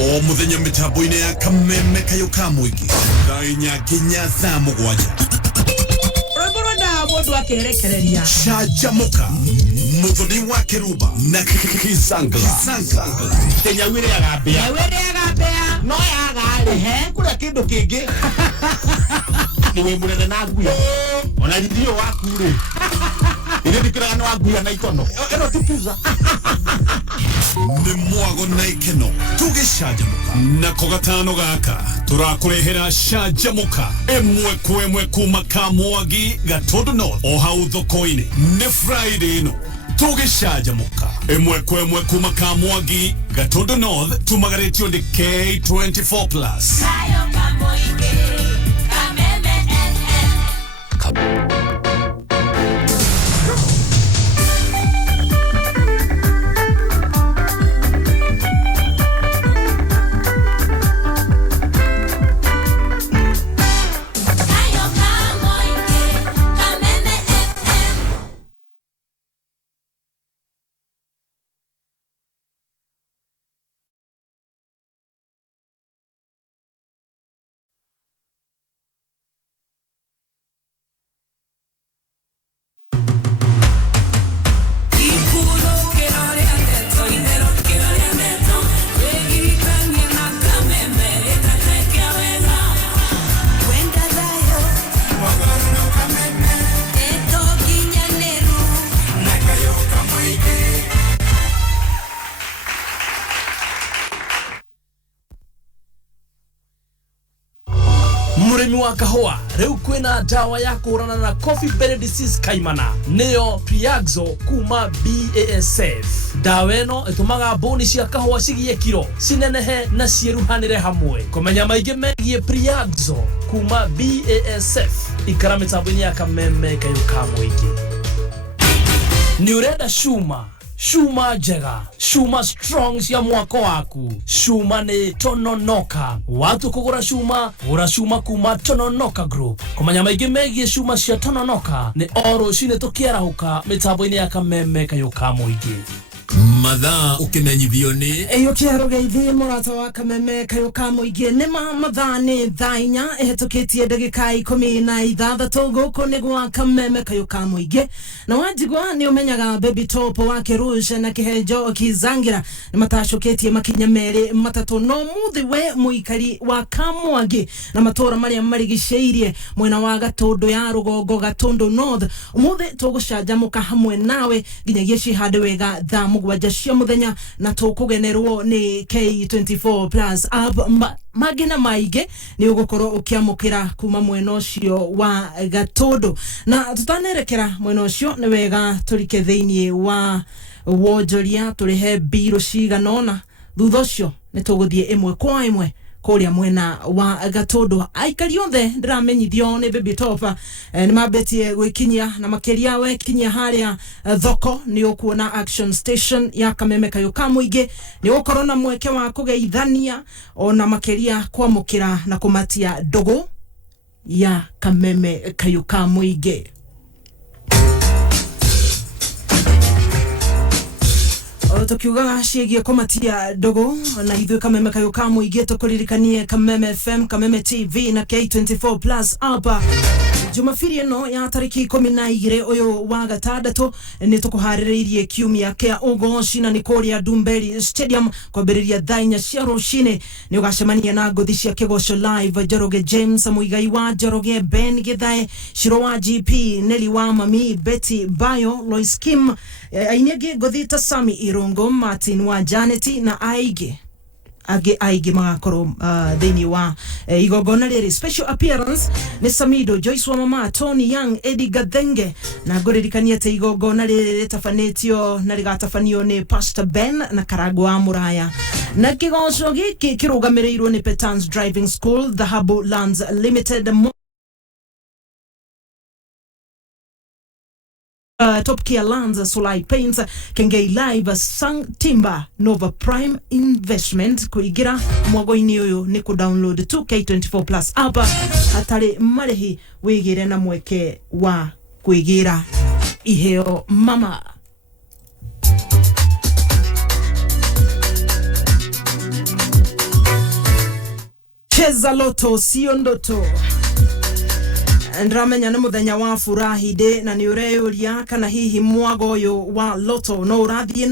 O muthenya mitambo-ine ya kameme kayo ka muingi thainya nginya thaa mugwanja Roboro da bodu akerekereria Shajamoka Muthoni wa Keruba na Kisangla Kenya wire agambia no yaga kura kindu kingi niwe murene na nguya ona ndio waku ri ile dikira no aguya na ikono eno tukuza ni mwago na ikeno tugishajamuka na kogatano gaka turakurehera shajamuka emwe kwemwe kuma kamwagi gatondo no o hau thoko-ini ni Friday no tugishajamuka emwe kwemwe kuma kamwagi gatondo north tumagaretio ndi K24 plus Murimi wa kahua reu kwina dawa ya kurana na coffee belly disease kaimana neo Priaxo kuma BASF. Dawa eno itumaga boni cia kahua cigie kiro cinenehe na cieruhanire hamwe. Komenya maingi megie Priaxo kuma BASF ikara mitambo-ini ya kameme kayo ka muingi. Ni urenda Shuma njega, Shuma strong cia mwako waku. Shuma ni Tononoka. Watu kugura Shuma, gura Shuma kuma Tononoka Group. Kumanya maingi megie Shuma cia Tononoka ni oro cine tukiarahuka mitambo-ini ya kameme kayo ka muingi. Mathaa ukimenyithio ni eyo kiaro geithi murata wa kameme kayo ka muingi ni mathaa ni thainya ehitukitie ndagika 16 guku ni gwa kameme kayo ka muingi na wajigwa ni umenyaga baby top wa Kirusha na Kihenjo Kizangira ni matashukitie makinya meri matatu no muthi we muikari wa Kamwangi na matora maria marigiceirie mwena wa Gatondo ya Rugongo Gatondo North muthi tugucanjamuka hamwe nawe nginyagia cihande wega thaa mugwanja cia muthenya na tukugenerwo ni K24 plus app magina maige ni ugukorwo ukiamukira kuma mwena ucio wa Gatondo na tutanerekera mwena ucio ni wega turike theinie wa wonjoria turihe biro ciganona thutha ucio ni tuguthie imwe kwa imwe kuria mwena wa Gatondo aikari othe ndiramenyithio ni baby topa ni mabetie gwikinyia na makeria we kinyia haria thoko ni ukuona action station ya kameme kayo ka muingi ni ukorwo na mweke wa kugeithania ona makeria kwamukira na kumatia ndogo ya kameme kayo ka muingi. Tukiugaga ciĩgie kumatia ndogo na ithuĩ kameme kayo ka muingi tukuririkanie Kameme FM, Kameme TV na K24 plus hapa Jumapili eno ya tariki 12 uyu wa gatandatu ni tukuhaririirie kiumia kia ugoci na nikuria Dumberi Stadium kwambiriria thainya cia rucini ni ugacemania na nguthi cia kigosho live Njoroge James Muigai wa Njoroge Ben Githae Shiro wa GP Nelly wa Mami Betty Bayo Lois Kim ainegi nguthi ta Sami Irungo Martin wa Janeti na aige magakoro theni wa igogona riri special appearance ni Samido Joyce wa Mama Tony Young Eddie Gathenge na nguririkania te igogona riri tafanetio na rigatafanio ni Pastor Ben na Karago wa Muraya na kigoco giki kirugamirirwo ni Petans Driving School Dhahabu Lands Limited Top Care Lands, Solai Paints, Kengei Live, Sang Timber, Nova Prime Investment. Kuigira mwago-ini uyu ni ku download 2K24 plus app hatari marehi wigire na mweke wa kuigira iheo mama. Cheza loto sio ndoto. Ndramenya nĩ mũthenya wa furahi de na nĩ ũreyũria kana hihi mwago ũyũ wa loto no ũrathiĩ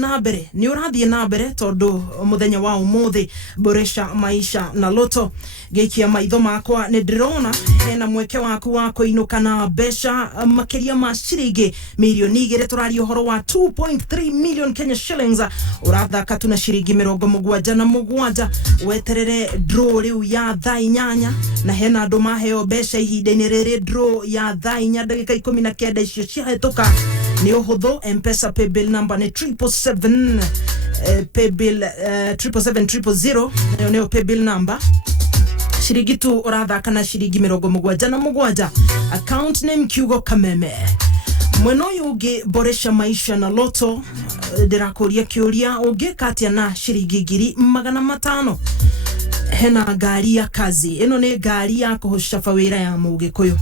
na mbere tondũ mũthenya wa ũmũthĩ boresha maisha na loto. Gĩikia maitho makwa nĩ ndĩrona hena mweke waku wa kũinũka na mbeca makĩria ma ciringi milioni 2. Tũraria ũhoro wa 2.3 million Kenya shillings. Ũrathaka tu na ciringi 77 weterere draw rĩu ya thaa 8 na hena andũ maheo mbeca ihinda-inĩ rĩrĩ. Draw ya thaa 4 ndagĩka 19 icio ciahĩtũka. Nĩ ũhũthũ. M-Pesa paybill number nĩ 777 paybill 77700 nayo nĩyo paybill number. Ciringi tu ũrathaka na ciringi 77. Account name Kiugo Kameme. Mwena ũyũ ũngĩ boresha maisha na loto ndĩrakũria kĩũria ũngĩka atĩa na ciringi 500. Hena ngari ya kazi. Ĩno nĩ ngari ya kũhũcaba wĩra ya Mũgĩkũyũ.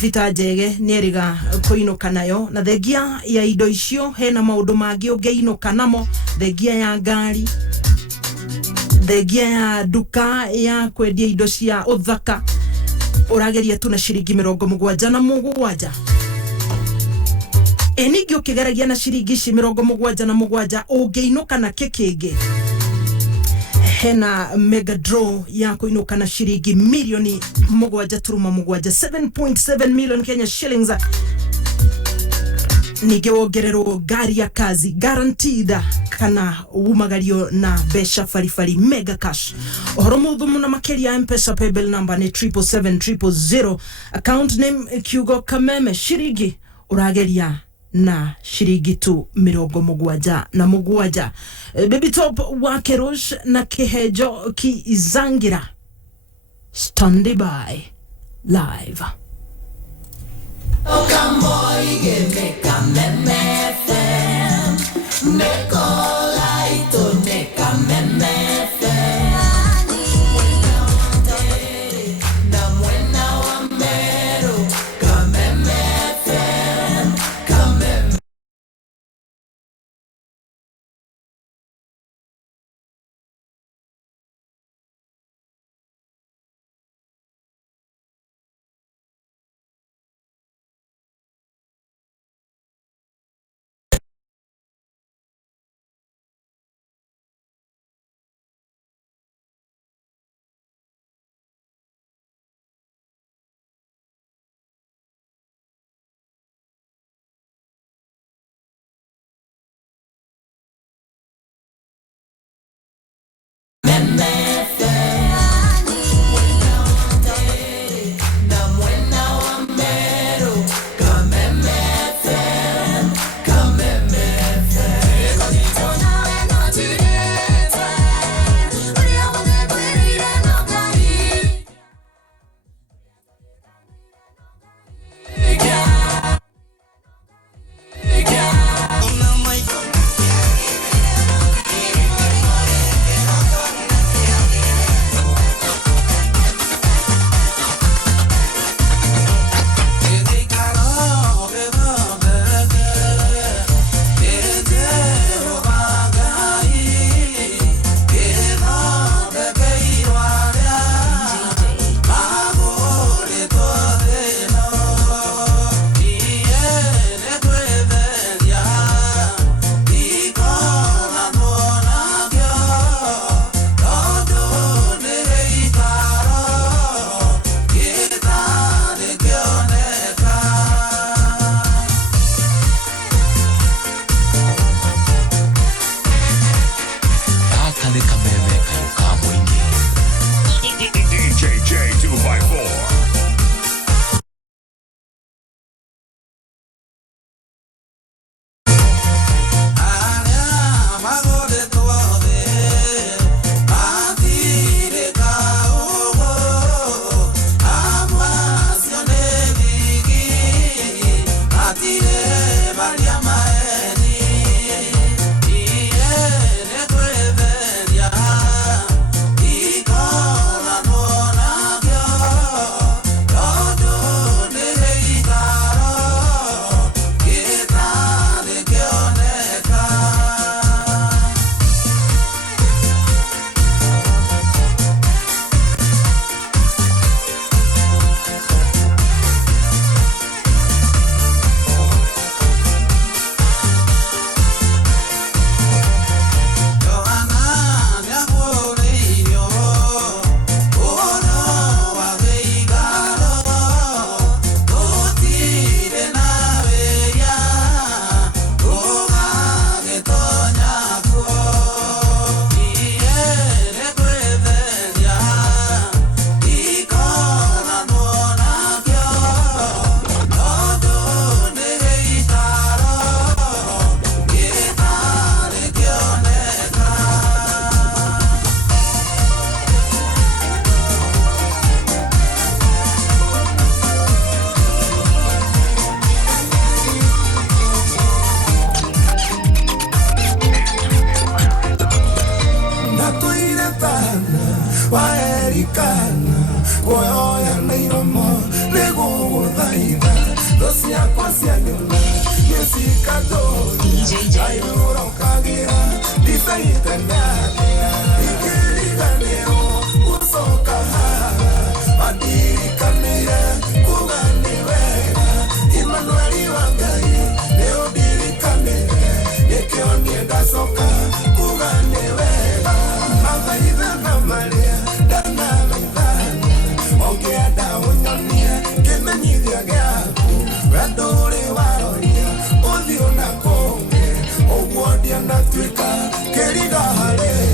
Vita Njege nĩeriga kũinũka nayo na thengia ya indo icio. Hena maũndũ mangĩ ũngĩinũka namo, thengia ya ngari, thengia ya duka ya kwendia indo cia ũthaka. Ũrageria tu na ciringi 77. Ningĩ ũkĩgeragia na ciringi 77 ũngĩinũka na kĩkĩngĩ. Hena mega draw ya kuinuka na shiringi milioni 7.7 million Kenya shillings. Nige wogerero gari ya kazi guaranteed kana umagario na besha farifari mega cash. Ohoro mudhumu na makeria M-Pesa paybill number ni 77700. Account name Kiugo Kameme. Shiringi urageria na shiringi tu 77. Baby Top wa Kerush na Kihejo Kizangira. Stand by live. Wetana, waerikana, kuoya na iromo, nego thaitha, dosia kwasia nyona, yesika doi, ayura ukagira, disaita nadia, ikiriganeo, usoka hara, adirikanea, kuganiwega, Emmanueli wangai, leo dirikanea, nekeo dasoka, kuganiwega, maitha na maria, dana maithana, ongea da unyonia, kemenyithia giaku, radore waroria, uthio na konge, ogwodia na twika, keriga hare.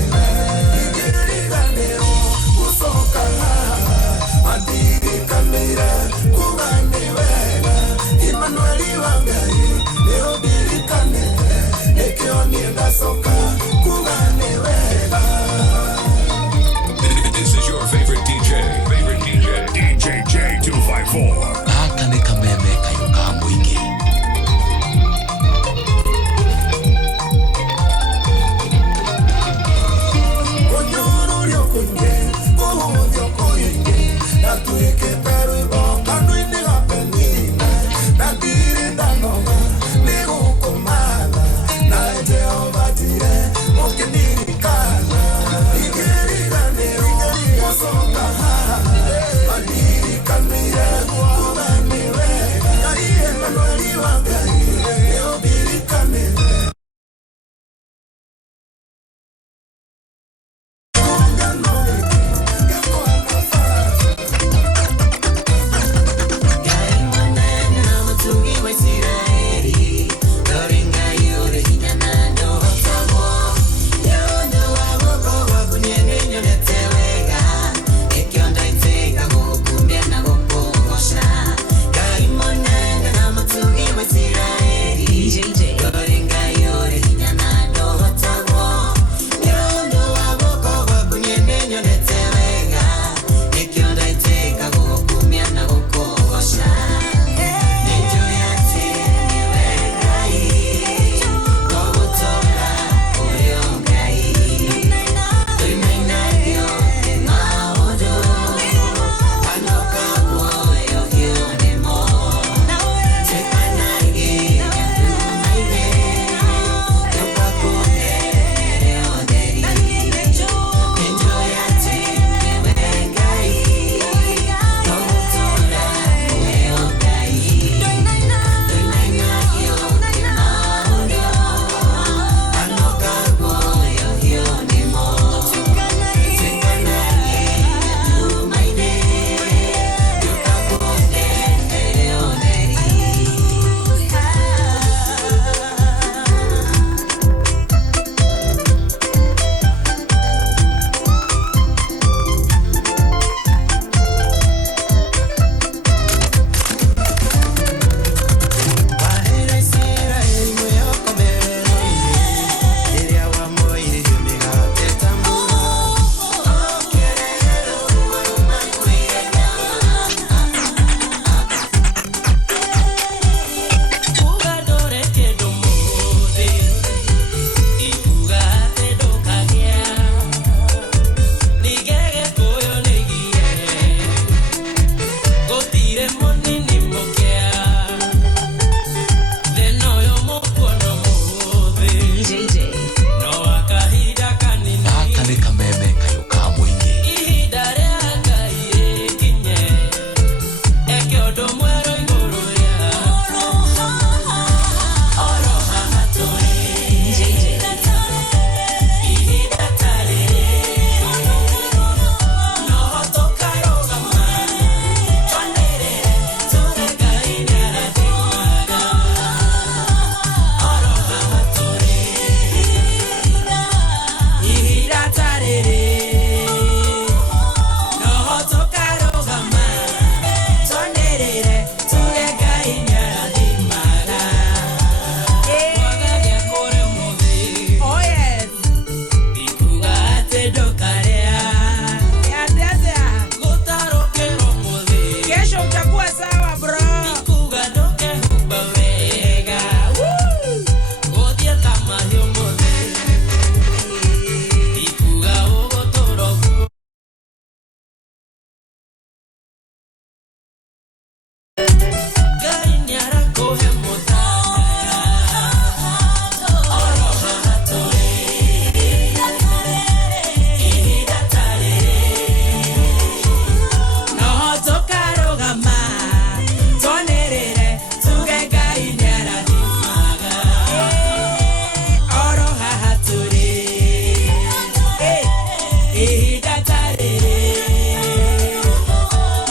ihinda tarĩrĩ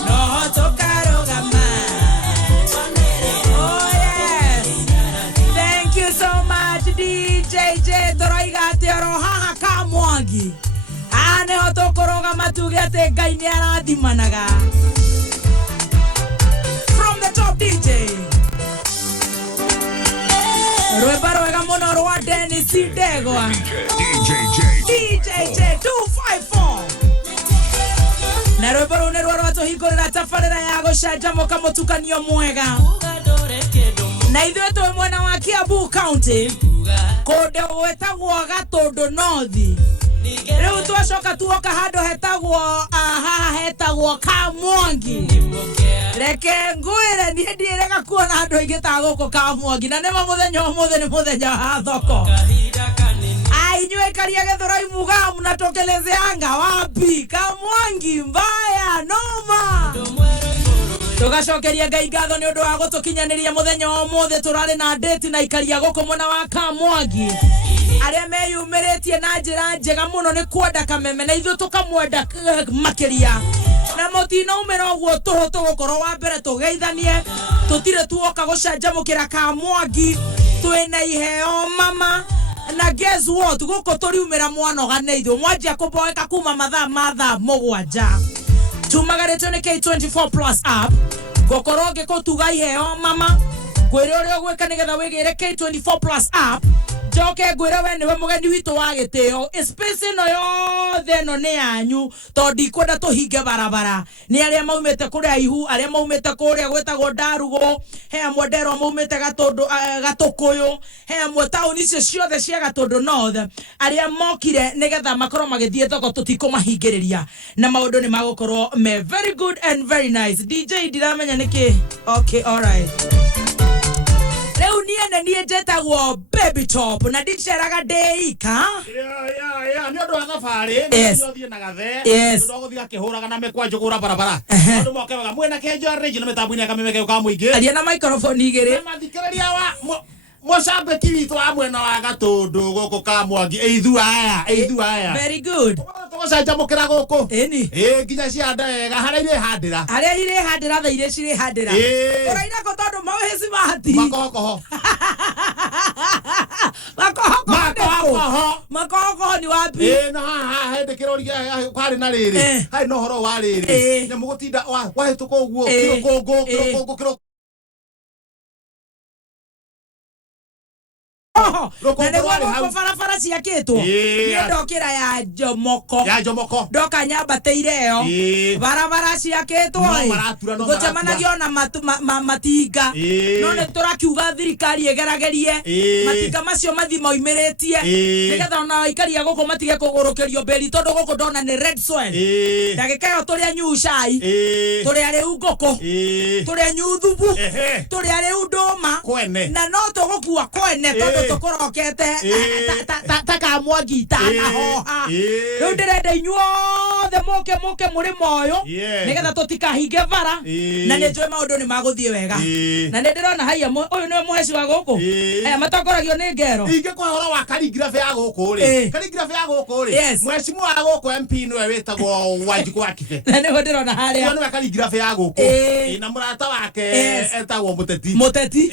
no tũkarũgama. Oh yes, thank you so much DJ tũroiga atĩ oro haha Kamwangi nĩho tũkũrũgama tuge atĩ Ngai nĩ arathimanaga. From the top DJ rwĩmbo rwega mũno rwa Dennis Ndegwa DJ 254 na rwĩmbo rũu nĩruo rwatũhingũrĩra tabarĩra ya gũcanjamũka mũtukanio mwega na ithuĩ twĩ mwena wa Kiambu County kũndũ gwĩtagwo Gatũndũ North. Rĩu twacoka tuoka handũ hetagwo Kamwangi. Reke ngwĩre niĩ ndirega kuona andũ aingĩ ta gũkũ Kamwangi na nĩma mũthenya ũmũthĩ nĩ mũthenya wa thoko. Inyuĩ karia Gĩthũrai muga mnatokelezeanga wapi? Kamwangi mbaya noma. Tugacokeria Ngai ngatho nĩ ũndũ wa gũtũkinyanĩria mũthenya wa ũmũthĩ. Tũrarĩ na date na ikaria gũkũ mwena wa Kamwangi arĩa meyumĩrĩtie na njĩra njega mũno nĩ kwenda kameme na ithuĩ tũkamwenda makĩria na mũtinaumĩra ũguo tũhũ tũgũkorwo wa mbere tũgeithanie. Tũtirĩ tuoka gũcanjamũkĩra Kamwangi, twĩna iheo mama na guess what, gũkũ tũriumĩra mwanoga nĩ ithuĩ mwanjia kũmboeka kuma mathaa mũgwanja. Tumagarĩtwo nĩ K24 Plus app gũkorwo ngĩkũtuga iheo mama. Ngwĩre ũrĩa ũgwĩka nĩgetha wĩgĩre K24 Plus app. Joke ngwĩre we nĩwe mũgeni witũ wa gĩtĩo. Space ĩno yothe ĩno nĩ yanyu tondũ ndikwenda tũhinge barabara. Nĩ arĩa maumĩte kũrĩa ihu, arĩa maumĩte kũrĩa gwĩtagwo Ndarugo, he amwe Nderwa maumĩte Gatũkũyũ, he amwe taũni icio ciothe cia Gatũndũ North arĩa mokire nĩgetha makorwo magĩthiĩ thoko tũtikũmahingĩrĩria na maũndũ nĩ magũkorwo me very good and very nice. DJ ndiramenya nĩkĩ. Okay, all right. Leo niĩ njetagwo Baby Top na ndiceraga deika. Nĩ ũndũ wa thabarĩ nĩ ũthiĩ na gathe nĩ ũgũthiĩ akĩhũraga na mĩkwanjũ kũra barabara. Andũ moke wega mwena Kenjo Arrange na mĩtambo-inĩ ya Kameme Kayũ ka mũingĩ. Aria na microphone igĩrĩ. Mathikĩrĩria wa mũcambĩki witũ wa mwena wa Gatũndũ gũkũ Kamwangi. Eithu aya. Very good. Tũgũcanjamũkĩra gũkũ. Ĩni. Nginya cianda wega harĩa irĩhandĩra. Harĩa irĩhandĩra tha irĩa cirĩhandĩra. Ũraina ko tondũ mawĩci mahati. Makohokoho. Makohokoho ni wapi? Na haha hende kĩrori kwarĩ na rĩrĩ. Harĩ no horo wa rĩrĩ. Nyamũ gũtinda wahĩtũka ũguo kĩrũkũngũ. Na nĩguo barabara ciakĩtwo nĩ ndokĩra ya Njomoko ndoka nyambatĩire ĩyo barabara ciakĩtwo gũcemanagio na matinga no nĩ tũrakiuga thirikari ĩgeragerie matinga macio mathi moimĩrĩtie nĩgetha ona aikaria gũkũ matige kũgũrũkĩrio mbĩri tondũ gũkũ ndona nĩ red soil. Ndagĩka ĩyo tũrĩa nyu cai tũrĩa rĩu ngũkũ tũrĩa nyu thubu tũrĩa rĩu ndũma na no tũgũkua kwene tondũ tũkũrokete ta Kamwangi tanahoha. Rĩu ndĩrenda inyuothe mũke mũrĩmo ũyũ nĩgetha tũtikahinge bara na nĩ njũĩ maũndũ nĩ magũthiĩ wega na nĩ ndĩrona haiya ũyũ nĩwe mũheci wa gũkũ aya matongoragio nĩ ngero. Ingĩkũhe ũhoro wa karigrabe ya gũkũ rĩ mwecimu wa gũkũ MP nĩwe wĩtagwo Wanjikũ wa Kibe na nĩguo ndĩrona harĩa nĩwe karigrabe ya gũkũ na mũrata wake etagwo Mũteti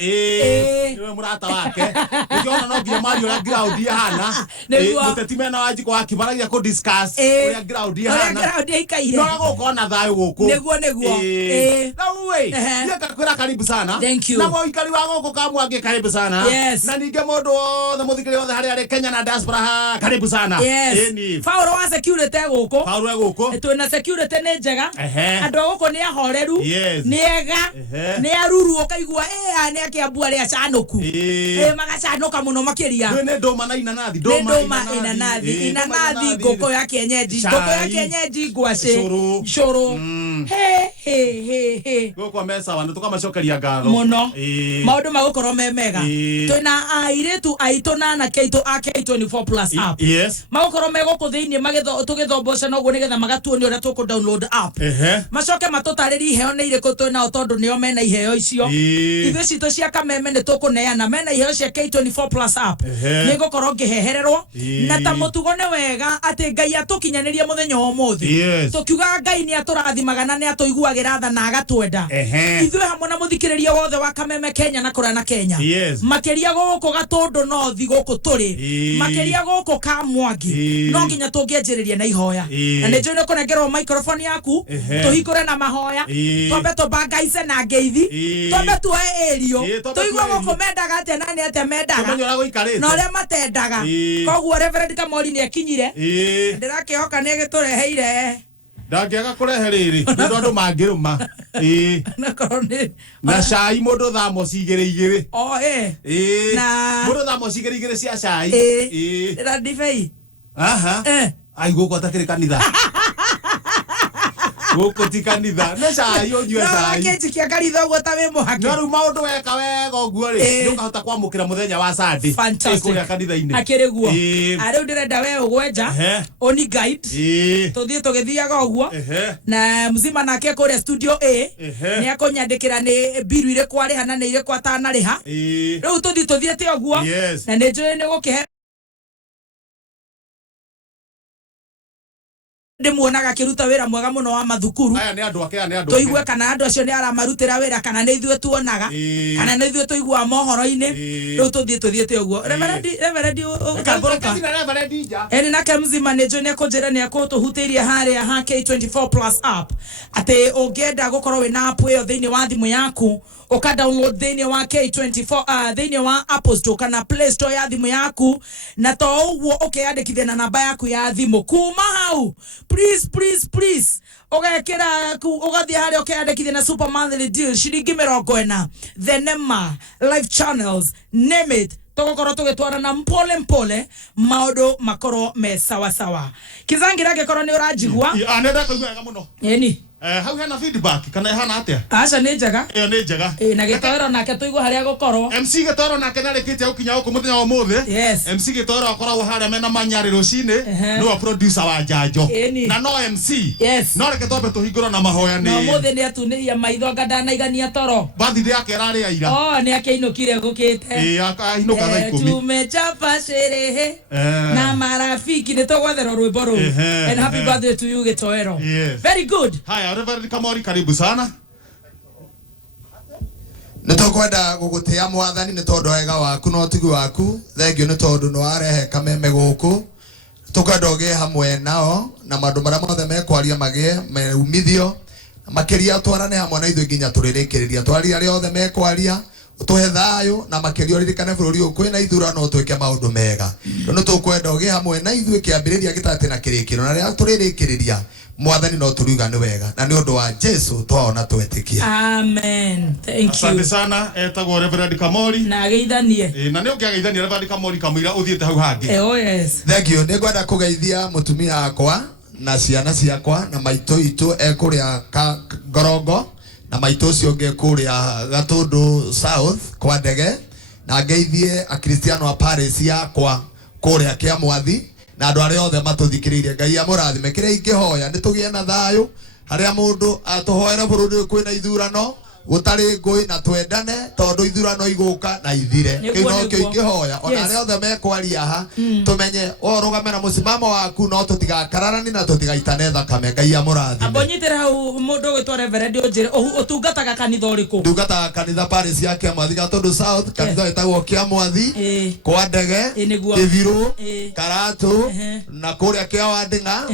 nĩwe mũrata wake. Nĩkĩona no nginya mario ũrĩa ground ihana Mũteti mena Wanjikũ wa Kibe maragia kũ discuss ũrĩa ground ihana no gũkũ na thayũ gũkũ nĩguo rĩu wĩ nĩkakwĩra karibu sana na mũikari wa gũkũ Kamwangi karibu sana na ningĩ mũndũ wothe mũthikĩrĩria wothe harĩa arĩ Kenya na diaspora karibu sana. Paulo wa security gũkũ twĩna security nĩ njega andũ a gũkũ nĩ ahoreru nĩ ega nĩ aruru ũkaigua nĩ akĩambu arĩa acanũku magacanũka mũno makĩria nĩ ndũma na inanathi inanathi ngũkũ ya kienyeji cabbage ngwaci curu he goko mesa wandu tukamacokeria ngatho muno maundu magukorwo me mega twina airetu aitu na anake aitu a K24 plus app magukorwo me guku thiini tugithomboca noguo nigetha magatuonia uria tuku download app macoke matutaririe iheo ni iriku twina tondu nio mena iheo icio ithu citu cia kameme ni tukuneana mena iheo cia K24 plus app ni gukorwo ngihehererwo na ta mutugo ni wega ati Ngai atukinyanirie muthenya wa umuthi tukiuga Ngai ni aturathimaga na ni atuiguagira tha na agatwenda ithu hamwe na muthikiriria wothe wa Kameme Kenya na kura na Kenya makiria guku gatundu no thi guku turi makiria guku ka Mwangi no nginya tungianjiriria na ihoya na ni njui ni kunengerwo microphone yaku tuhingure na mahoya twambe tubangaise na ngeithi twambe tuhe erio tuigwe guku mendaga atia na ni atia mendaga na uria matendaga koguo Reverend Kamori ni akinyire ndirakihoka ni agitureheire ndangiaga kurehe riri ndu andu mangiruma na cai mundu thamo cigire igire na mundu thamo cigire igire cia cai na divei ai guko atakire kanitha guko ti kanitha na cai unyue cai akejikia kanitha uguo ta we muhake na ru maundu weka wega uguo ri ndukahota kwamukira muthenya wa Sunday kuria kanitha-ini akire guo ariu ndirenda we ugwenja oni guide tuthie tugithiaga uguo na mzima nake kuria studio A ni akunyandikira ni biru ire kwariha na ni ire kwatanariha riu tuthie te uguo na ni njui ni gukihe ndimuonaga kiruta wira mwega muno wa mathukuru aya ni andu ake ni andu tuigue kana andu acio ni aramarutira wira kana ni ithuĩ tuonaga kana ni ithuĩ tuigua mohoro-ini riu tuthie te uguo reverend ukamboroka eni nake mzima ni njui ni akunjira ni akutuhutirie haria ha K24 plus app ati ungienda gukorwo wina app iyo thiini wa thimu yaku uka download thiini wa K24 thiini wa Apple Store kana Play Store ya thimu yaku na to uguo ukiyandikithia na namba yaku ya thimu kuma hau please ugekira ugathie haria ukiyandikithia na super monthly deal ciringi 40 thenema live channels name it tugukorwo tugitwarana mpole maundu makorwo me sawa kizangira gikorwo ni urajigua anenda kuigua wega muno eni hau hena feedback kana hana atia aca ni njega iyo ni njega na gitoro nake tuigua haria gukorwo MC gitoro nake narikite gukinya guku muthenya wa muthi MC gitoro akoragwo haria mena manyari rucini no producer wa Njanjo na no MC no reke twambe tuhingũrwo na mahoya ni no muthi ni atuniria maitho ngandana igania toro bathi yake rari aira ni akiinukire gukite akainuka thaa 10 tumechapa sherehe na marafiki ni tugwethera rwimbo ru and happy birthday to you gitoero very good. Haya Reverend Kamori karibu sana. Nitukwenda gugutia mwathani ni tondu wega waku no tigi waku thengio ni tondu no arehe Kameme guku tukwenda ugie hamwe nao na mandu maria mothe mekwaria magie meumithio makiria twarane hamwe na ithu nginya turirikiriria twaria ria othe mekwaria utuhe thayo na makiria ririkane bururi uku na ithurano twike maundu mega no tukwenda ugie hamwe na ithu kiambiriria gitate na kirikiro na ria turirikiriria mwathani no turiuga ni wega na ni undu wa Jesu twaona twetikia amen. Thank you. Asante sana etagwo Reverend Kamori na geithanie na ni ukiageithania Reverend Kamori kamwira uthiete hau hangi oh yes thank you ni ngwenda kugeithia mutumia akwa na ciana ciakwa na maitũ itu ekuria Ngorongo na maitũ ucio nge kuria Gatundu South kwa ndege na ngeithie akristiano a Paris yakwa kuria Kiamwathi na andu aria othe matuthikiririe Ngai amurathime kiria ingihoya ni tugie na thayo haria mundu atuhoera bururi kwina ithurano gutari ngui na twendane tondu ithurano iguka na ithire kino kio ingihoya ona aria othe mekwaria ha tumenye orugamera musimamo waku no tutigakararani na tutigaitane thakame Ngai amurathime abonyitira hau mundu gwitwa Reverend Onjire utungataga kanitha uriku ndungataga kanitha Paris ya Kiamwathi Gatundu South kanitha etagwo Kiamwathi kwa ndege Kibiru Karatu na kuria Kiawandinga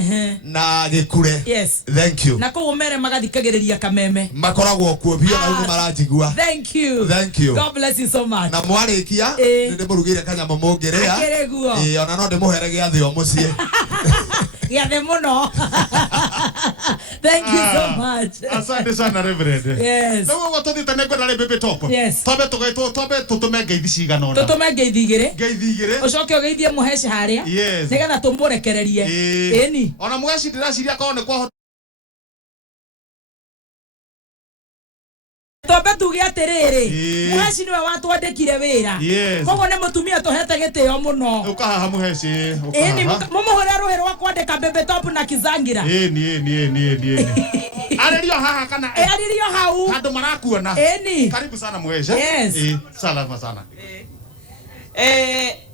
na Gikure thank you na ko mere magathikagiriria Kameme makoragwo kuo pia na marajigua thank you God bless you so much na mwarikia ndi murugire kanyama mungiria ona no ndimuhere giathi o mucie giathe muno Thank you so much. Asante sana Reverend. Yes. Ndio gototite ne kwenda Baby Top. Yes. Tobe tutume ngeithi cigana ona. Tutume ngeithi igire. Ngeithi igire. Ucoke ugeithie muheci haria. Yes. Nigetha tumurekererie. Eni. Ona muheci ndiraciria ko ne kwa Tobe tuge atiriri. Muheci niwe watwandikire wira. Koguo ne mutumia tuhete gitio muno. Ukahaha muheci. Eni mumuhure ruhero wa kwandika Baby Top na Kizangira. Eni. Aririo haha kana. Aririo hau. Handu marakuona. Eni. Karibu sana muheci. Yes. Salama sana.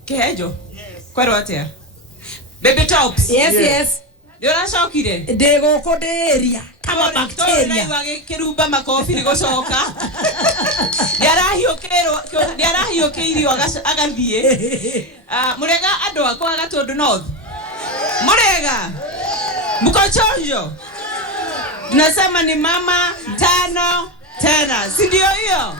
Kehejo. Kwero atia. Baby Tops. Yes. Yora shokire. Ndego koderia. Kama bacteria. Wage kiruba makofi nigocoka. Ndiarahio keirio agathie. Murega andu akwa Gatundu North. Murega. Mkochonjo. Tunasema ni mama 5 tena. Si ndio hiyo?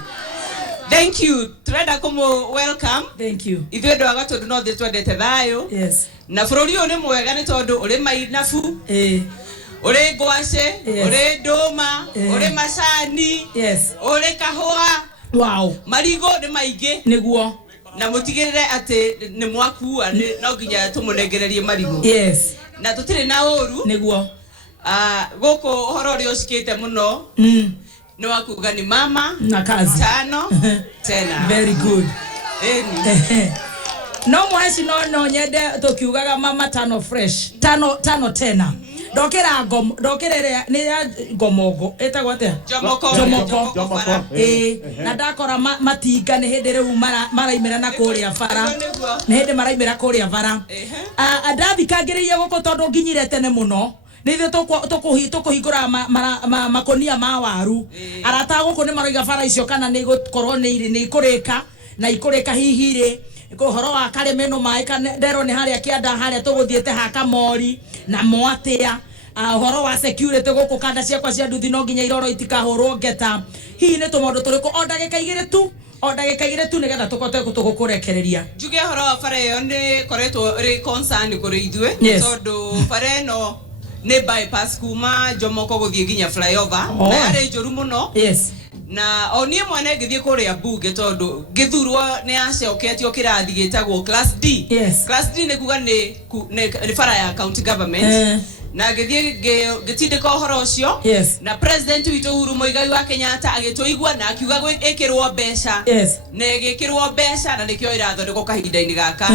Thank you. Turenda kumu welcome. Thank you. Ithuĩ andũ a Gatundu North twendete thayũ. Yes. Na bũrũri ũyũ nĩ mwega nĩ tondũ ũrĩ mainabu. Ũrĩ ngwacĩ, ũrĩ ndũma, ũrĩ macani. Yes. Ũrĩ kahũa. Wow. Marigũ nĩ maingĩ. Nĩguo. Na mũtigĩrĩre atĩ nĩ mwakua no nginya tũmũnengererie marigũ. Yes. Na tũtirĩ na ũru. Nĩguo. Gũkũ ũhoro ũrĩa ũcikĩte mũno. Ni wakuga ni mama na kazi 5 tena. Very good. No muheci no nyende tukiugaga mama 5 fresh 5 tena. Ndokera ni ya ngomongo etagwo atia Jomoko. Na ndakora matinga ni hindi riu maraimira na kuria bara ni hindi maraimira kuria bara. Ndathikangiririe guko tondu nginyire tene muno. Nithe tukuhingura makonia ma waru. Arata guku ni maroiga bara icio kana ni gukorwo ni ikurika na ikurika hihiri horo wa Karemeno mai kana ndero ni haria kianda haria tuguthiete haka mori na mwatia. Horo wa security guku kanda ciakwa cia nduthi no nginya iroro itikahurwo ngeta. Hihi ni tumondu turiku o ndagika igire tu nigetha tukote gukurekereria. Njuge horo wa bara iyo ni koretwo ri concern kuri ithue tondu bara ino ne bypass kuma Jomoko guthie ginya flyover na yari njuru muno. Yes. Na onie mwana ngithie kuria bunge tondu githurwo ni acoketio kirathi gitagwo class D. Yes. Class D ni kuga ni bara ya county government. Na gitindika uhoro ucio. Yes. Na president witu Uhuru Muigai wa Kenyatta agituigua na akiuga gwikirwo mbeca. Yes. Na gikirwo mbeca na nikio irathondeko kahinda-ini gaka.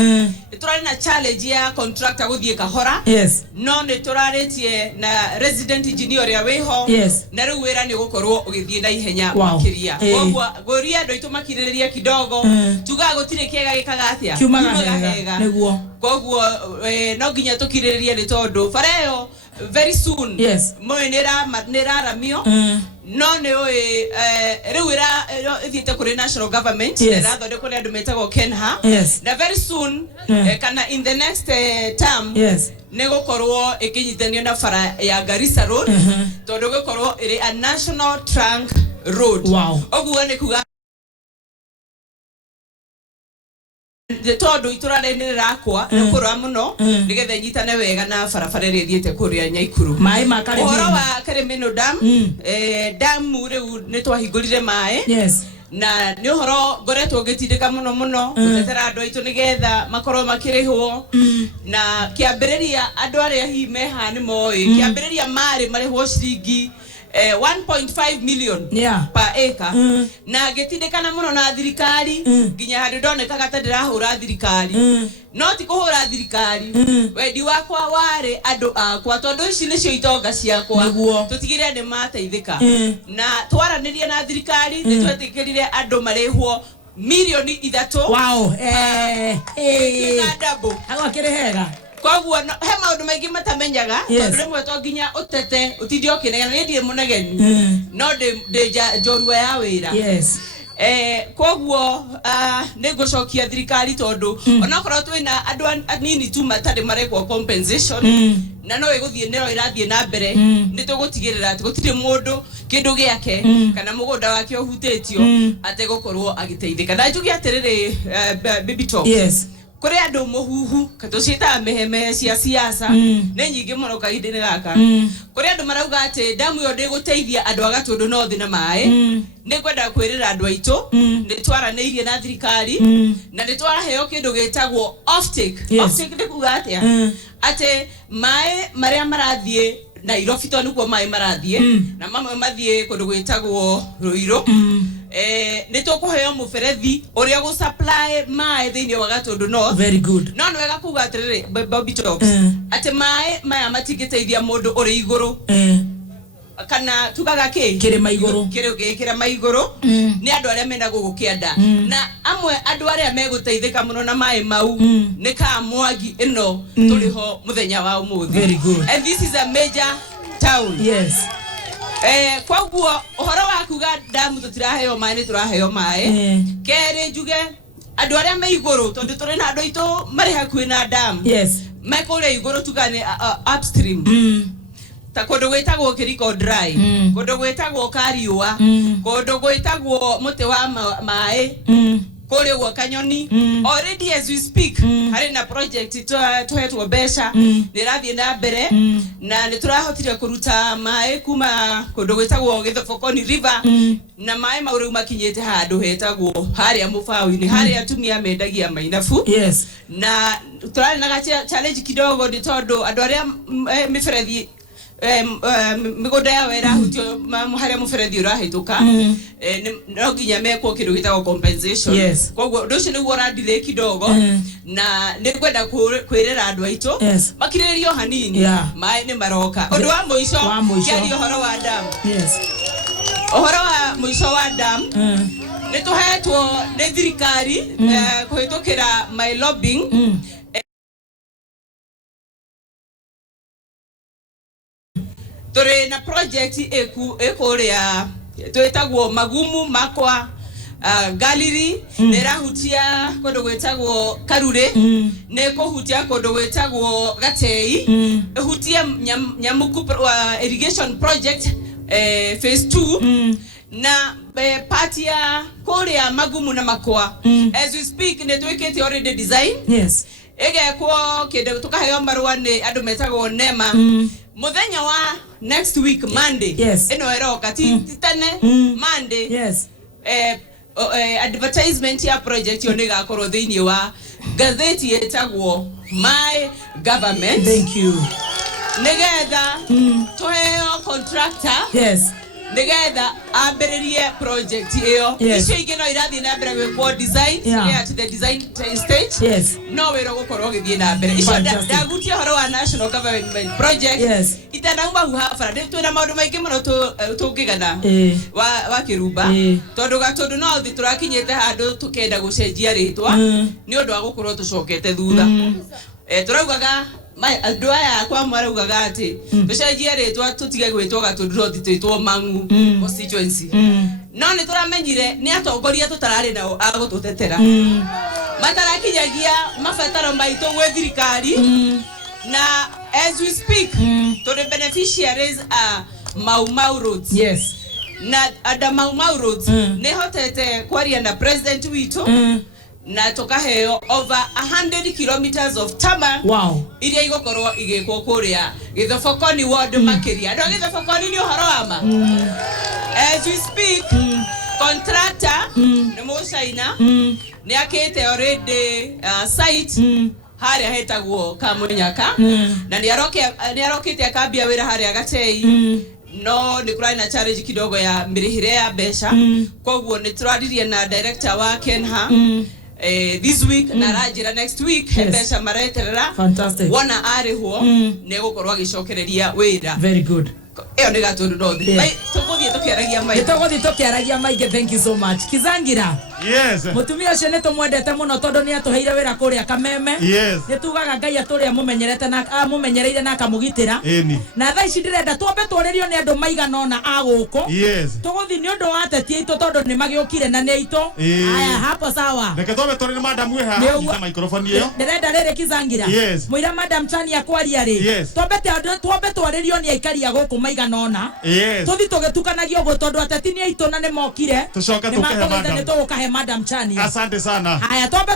Turari na challenge ya contractor guthie kahora. Yes. No ni turaritie na resident engineer ya wiho. Yes. Na riu wira ni gukorwo ugithie na ihenya makiria. Koguo goria ndo itumakiriria kidogo. Tuga gutire kiega gikaga atia. Kiumaga niguo. Koguo no nginya tukiririe ni tondu fareo very soon. Yes. Nera ramio. No ne riu ithiete kuri national government na thondeko ni andu metagwo Kenha. Yes. Na very soon kana in the next term. Yes. Negokorwo ikinyithanio na bara ya Garissa Road tondu gukorwo iri a national trunk road. Wow. Oguo ni kuga tondu iturare ni rakwa kurwa muno nigetha nyitane wega na barabara iri thiete kuria Nyaikuru. Mai makare horo wa Karemeno dam dam riu ni twahingurire mai. Yes. Na ni horo ngoretwo ngitindika muno gutetera andu aitu nigetha makorwo makirihwo na kiambiriria andu aria hi meha ni moi kiambiriria marihwo ciringi 1.5 million per acre. Na gitindikana muno na thirikari nginya handu ndonekaga ta ndirahura thirikari. No ti kuhura thirikari wendi wakwa wari andu akwa tondu ici nicio itonga ciakwa tutigire ni mateithika na twaranirie na thirikari ni twetikirire andu marihwo milioni 3. Wow. Double agakirihega. Koguo he maundu maingi matamenyaga tondu rimwe to nginya utete utithio kinegena ni ndie munegeni no de njorua ya wira. Yes. Koguo ni gucokia thirikari tondu ona korwo twina andu anini tu matari marekwo compensation na no iguthie nero irathie na mbere ni tugutigirira ati gutire mundu kindu giake kana mugunda wake uhutitio ate gukorwo agiteithika. Na njugi atiriri Baby Top. Yes. kuri andu muhuhu katucita meheme cia siasa ne nyingi muno kaidini gaka kuri andu marauga ati damu yo ndiguteithia andu a Gatundu North na mai ni kwenda kwirira andu aitu ni twaraneirie na thirikari na ni twaraheo kindu gitagwo offtake offtake ni kuga atia ati mai maria marathie Nairobi to nikuo mai marathie na mamwe mathie kundu gwitagwo Ruiru ni tukuheo muferethi uria gu supply mai thiini wa Gatundu North. Very good. No wega kuga atiriri Bobby Talks ati mai maya matingiteithia mundu uri iguru kana tugaga kirima iguru kirima iguru ni andu aria mena gugukienda na amwe andu aria meguteithika muno na mai mau ni ka Mwangi ino turiho muthenya wa umuthi. Very good. And this is a major town. Yes. Kwa guo uhoro wa kuga damu tutiraheo mai ni turaheo mai kere njuge andu aria me iguru tondu turi na andu itu mari hakuhi na damu. Yes. Mekore iguru tugane upstream ta kondo gwetagwo Kiriko Dry kondo gwetagwo Kariua kondo gwetagwo muti wa mai kore wo Kanyoni already as we speak hari na project twahetwo besha nirathie na mbere na niturahotire kuruta mai kuma kondo gwetagwo Githofokoni River na mai mauru makinyete handu hetagwo haria mubawi-ini haria atumia mendagia mainabu. Yes. Na turari na challenge kidogo ni tondu andu aria miferethi migunda ya wera hutio haria muferethi urahituka no nginya mekwo kindu gitagwo compensation. Yes. Koguo nducio niguo radile kidogo na ni kwenda kwirira andu aitu makiririo hanini mai ni maroka undu wa muico kiari uhoro wa dam. Yes. Uhoro wa muico wa dam ni tuhetwo ni thirikari kuhitukira my lobbying tore na project ekuria twetagwo Magumu Makwa gallery nerahutia kondo gwetagwo Karure nekuhutia kondo gwetagwo Gatei hutia Nyamuku irrigation project phase 2 na party ya korea Magumu na Makwa as we speak netwekete already design. Yes. Egekwo kende tukaheo marua ni andu metagwo NEMA muthenya wa next week Monday. Yes. Eno eroka titane Monday. Yes. Advertisement ya project yo nigakorwo thiini wa gazeti yetagwo My Government. Thank you. Nigetha tuheo contractor. Yes. Nigetha ambiririe project iyo icio ingi no irathie na mbere gwikwo design at the design stage. Yes. No wira gukorwo githie na mbere icio ndagutia horo wa national government project. Yes. Itanauma huhafara twina maundu maingi muno tungigana wa kirumba tondu Gatundu North turakinyete handu tukenda gucenjia ritwa ni undu wa gukorwo tucokete thutha. Turaugaga andu aya kwa maraugaga ati tucenjie ritwa tutige gwitwo Gatundu North twitwo Mangu constituency. No ni turamenyire ni atongoria tutarari nao agututetera matarakinyagia mabataro maitu gwe thirikari na as we speak to the beneficiaries are Mau Mau roads. Yes. Na ada Mau Mau roads ne hotete kwaria na president witu na tukaheo over 100 kilometers of tarmac. Wow. Iria igokorwo igikwo kuria Githofokoni ward makiria ndo Githofokoni ni uhoro ama as we speak contractor ni mucaina ni akite already site haria hetagwo Kamunyaka na ni arokite akambia wira haria Gatei no ni kurai na challenge kidogo ya mirihire ya besha koguo ni turadirie na director wa Kenha this week na rajira next week besha mareterera. Fantastic. Wana ariho ne gukorwa gicokereria wira. Very good. Eyo ni Gatundu North. Mai tukuthie tukiaragia mai. Tukuthie tukiaragia mai. Thank you so much. Kizangira. Yes. Mutumia ucio ni tumwendete muno tondu ni atuheire wira kuria Kameme. Yes. Ni tugaga Ngai aturia mumenyerete na mumenyereire na akamugitira. Eni. Na thaa ici ndirenda twambe twaririo ni andu maigana ona aguko. Yes. Tuguthi ni undu wa ateti aitu tondu ni magiukire na ni aitu. Aya hapo sawa. Reke twambe twarire madam we ha ita microphone iyo. Ndirenda riri Kizangira. Yes. Muira madam Chani akwaria ri. Yes. Twambe twaririo ni aikari aguko maigana ona. Yes. Tuthi tugitukanagia uguo tondu ateti ni aitu na ni mokire. Tucoke tukahe madam. Ni tugukahe Madam Chania. Asante sana. Haya, tuombe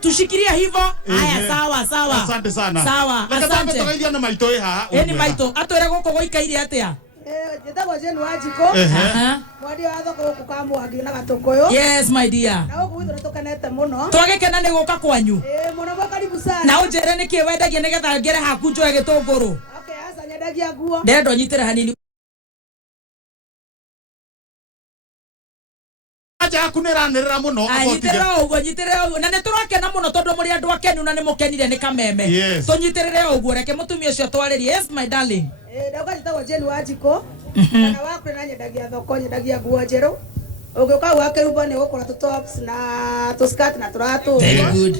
tushikilie hivyo. Haya, sawa. Asante sana. Sawa, asante. Tukaithia na maito haha. Eni maito, atwere goko goikaire atia? Njĩtagwo Jane Wanjiko. Mwaria wa thoko gũkũ Kamwangi na Gatũkũyũ. Yes my dear. Na gũkũ gwitũ nĩtũkenete mũno. Twagĩkena nĩ gũka kwanyu. Mũno karibu sana. Na ũnjĩre nĩkĩ wendagia nĩgetha ngere haku njoe gĩtũngũrũ. Okay, asa nyendagia nguo. Ndendo nyitĩre hanini. Aja kuneranĩrĩra mũno nyitĩrĩra ũguo na nĩtũrakena mũno tondũ mũrĩ andũ akenu na nĩmũkenire nĩ kameme. Tũnyitĩrĩre ũguo reke mũtumia ũcio twarĩrie. Yes my darling. Ndauga njĩtagwo Jane Wanjiko. Na wakũrĩ na nyendagia thoko, nyendagia nguo njerũ. Ũngĩũka gwake rumba nĩ ũgũkora tops na skirt na tũratũ. Very good.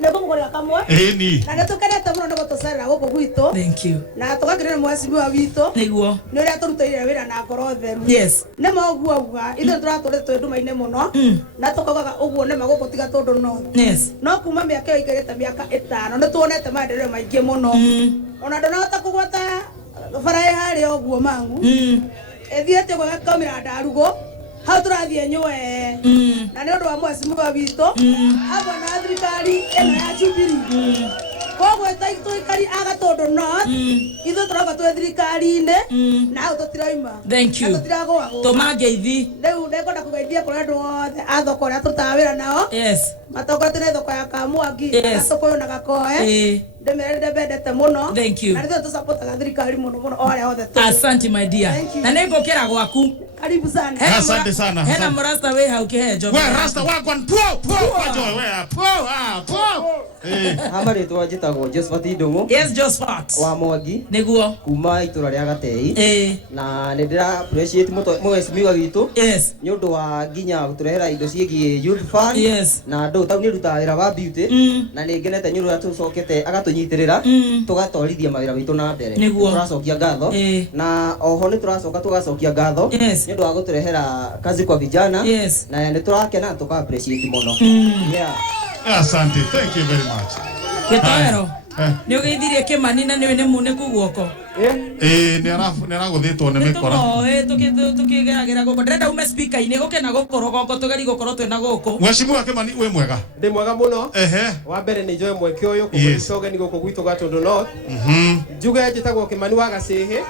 Nĩngũmũgũrĩra kamwe. Ĩni. Na nĩtũkenete mũno nĩ gũtũcerera gũkũ gwitũ. Thank you. Na tũgakĩrĩra mwacimua witũ. Nĩguo. Nĩ ũrĩa tũrutĩire wĩra na ngoro theru. Yes. Nĩ moguo uga ithuĩ tũratũrĩte twĩ nduma-inĩ mũno. Na tũkaugaga ũguo nĩ magũkũ tiga tondũ no. Yes. No kuma mĩaka ĩyo ĩkĩrĩte mĩaka 5 nĩ tuonete maendeleo maingĩ mũno. Ona ndonahota kũgwata bara harĩa ũguo mangu. Ethiĩte gwaka kamera Ndarugo. Hau tũrathiĩ nyue. Na nĩ ũndũ wa mwacimua witũ. Hamwe na thirikari ĩno ya Jubilee. Koguo tũikari a Gatũndũ North. Ithuĩ tũrauga twĩ thirikari-inĩ. Na hau tũtiraima. Thank you. Na tũtiragũa. Tũmangeithi. Rĩu nĩngwenda kũgeithia kũrĩ andũ othe a thoko ũrĩa tũrutaga wĩra nao. Yes. Matongoretie thoko ya Kamwangi. Gatũkũyũ na Gakoe. Ndĩmerĩre bendete mũno. Thank you. Na rĩu tũsupportaga thirikari mũno orĩa othe tũ. Asante my dear. Na nĩngũkĩra gwaku. Karibu sana. Asante sana. Hena mrasta we hauke job. We rasta wakwan po joy we po. Hama rĩtwa njĩtagwo Josephat Ndung'u. Yes Josephat. Wa Mwangi. Nĩguo. Kuma itũra rĩa Gatei. Na nĩ ndĩra appreciate mũgecimiwa witũ. Yes. Nĩ ũndũ wa nginya gũtũrehera indo ciĩgiĩ youth fund. Yes. Na andũ tau nĩ rutaga wĩra wa beauty. Na nĩ ngenete nĩ ũrĩa tũcokete agatũnyitĩrĩra. Tũgatwarithia mawĩra witũ na mbere. Tũracokia ngatho. Na oho nĩ tũracoka tũgacokia ngatho. Nĩ ũndũ wa gũtũrehera kazi kwa vijana. Yes. Na nĩ tũrakena tũka appreciate mũno. Yeah. Asante, thank you very much. Gĩtoero. Nĩ ũgeithirie Kĩmani na nĩ munĩku guoko. Nĩ aragũthĩtwo nĩ mĩkora. Tũkĩgeragĩra gũkũ. Ndĩrenda ume speaker-inĩ gũkena gũkorwo gũkũ tũgeri gũkorwo twĩna gũkũ. Mheshimiwa Kĩmani wĩ mwega? Ndĩ mwega mũno. Wa mbere nĩ njoe mweke ũyũ kũgũica ũgeni gũkũ gwitũ Gatũndũ North. Njuge njĩtagwo Kĩmani wa Gacĩhĩ.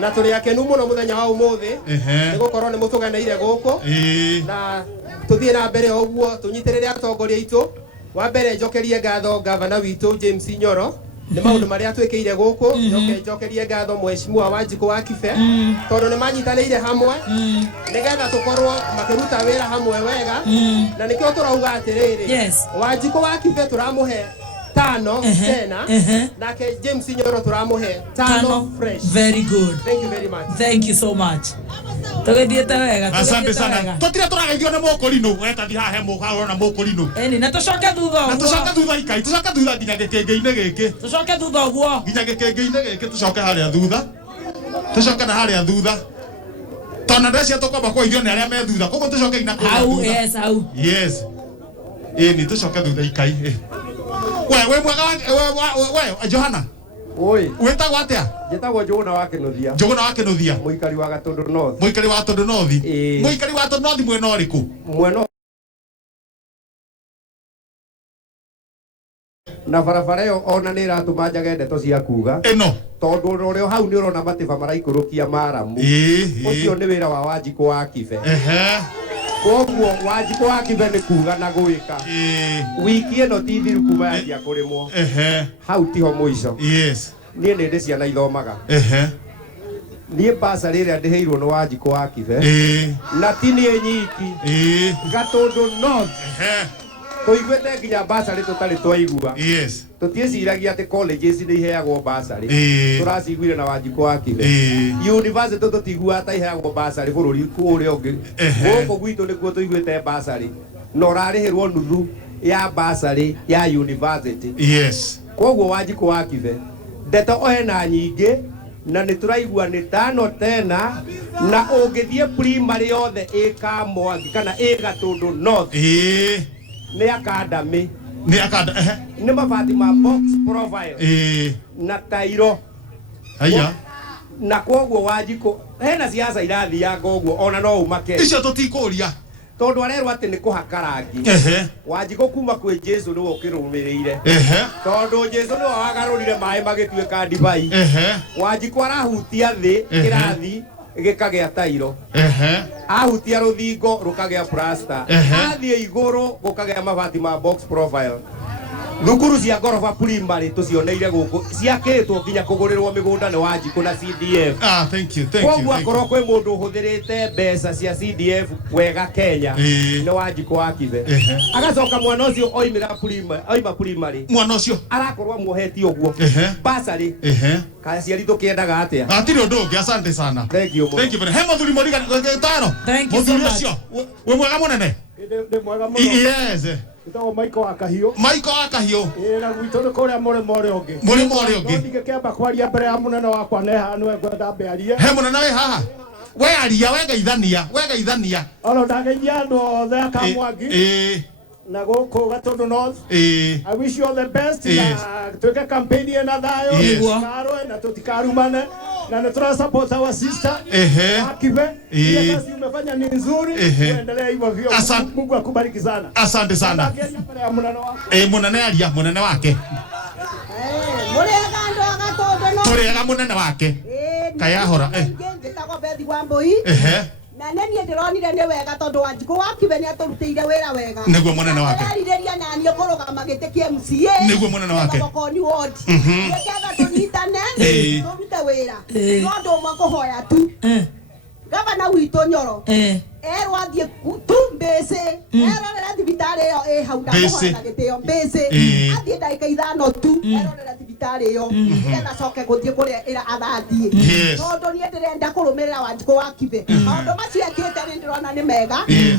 Na tũrĩ akenu mũno mũthenya wa ũmũthĩ. Nĩ gũkorwo nĩ mũtũgeneire gũkũ. Na tũthiĩ na mbere ũguo tũnyitĩrĩre atongoria aitũ. Wa mbere njokerie ngatho gavana witũ James Nyoro. Nĩ maũndũ marĩa twĩkĩire gũkũ. Njokerie ngatho Mheshimiwa Wanjikũ wa Kibe. Tondũ nĩ manyitanĩire hamwe. Nĩgetha tũkorwo makĩruta wĩra hamwe wega. Na nĩkĩo tũrauga atĩrĩrĩ. Wanjikũ wa Kibe tũramũhe 5 tena. Nake James Nyoro tũramũhe 5 fresh. Very good. Thank you very much. Thank you so much. Tũgĩthiĩte wega. Asante sana. Tũtire tũrageithio nĩ mũkũrinũ. Weta thi hahe mũkaona na mũkũrinũ. Eni na tũcoke thutha ũguo. Na tũcoke thutha ikai. Tũcoke thutha nginya gĩkĩngĩ-inĩ gĩkĩ. Tũcoke thutha ũguo. Nginya gĩkĩngĩ-inĩ gĩkĩ tũcoke harĩa thutha. Tũcoke na harĩa thutha. Tona ndĩcia tũkwamba kũithio nĩ arĩa me thutha. Koguo tũcoke ina kũrĩa thutha. Yes, au. Yes. Eni tũcoke thutha ikai. We mwega we Johana. Oi. Wĩtagwo atĩa? Njĩtagwo Njũgũna wa Kĩnuthia. Njũgũna wa Kĩnuthia. Mũikari wa Gatũndũ North. Mũikari wa Gatũndũ North. Mũikari wa Gatũndũ North mwena ũrĩkũ? Mwena na barabara ĩyo ona nĩ ĩratũma njage ndeto cia kuga ĩno tondũ ũrĩa hau nĩ ũrona matĩba maraikũrũkia Maramu. Ũcio nĩ wĩra wa Wanjikũ wa Kibe. Koguo Wanjikũ wa Kibe nĩ kuga na gwĩka. Wiki ĩno ti thiru kuma yanjia kũrĩmwo. Hau tiho mũico. Niĩ nĩ ndĩ ciana ithomaga. Niĩ basarĩ ĩrĩa ndĩheirwo nĩ Wanjikũ wa Kibe na ti niĩ nyiki. Gatũndũ North tũiguĩte nginya basarĩ tũtarĩ twaigua. Tũtiĩciragia atĩ colleges nĩ iheagwo basarĩ. Tũraciguire na Wanjikũ wa Kibe. University tũtiguaga ta iheagwo basarĩ bũrũri kũrĩa ũngĩ. Gũkũ gwitũ nĩkuo tũiguĩte basarĩ na ũrarĩhĩrwo nuthu ya basarĩ ya university. Koguo Wanjikũ wa Kibe ndeto o hena nyingĩ na nĩ tũraigua nĩ 5 tena na ũngĩthiĩ primary yothe ĩ Kamwangi kana ĩ Gatũndũ North nĩ academy. Nĩ mabati ma box profile na tairo. Na koguo Wanjikũ hena ciaca irathianga ũguo ona no umake. Icio tũtikũria. tondu arerwa ati ni kuhaka rangi Wanjiku kuma kwi Jesu niwe ukirumiririre tondu Jesu niwe wagarurire mai magituika ndibai Wanjiku arahutia thi kirathi gikagea tairo ahutia ruthingo rukagea plaster athie iguru gukagea mabati ma box profile Thukuru cia ngoroba primary tucioneire guku ciakitwo nginya kugurirwo migunda ni Wanjiku na CDF. Thank you. Koguo akorwo kwi mundu uhuthirite mbeca cia CDF wega Kenya ni Wanjiku wa Kibe. Agacoka mwana ucio oima primary. Mwana ucio arakorwo muheti uguo. Basari. Kaciari tukiendaga atia. Atiri undu ungi asante sana. Thank you. Thank you very much. Muthuri Moriga tano. Thank you so much. We mwega munene. Ndi mwega muno. Yes. Ito Michael Akahio. Michael Akahio. Na gwitå nä kå rä a må rä må rä å ngä må rä må rä å ngä ndingä kä amba kwaria mbere ya må nene wakwa neha nä we ngwenda mbä arie he må nene wä haha we aria wegeithania ono ndageithia andå othe akamwangi na gå kå Gatũndũ North I wish you all the best na twä ke campaign ena thayo karwe na tå tikarumane na nä tå support our sister Akibe ile kazi umefanya ni nzuri uendelee hivyo vyo Mungu akubariki sana asante sana munene aria munene wake turiega munene wake kayahora ngitagwo Bethi Wambui na nenie ndironire ni wega tondu Wanjiku wa Kibe ni aturutire wira wega niguo munene wake arireria nani kurugama gite kia MCA niguo munene wake Gokoni ward yekega tunyitane turute wira no ndu makuhoya tu gavana witu Nyoro erwa athie tu mbese erorera thibitari iyo hau ndakuhoya gitio mbese athie ndagika 5 tu erorera thibitari iyo ngetha coke guthie kuria ira athathie tondu nie ndirenda kurumirira Wanjiku wa Kibe maundu macio ekite ni ndirona ni mega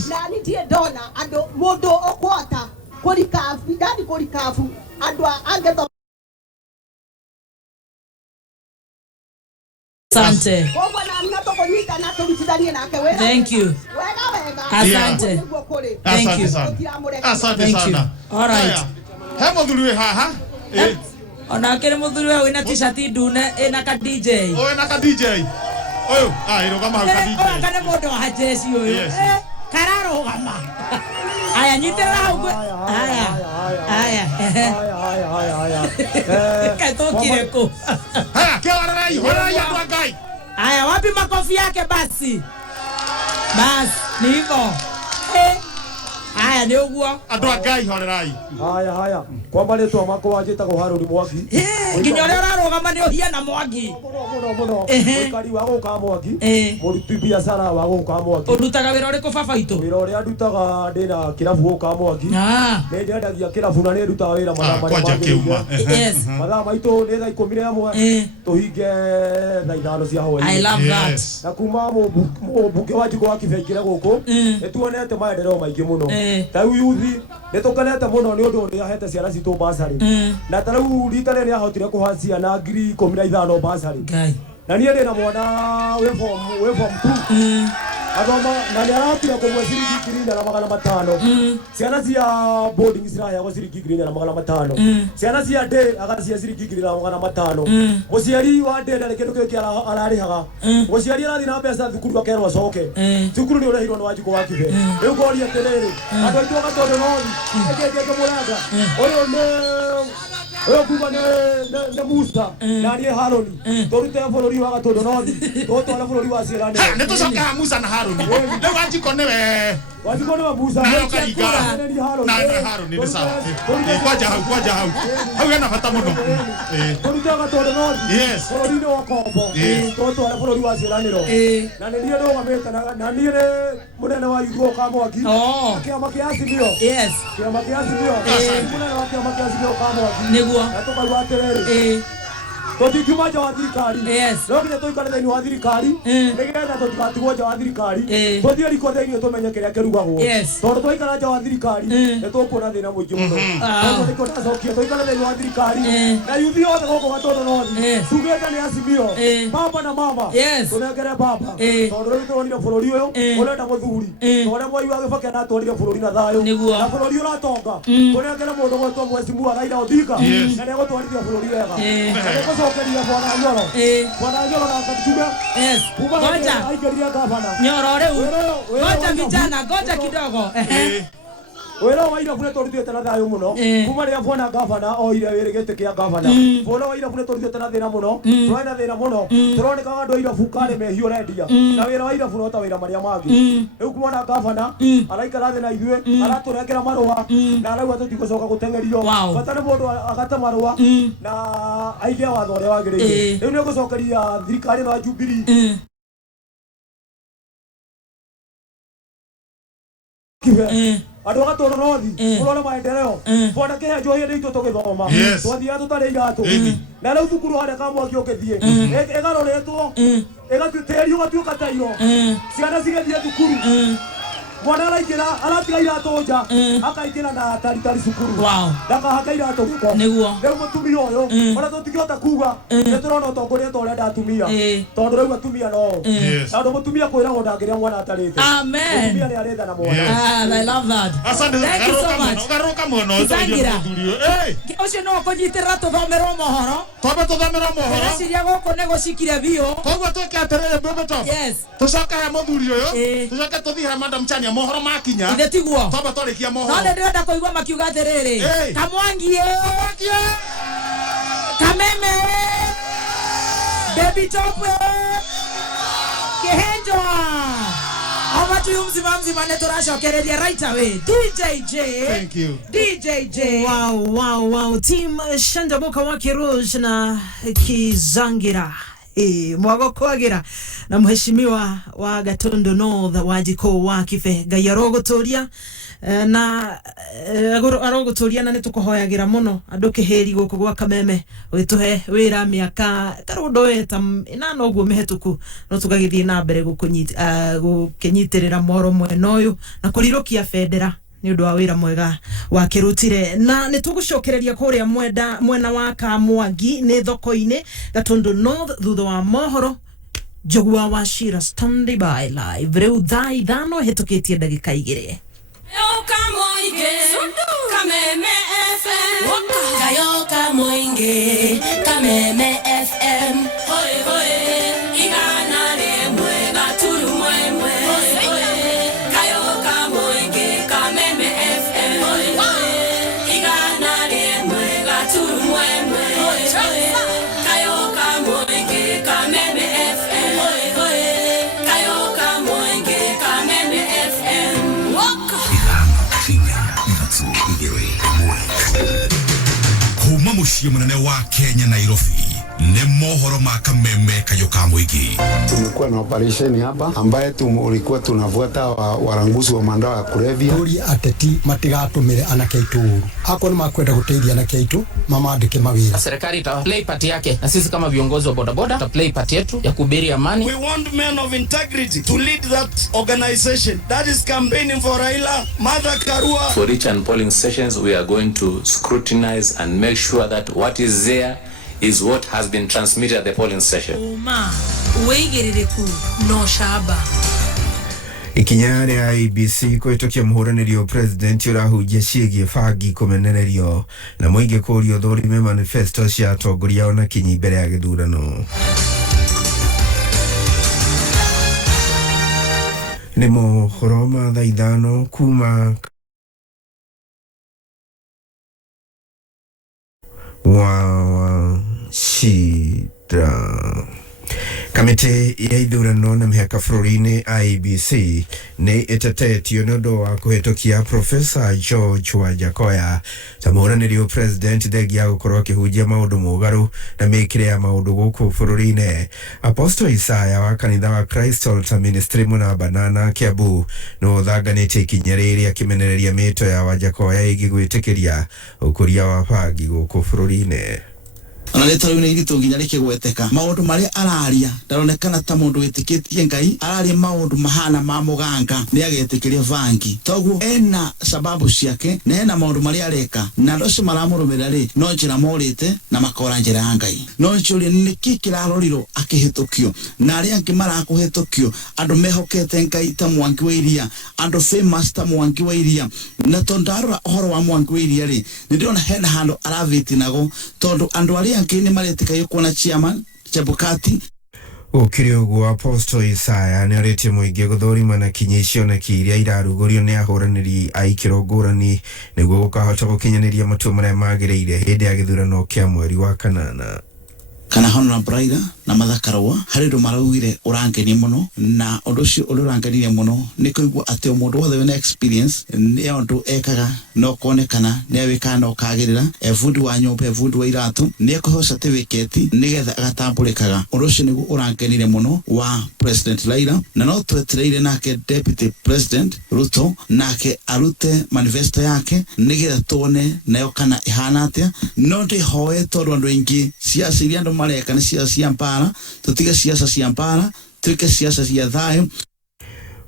na ni ndie ndona andu mundu ukwota kurikafu andu angetho Asante. Thank you. Asante. Thank you. Asante sana. All right. He muthuri we haha. Ona kile muthuri we wina t-shirt ndune ina ka DJ. Ina ka DJ. Oyo, irugama hau ka DJ. Kana mundu wa jesi uyu. Kararugama. Aya nyitira hau. Aya. Katokire ko. Haya, kiwararai, horai ya Ngai. Aya, wapi makofi yake basi? Bas, ni hivyo. Aya, ni uguo. Andu a Ngai horerai. Haya. Kwamba rĩtwa makwa wanjĩtagwo Harũni Mwangi. Nginya ũrĩa ũrarũgama nĩ ũhiana Mwangi. Mũno. Mũikari wa gũka Mwangi. Mũruti biacara wa gũka Mwangi. Ũrutaga wĩra ũrĩkũ baba witũ? Wĩra ũrĩa ndutaga ndĩna kĩrabu gũka Mwangi. Nĩ ndendagia kĩrabu na nĩ ndutaga wĩra mathaa marĩa Yes. Mathaa maitũ nĩ thaa 11 tũhinge thaa 5 cia hwaĩ-inĩ. I love that. Na kuma mũmbunge Wanjiku wa Kibe aingĩre gũkũ nĩ tuonete maendeleo maingĩ mũno. Ta rĩu yuthi nĩ tũkenete mũno nĩ ũndũ ũrĩa ahete ciana citũ basari na ta rĩu rita rĩrĩa nĩ ahotire kũhe ciana 15,000 basari na niĩ ndĩ na mwana wĩ form 2 athoma na nĩ aratira kũmwe ciringi 1,500 ciana cia boarding ciraheagwo ciringi 1,500 ciana cia day agacia ciringi 1,500 mũciari wa day ndarĩ kĩndũ kĩngĩ ararĩhaga mũciari arathiĩ na mbeca thukuru akerwo acoke thukuru nĩ ũrĩhirwo nĩ Wanjiku wa Kibe rĩu ngoria atĩrĩrĩ andũ aitũ Gatũndũ North ĩngĩ mũranga ũyũ nĩ kuga nĩ Musta na niĩ Harũni tũrute bũrũri wa Gatũndũ North tũtware bũrũri wa ciĩranĩro nĩ tũcokaga Musa na Harũni rĩu Wanjiku nĩwe Wanjiku nĩwe Musa na Harũni nĩ sawa kwanja hau hena bata mũno tũrute Gatũndũ North bũrũri-inĩ wa Kombo tũtware bũrũri wa ciĩranĩro na nĩ niĩ ndũgamĩte na niĩ nĩ mũnene wa Igũrũ ka Mwangi kĩama kĩa Azimio kĩama kĩa Azimio mũnene wa kĩama kĩa Azimio ka Mwangi na tũkauga atĩrĩrĩ tũtingiuma nja wa thirikari no nginya tũikare thĩinĩ wa thirikari nĩgetha tũtigatigwo nja wa thirikari tũthiĩ riko thĩinĩ tũmenye kĩrĩa kĩrugagwo tondũ twaikara nja wa thirikari nĩ tũkuona thĩna mũingĩ mũno tondũ nĩkĩo ndacokia tũikare thĩinĩ wa thirikari na yuthi yothe gũkũ Gatũndũ North tugĩte nĩ Azimio baba na mama tũnengere baba tondũ rĩu tũronire bũrũri ũyũ ũrenda mũthuri tondũ Mwai wa Kĩbakĩ anatwarire bũrũri na thayũ na bũrũri ũratonga tũnengere mũndũ gwĩtwo Mheshimiwa Raila Odinga na nĩ egũtwarithia bũrũri wega gucokeria bwana Nyoro bwana Nyoro na Katuga Ngoja aigeria gavana Nyoro reu ngoja vijana ngoja kidogo wera wa ira kule torithite na thayo muno kuma ria bwana gavana o ira wirigite kia gavana bwana wa ira kule torithite na thina muno twana thina muno turoneka andu ira bukare mehio rendia na wira wa ira burota wira maria mangi riu kuma na gavana araikara thina ithue araturekera marua na arauga tutigucoka gutengerio batane mundu agate marua na aige watho uria wagirire riu ni gucokeria thirikari na Jubilee Ado gatoro rothi urore maendeleo bona ke njohie ni itoto githoma twathia tutare igatu na riu thukuru hare kamwa giokethie egaroretwo egatuteri ugatuika tairo ciana cigethie thukuru mwana araingira aratiga iratu nja akaingira na taritari cukuru ndakahaka iratu guko niguo riu mutumia uyu ona tutingihota kuga niturona utongoria ta uria ndatumia tondu riu atumia no tondu mutumia kwiragwo ndangiria mwana atarite mutumia ni aretha na mwana I love that. Asante Thank you so much. Garuka muno ucio no kunyitirira tuthomerwo mohoro twambe tuthomerwo mohoro ciria guku ni gucikire biu koguo twike atiriri mbembeto tucoke he muthuri uyu tucoke tuthie he Madam Chania mohoro makinya ithe tiguo twambe twarikia mohoro no ndirenda kuigua makiuga atiriri Kamwangie Kameme Baby Top Kihenjwa Omatu mzima neturacokereria right away DJ J. Thank you DJ J. Wow team Shanjamuka wa Kiruj na Kizangira mwago kwagira na mheshimiwa wa Gatondo North Wajiko wa Kife Gayarogo Toria na arogo Toria na nitukuhoyagira muno andu kiheri guku gwa Kameme wituhe wira miaka karundo eta inano guo mihituku no tugagithie na mbere gukinyitirira moro mwena uyu na kurirukia federa ni undu wa wira mwega wa kirutire na nitugucokereria kuria mwena wa Kamwangi ni thoko-ini Gatondo North thutha wa mohoro Jogua wa Shira standing by live reu thai thano hitukitie ndagika igiri Kameme FM Kayoka Mwingi Kameme FM Hoi hoi Igana rimwe Gaturu mwemwe Hoi hoi Kayoka Mwingi Kameme FM Hoi hoi Igana rimwe Gaturu mwemwe Hoi hoi Kayoka Mwingi Kameme FM Hoi hoi Kayoka Mwingi Kameme FM Waka Kuma mushie munene wa Kenya Nairobi ni mohoro ma Kameme Kayoka Mwingi. Tumekuwa na operation hapa ambaye tulikuwa tunavuata waranguzi wa madawa ya kulevya. Turi ateti matigatumire anake itu. Ako ni makwenda guteithia anake itu mamandike mawira. Serikali ita play part yake na sisi kama viongozi wa bodaboda ta play part yetu ya kuhubiri amani. We want men of integrity to lead that organization that is campaigning for Raila, Martha Karua. For each and polling sessions we are going to scrutinize and make sure that what is there is what has been transmitted at the polling session. Uigiririku no shaba. Ikinya ria IEBC kwetokia muhuranirio president urahujia ciigie bangi kumenererio na muingi kurio thorime manifesto cia atongoria ona kinyi mbere ya githurano. Ni mohoro ma thaa ithano kuma wa Shira. Kamite ya ithurano na mihaka bururi-ini IEBC ni itetetio ni undu wa kuhitukia Professor George Wajakoya ta muhuranirio president thegia gukorwo akihunjia maundu mugaru na mikire ya maundu guku bururi-ini. Apostle Isaya wa kanitha wa Christ Altar Ministry muna Banana Kiambu no thanganitie ikinya riri akimenereria mito ya Wajakoya igigwitikiria ukuria wa bangi guku bururi-ini. Ona leta rĩu nĩ iritũ nginya rĩkĩgweteka maũndũ marĩa araria ndaronekana ta mũndũ wĩtĩkĩtie Ngai araria maũndũ mahana ma mũganga nĩ agetĩkĩria bangi toguo ena sababu ciake na ena maũndũ marĩa areka na andũ acio maramũrũmĩrĩra rĩ no njĩra morĩte na makora njĩra ya Ngai no njũria nĩkĩ kĩrarorirwo akĩhĩtũkio na arĩa angĩ marakũhĩtũkio andũ mehokete Ngai ta Mwangi wa Iria andũ famous ta Mwangi wa Iria na tondu ndarora ũhoro wa Mwangi wa Iria rĩ nĩndĩrona hena handũ aravĩtinago tondu andũ arĩa angĩ nĩ maretĩkĩrio kuona chairman Chebukati. Ukiri uguo Apostle Isaya nĩ arĩtie mũingĩ gũthũrima na kinya icio na iria irarugũrio nĩ ahũranĩri a ikĩro ngũrani nĩguo gũkahota gũkinyanĩria matua marĩa magĩrĩire hĩndĩ ya gĩthurano kĩa mweri wa kanana. Kana Honorable Raila na Martha Karua harĩ ũndũ maraugire ũrangenia mũno, na ũndũ ũcio ũrangenirie mũno nĩ kũigua atĩ mũndũ wothe wĩna experience nĩ ũndũ ekaga no kuonekana nĩ awĩkaga no kagĩrĩra ebundi wa nyũmba ebundi wa iratũ nĩ ekũheo certificate nĩgetha agatambũrĩkaga. Ũndũ ũcio nĩguo ũrangenirie mũno wa President Raila, na no twetereire nake Deputy President Ruto nake arute manifesto yake nĩgetha tuone nayo kana ihana atĩa. No ndĩhoe tondũ andũ aingĩ ciaca iria andũ mareka nĩ ciaca cia mbara, tutige ciaca cia mbara tuike ciaca cia thayũ.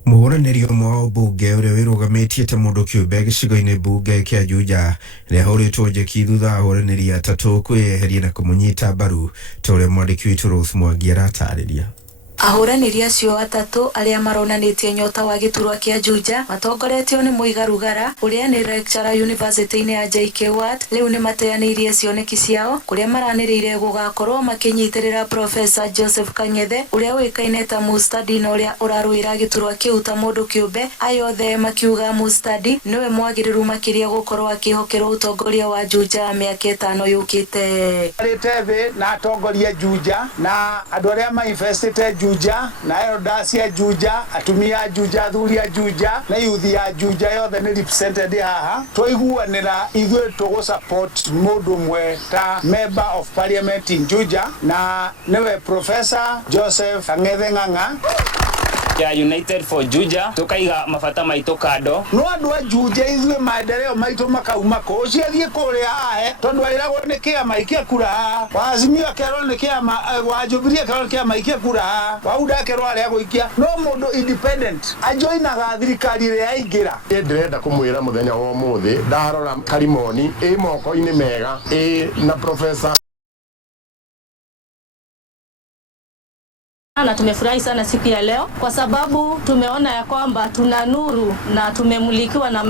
Mũhũranĩri ũmwe wa mbunge ũrĩa wĩrũgamĩtie ta mũndũ kĩũmbe gĩcigo-inĩ mbunge kĩa Juja nĩ ahũrĩtwo njeki thutha wa ahũranĩri atatũ kwĩyeheria na kũmũnyita mbaru ta ũrĩa mwandĩki witũ Ruth Mwangi aratarĩria. Ahũranĩri acio atatũ arĩa maronanĩtie nyota wa gĩturwa kĩa Juja matongoretio nĩ Muiga Rugara ũrĩa nĩ lecturer university-inĩ ya JKUAT. Rĩu nĩ mateanĩirie cioneki ciao kũrĩa maranĩrĩire gũgakorwo makĩnyitĩrĩra Professor Joseph Kang'ethe ũrĩa ũĩkaine ta Mustadi na ũrĩa ũrarũĩra gĩturwa kĩu ta mũndũ kĩũmbe. Ayothe makiuga Mustadi nĩwe mwagĩrĩru makĩria gũkorwo akĩhokerwo ũtongoria wa Juja mĩaka 5 yũkĩte. Arĩte na atongoria Juja na andũ arĩa mainvestĩte Juja na elders ya Juja, atumia Juja, athuri ya Juja na youth ya Juja yothe nĩ represented haha. Twaiguanĩra ithuĩ tũgũ support mũndũ ũmwe ta member of parliament in Juja na nĩwe Professor Joseph Kang'ethe Ng'ang'a ya United for Juja tukaiga mabata maitũ kando. No andũ a Juja ithuĩ maendeleo maitũ makauma kũ ciathiĩ kũrĩa hahe tondũ wĩragwo nĩ kĩama ikia kura wa Azimio akerwo nĩ kĩama wa Jubilee akerwo nĩ kĩama ikia kura wa UDA akerwo arĩa gũikia. No mũndũ independent ajoinaga thirikari ĩrĩa yaingĩra. Ndĩrenda kũmwĩra mũthenya wa ũmũthĩ ndarora Karimoni moko-inĩ mega na Professor Na tumefurahi sana siku ya leo kwa sababu tumeona ya kwamba tuna nuru na tumemulikiwa na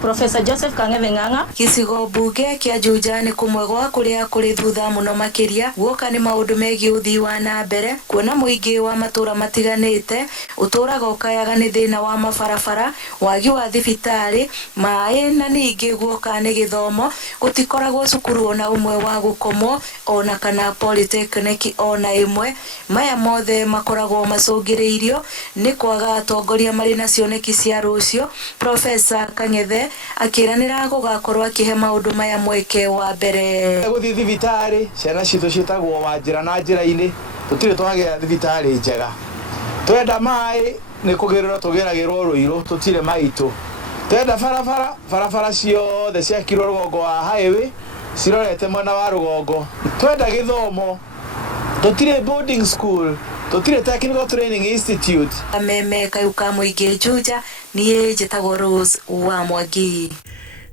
Professor Joseph Kang'ethe Ng'ang'a. Gĩcigo mbunge kĩa Juja nĩ kũmwe gwa kũrĩa kũrĩ thutha mũno makĩria guoka nĩ maũndũ megiĩ ũthii wa na mbere, kuona mũingĩ wa matũra matiganĩte ũtũraga ũkayaga nĩ thĩna wa mabarabara, wagi wa thibitarĩ, maĩ na ningĩ guoka nĩ gĩthomo. Gũtikoragwo cukuru ona ũmwe wa gũkomwo ona kana polytechnic ona ĩmwe. Maya mothe makoragwo macũngĩrĩirio nĩ kwaga atongoria marĩ na cioneki cia rũciũ. Professor Kang'ethe akĩranĩra gũgakorwo akĩhe maũndũ maya mweke wa mbere. Gũthiĩ thibitarĩ, ciana citũ ciĩtagwo Wanjĩra na Njĩra-inĩ, tũtirĩ twagĩa thibitarĩ njega. Twenda maĩ nĩ kũgerera tũgeragĩrwo Rũirũ, tũtirĩ maitũ. Twenda barabara ciothe ciakirwo rũgongo wa highway cirorete mwena wa rũgongo. Twenda gĩthomo, tũtirĩ boarding school, tũtirĩ technical training institute. Kameme kayuka mũingĩ Juja, niĩ njĩtagwo Rose wa Mwangi.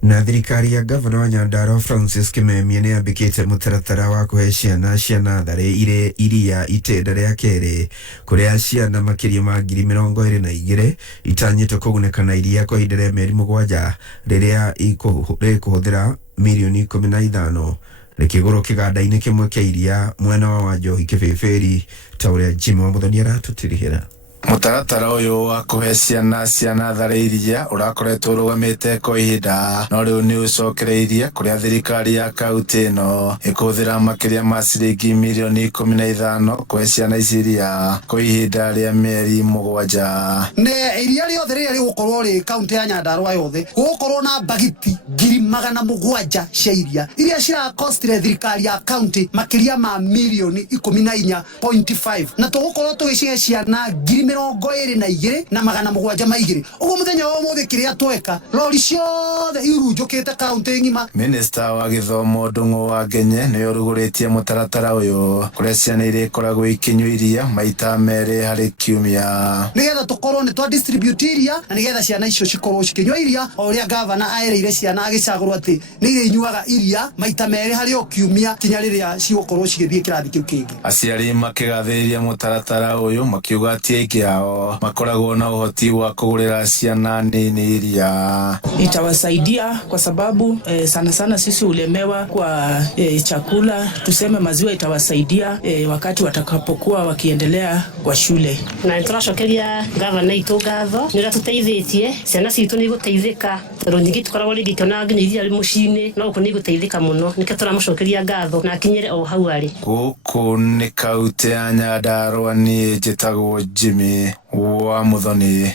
Na thirikari ya gavana wa Nyandarua Francis Kimemia nĩ yambĩkĩte mũtaratara wa kũhe ciana cia natharĩ iria itenda rĩa kerĩ kũrĩa ciana makĩria ma 22,000 itanyĩtwo kũgunĩka na iria kwa ihinda rĩa mĩeri 7 rĩrĩa ikũhũthĩra mirioni 15 rĩkĩgũrwo kĩganda-inĩ kĩmwe kĩa iria mwena wa Wanjohi Kĩbĩbĩri ta ũrĩa Jimmy wa Mũthoni aratũtirihĩra. Mũtaratara ũyũ wa kũhe ciana cia natharĩ iria ũrakoretwo ũrũgamĩte kwa ihinda, no rĩu nĩ ũcokereirie kũrĩa thirikari ya kaunti ĩno ĩkũhũthĩra makĩria ma ciringi mirioni 15 kũhe ciana ici iria kwa ihinda rĩa mĩeri 7. Nĩ iria rĩothe rĩrĩa rĩgũkorwo rĩ kaunti ya Nyandarua yothe gũgũkorwo na bagiti 700,000 cia iria cirakostire thirikari ya kaunti makĩria ma mirioni 14.5 na tũgũkorwo tũgĩcihe ciana 22,000 na 700 ũguo mũthenya wa ũmũthĩ kĩrĩa tweka rori ciothe irunjũkĩte kaunti ng'ima. Minista wa gĩthomo Ndung'u wa Ngenye nĩ ũrugũrĩtie mũtaratara ũyũ kũrĩa ciana irĩkoragwo ikinyua iria maita 2 harĩ kiumia, nĩgetha tũkorwo nĩ twa distribute iria na nĩgetha ciana icio cikorwo cikinyua iria o ũrĩa gavana aereire ciana agĩcagũrwo atĩ nĩ irĩnyuaga iria maita 2 harĩ o kiumia kinya rĩrĩa cigũkorwo cigĩthiĩ kĩrathi kĩu kĩngĩ. Aciari makĩgathĩrĩria mũtaratara ũyũ makiuga atĩ aingĩ ciao makoragwo na uhoti wa kugurira ciana nini iria. Itawasaidia kwa sababu sana sana sisi ulemewa kwa chakula, tuseme maziwa itawasaidia wakati watakapokuwa wakiendelea kwa shule. Na turacokeria gavana itu gatho nira tuteithĩtie ciana citu ni guteithika tondu nyingi tukoragwo rigi kana nginya iria mucini no ko ni guteithika muno nike turamucokeria gatho na akinyire o hau ari. Guku ni kaunti ya Nyandarua, ni njitagwo Jimmy wa Muthoni.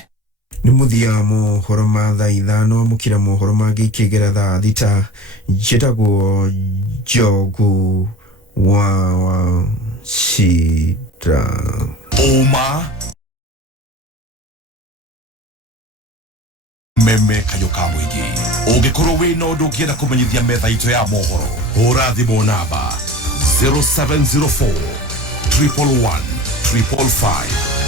Ni muthia mohoro ma thaa ithano mukira mohoro mangĩ ikĩgera thaa thita. Njĩtagwo Njogu wa Shida. Oma Meme Kayuka Muingi. Ũngĩkorwo wĩna ũndũ ũngĩenda kũmenyithia metha itũ ya mohoro, hũra thimũ namba 0704 111 555.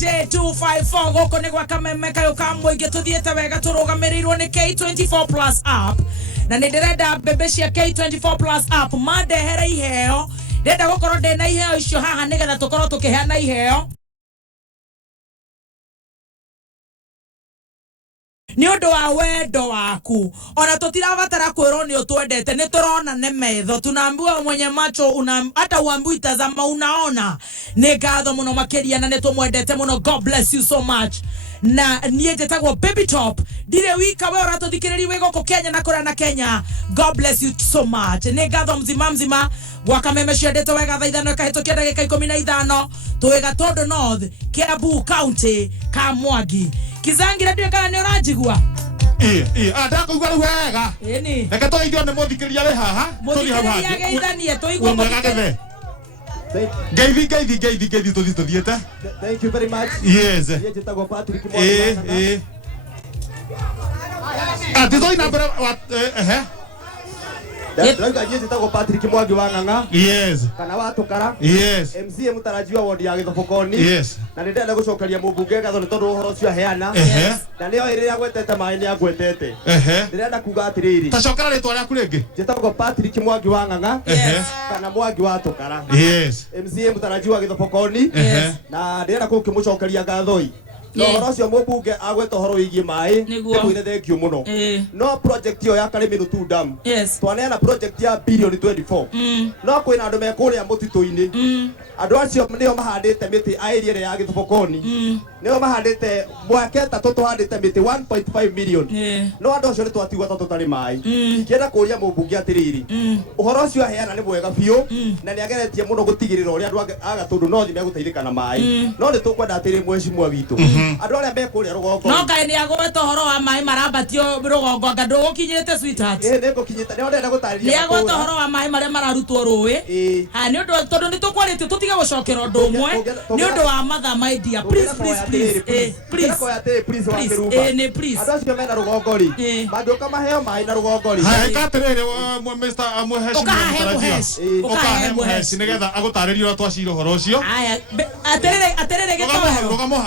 J254 goko ni gwa Kameme Kayuka Muingi tuthiete wega turugamirĩirwo ni K24 Plus app na ni ndirenda mbembe cia K24 Plus app mandehere iheo ndenda gukorwo ndina iheo icio haha nigetha tukorwo tukiheana iheo ni undu wa wendo waku ona tutirabatara kwirwo ni utwendete ni turona ne metho tunaambiwa mwenye macho hata uambiwa itazama unaona ni ngatho muno makiria na ni tumwendete muno. God bless you so much. Na niye jetagwo Baby Top dire wika we uratuthikiriria wego ko Kenya na kura na Kenya. God bless you so much. Ni ngatho mzima gwa Kameme ciendete wega thaa ithano kahitukia ndagika 15 tuwega Tondo North Kiambu County Kamwangi Kizangira ndio kana ni urajigua ndakugwa riu wega ini reke tũgeithio nĩ mũthikĩrĩria wĩ haha mũthikĩrĩria geithanie tũigua mũthikĩrĩria ngeithi tũthiĩte. Thank you very much. Yes. Njĩtagwo Patrick Mwangi. Tũthiĩ na mbere Ndĩrauga niĩ njĩtagwo Patrick Mwangi wa Ng'ang'a. Yes. Kana wa Tũkara. Yes. MCA mũtarajiwa wodi ya Gĩthobokoni. Yes. Na nĩndenda gũcokeria mũmbunge ngatho nĩ tondũ ũhoro ũcio aheana. Na nĩo ĩrĩa agwetete maĩ nĩ agwetete. Ndĩrenda kuga atĩrĩrĩ. Tacokera rĩtwa rĩaku rĩngĩ. Njĩtagwo Patrick Mwangi wa Ng'ang'a. Kana Mwangi wa Tũkara. Yes. MCA mũtarajiwa Gĩthobokoni. Na ndĩrenda gũkĩmũcokeria ngatho no horo cio mũmbunge agweta horo wĩgie maĩ nĩgwĩre thengio mũno no project yo ya Karĩmĩrũ 2 dam twaneana project ya billion 24 no kwĩna andũ mekũrĩa mũtitũ-inĩ andũ acio nĩo mahandĩte mĩtĩ area ĩrĩa ya Gĩthobokoni nĩo mahandĩte mwaka tatũ tũhandĩte mĩtĩ 1.5 million no andũ acio nĩ twatigwo tatũ tũtarĩ maĩ ingĩenda kũria mũmbunge atĩrĩrĩ ũhoro ũcio aheana nĩ mwega biũ na nĩ ageretie mũno gũtigĩrĩra ũrĩa andũ a Gatũndũ no thĩ megũteithĩka na maĩ no nĩ tũkwenda atĩrĩrĩ mheshimiwa witũ andũ arĩa mekũrĩa rũgongo no kaĩ nĩ agweta ũhoro wa maĩ marambatio rũgongo anga ndũgũkinyĩte sweetheart nĩ ngũkinyĩte nĩ ndĩrenda gũtarĩria nĩ agweta ũhoro wa maĩ marĩa mararutwo rũĩ ha nĩ ũndũ tondũ nĩ tũkwarĩtio tũtige gũcokera ũndũ ũmwe nĩ ũndũ wa mathaa my dear please andũ acio mena rũgongo rĩ mangĩũka maheo maĩ na rũgongo rĩ atĩrĩrĩ Mr. Muheshi ũkahe Muheshi nĩgetha agũtarĩrie ũrĩa twacira ũhoro ũcio atĩrĩrĩ gĩtoro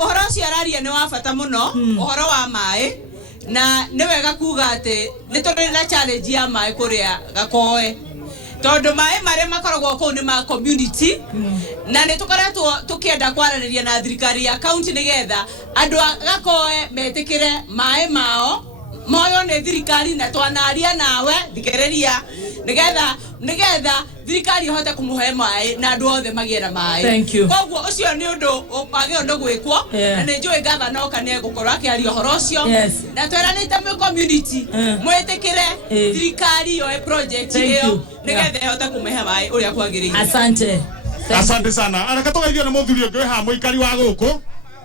Ũhoro ũcio araria nĩ wa bata mũno ũhoro wa maĩ na nĩ wega kuga atĩ nĩ tondũ na challenge ya maĩ kũrĩa Gakoe tondũ maĩ marĩa makoragwo kũu nĩ ma community na nĩ tũkoretwo tũkĩenda kwaranĩria na thirikari ya county nĩgetha andũ a Gakoe metĩkĩre maĩ mao moyo nĩ thirikari na twanaria nawe thikĩrĩria nĩgetha thirikari ihote kũmũhe maĩ na andũ othe magĩe na maĩ koguo ũcio nĩ ũndũ wagĩrĩirwo gwĩkwo na nĩ njũĩ gavana oka nĩ egũkorwo akĩaria ũhoro ũcio na tweranĩte mwĩ community mwĩtĩkĩre thirikari yoe project ĩyo nĩgetha ĩhote kũmũhe maĩ ũrĩa kwagĩrĩire. Asante sana. Areka tũgeithio nĩ mũthuri ũngĩ ha mũikari wa gũkũ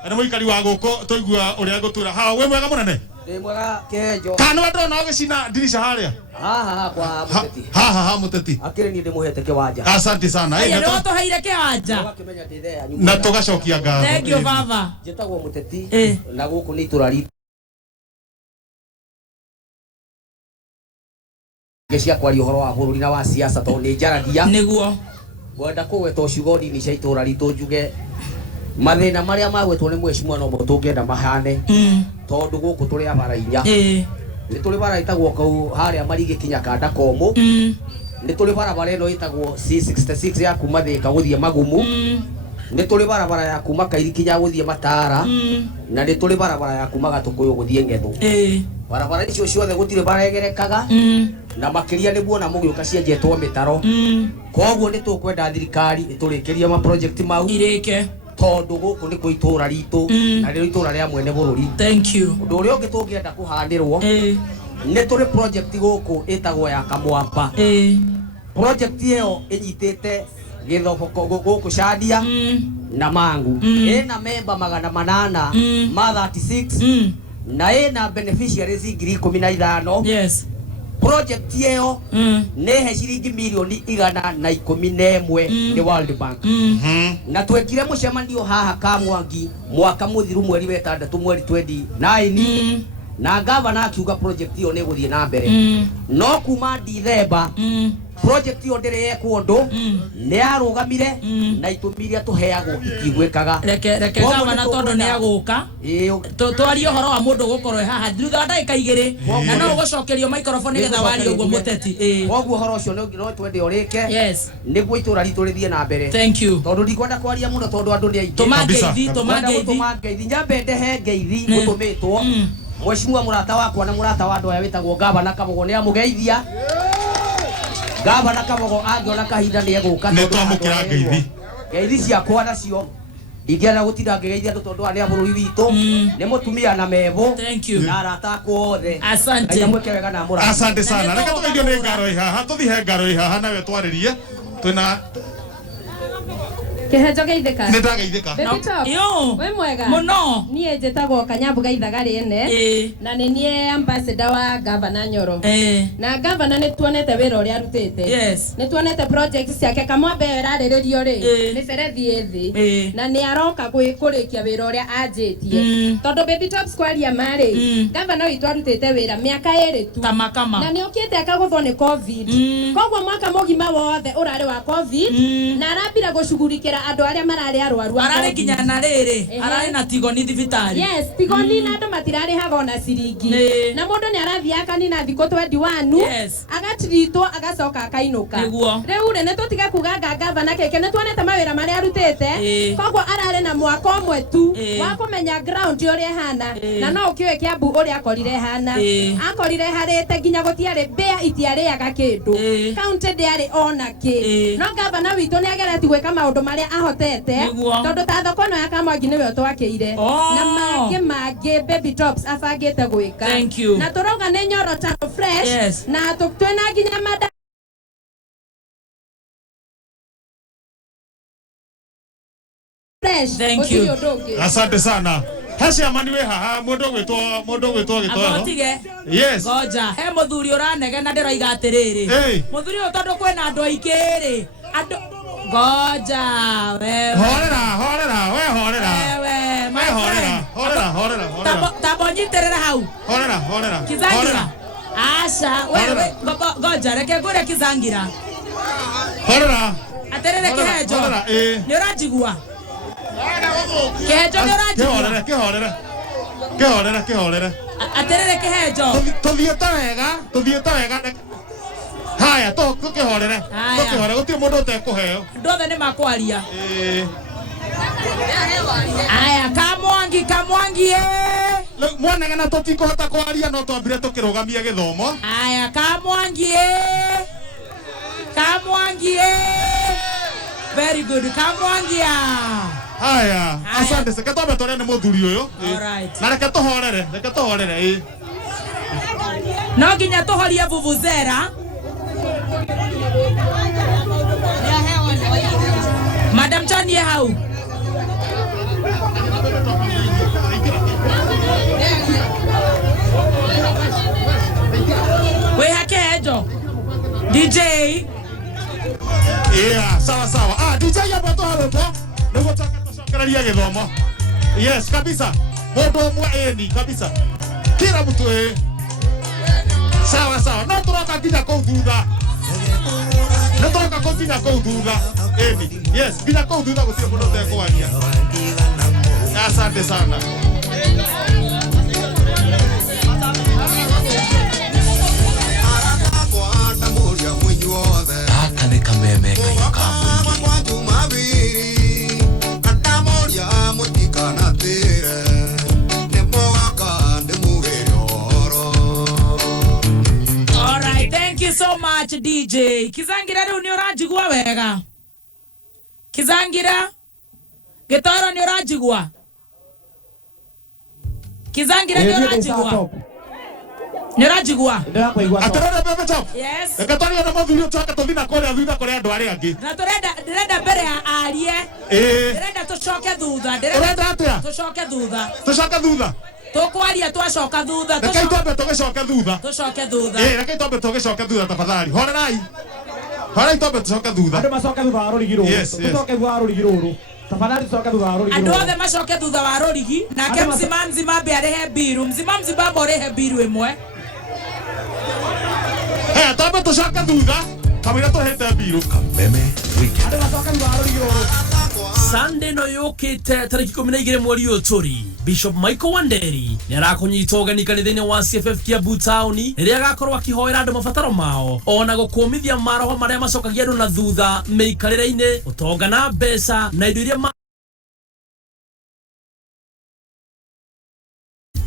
nĩ mũikari wa gũkũ tũigua ũrĩa ngũtwĩra ha wĩ mwega mũnene Ndĩ mwega Kenjo. Kana ndona ũgĩcina dirisha harĩa. Haha kwa Mũteti. Haha Mũteti. Akĩrĩ niĩ ndĩmũhete kĩwanja. Asante sana. Aya nĩ tũheire kĩwanja. Ũgakĩmenya ndĩ there. Na tũgacokia ngatho. Thank you baba. Njĩtagwo Mũteti na gũkũ nĩ itũra ritũ. Gĩcia kwaria ũhoro wa bũrũri na wa siasa tondũ nĩ njaragia. Nĩguo. Ngwenda kũgweta ũciugo ndini cia itũra ritũ njuge mathĩna marĩa magwetwo nĩ mheshimiwa no tũngĩenda mahane tondũ gũkũ tũrĩ abara inya nĩ tũrĩ bara itagwo kau harĩa Marigĩ kinya kanda komũ nĩ tũrĩ barabara ĩno ĩtagwo C66 ya kuma Thĩka gũthiĩ Magumu nĩ tũrĩ barabara ya kuma Kairi kinya gũthiĩ Matara na nĩ tũrĩ barabara ya kuma Gatũkũyũ gũthiĩ Ng'etho barabara icio ciothe gũtirĩ baregerekaga na makĩria nĩguo na mũgĩũka cienjetwo mĩtaro koguo nĩ tũkwenda thirikari ĩtũrĩkĩrie ma project mau irĩke tondu guku niko itura ritu na rĩo itura rĩa mwene bũrũri. Thank you. Ũndũ ũrĩa ũngĩ tũngĩenda kũhandirwo nĩ tũrĩ project gũkũ ĩtagwo ya Kamwamba. Project ĩyo ĩnyitĩte Gĩthoboko gũkũ Shadia na Mangu ĩna memba 800 ma 36 na ĩna beneficiaries 15,000. Yes. Project ĩyo nĩ ciringi milioni 111 nĩ World Bank. Na twekire mũcemanio haha Kamwangi mwaka mũthiru mweri wa 6 mweri 29 na gavana akiuga project ĩyo nĩ gũthiĩ na mbere. No kuma December project ĩyo ndĩrĩ yekwo ũndũ nĩ arũgamire na itũmi iria tũheagwo itigwĩkaga. Reke gavana tondũ nĩ agũka twarie ũhoro wa mũndũ gũkorwo haha thutha wa ndagĩka 2 na no ũgũcokerio microphone nĩgetha warie ũguo Mũteti. Koguo ũhoro ũcio no twende ũrĩke nĩguo itũra ritũ rĩthiĩ na mbere. Thank you. Tondũ ndikwenda kwaria mũno tondũ andũ nĩ aingĩ. Tũma ngeithi nyambe ndehe ngeithi gũtũmĩtwo mheshimiwa mũrata wakwa na mũrata wa andũ aya wĩtagwo gavana Kabogo nĩ amũgeithia. Gavana Kabogo angĩona kahinda nĩ egũka nĩ twamũkĩra ngeithi. Ngeithi ciakwa nacio ingĩenda gũtinda ngĩgeithia andũ tondũ arĩa bũrũri witũ nĩ mũtumia na mevo na arata akwa othe. Asante. Mweke wega na mũrata. Asante sana. Reke tũgeithio nĩ ngaro haha tũthihe ngaro haha nawe twarĩrie twĩna Kihejo geithika. Nĩndageithĩka. Yo. We mwega. Muno. Niĩ njĩtagwo Kanyambu Gaithagari ene. Na nĩ niĩ ambassador wa Governor Nyoro. Na Governor nĩ tuonete wĩra ũrĩa arutĩte. Yes. Nĩ tuonete projects ciake kamwambe ĩrarĩrĩrio rĩ. Nĩ berethi ĩthĩ. Na nĩ aroka kũrĩkia wĩra ũrĩa anjĩtie. Tondũ Baby Tops kwaria marĩ. Governor witũ arutĩte wĩra mĩaka 2 tu. Kama. Na nĩ okĩte akagũthwo nĩ COVID. Koguo mwaka mũgima wothe ũrarĩ wa COVID. Na arambira gũcugurikĩra andũ arĩa mararĩ arwaru. Ararĩ nginya na rĩrĩ. Ararĩ na tigoni thibitarĩ. Yes, tigoni na andũ matirarĩhaga ona ciringi. Na mũndũ nĩ arathiĩ akanina thikũ 21. Agatirito agacoka akainũka. Rĩu rĩ nĩ tũtige kuga Governor keke nĩ tuonete mawĩra marĩa arutĩte. Koguo ararĩ na mwaka ũmwe tu wa kũmenya ground ũrĩa ihana. Na no ũkĩoe Kiambu ũrĩa akorire ihana. Akorire harĩte nginya gũtiarĩ mbĩa itiarĩaga kĩndũ. County ndĩarĩ ona kĩ. No Governor witũ nĩ agereti gwĩka maũndũ marĩa ahotete. Tondũ ta thoko no ya Kamwangi nĩwe twakĩire. Na mangĩ Baby Tops abangĩte gwĩka. Na tũrauga nĩ Nyoro Tano fresh. Na twĩna nginya mada fresh. Thank you. Asante sana. Hasha mani we haha mundu gwitwo gitoro. Yes. Goja. He muthuri uranege na ndiroiga atiriri. Muthuri uyu tondu kwina andu aingĩ rĩ. Andu Goja wewe. Horera. Tabonyitirira hau. Horera. Kizangira. Asha wewe Goja reke ngure Kizangira. Horera. Aterere Kihejo. Nĩ ũranjigua? Kihejo nĩ ũranjigua? Kĩhorera. Aterere Kihejo. Tuthiĩte wega. Haya, tukĩhorera. Gũtirĩ mũndũ ũtekũheo. Andũ othe nĩ makwaria. Aya, Kamwangi mwanega na tũtikũhota kwaria no twambire tũkĩrũgamia gĩthomo. Aya, Kamwangi very good. Kamwangi Haya, asante se katombe tore nĩ mũthuri ũyũ. Na reke tũhorere. No nginya tũhorie vuvuzela. Madam Chanie hau. We Kihejo. DJ. Sawa. DJ hapa tũharũko. Nĩguo tũcokereria gĩthomo. Yes, kabisa. Mũndũ ũmwe eni kabisa. Kila mtu Sawa. No tũroka nginya kũu thutha. Eni. Yes, nginya kũu thutha gũtirĩ mũndũ ũtekũaria. Asante sana. Aka nĩ kameme kayo ka Alright, thank you so much DJ. Kizangira rĩu nĩ ũranjigua wega? Kizangira Gĩtoro nĩ ũranjigua? Kizangira nĩ ũranjigua? Nĩ ũranjigua? Aterere Baby Tops. Yes. Reke twarie na mũthuri ũcio tũthiĩ na kũrĩa thutha kũrĩa andũ arĩa angĩ. Na ndĩrenda mbere ya arie. Ndĩrenda tũcoke thutha. Tũcoke thutha. Tũkwaria twacoka thutha. Reke twambe tũgĩcoke thutha. Tũcoke thutha. Reke twambe tũgĩcoke thutha tafadhali. Horerai twambe tũcoke thutha. Andũ macoke thutha wa rũrigi rũrũ. Tũcoke thutha wa rũrigi rũrũ. Tafadhali tũcoke thutha wa rũrigi rũrũ. Andũ othe macoke thutha wa rũrigi. Nake mzima arĩhe biru. Mzima arĩhe biru ĩmwe. Twambe tũcoke thutha. Kamũira tũhete biru. Kameme weekend. Andũ macoke thutha wa rũrigi rũrũ. Sunday no yũkĩte tarĩki 12 mweri ũyũ tũrĩ. Bishop Michael Wanderi nĩ arakũnyita ũgeni kanitha-inĩ wa CFF Kiambu Town rĩrĩa agakorwo akĩhoera andũ mabataro mao ona gũkũmithia maroho marĩa macokagia andũ na thutha mĩikarĩre-inĩ ũtonga na mbeca na indo iria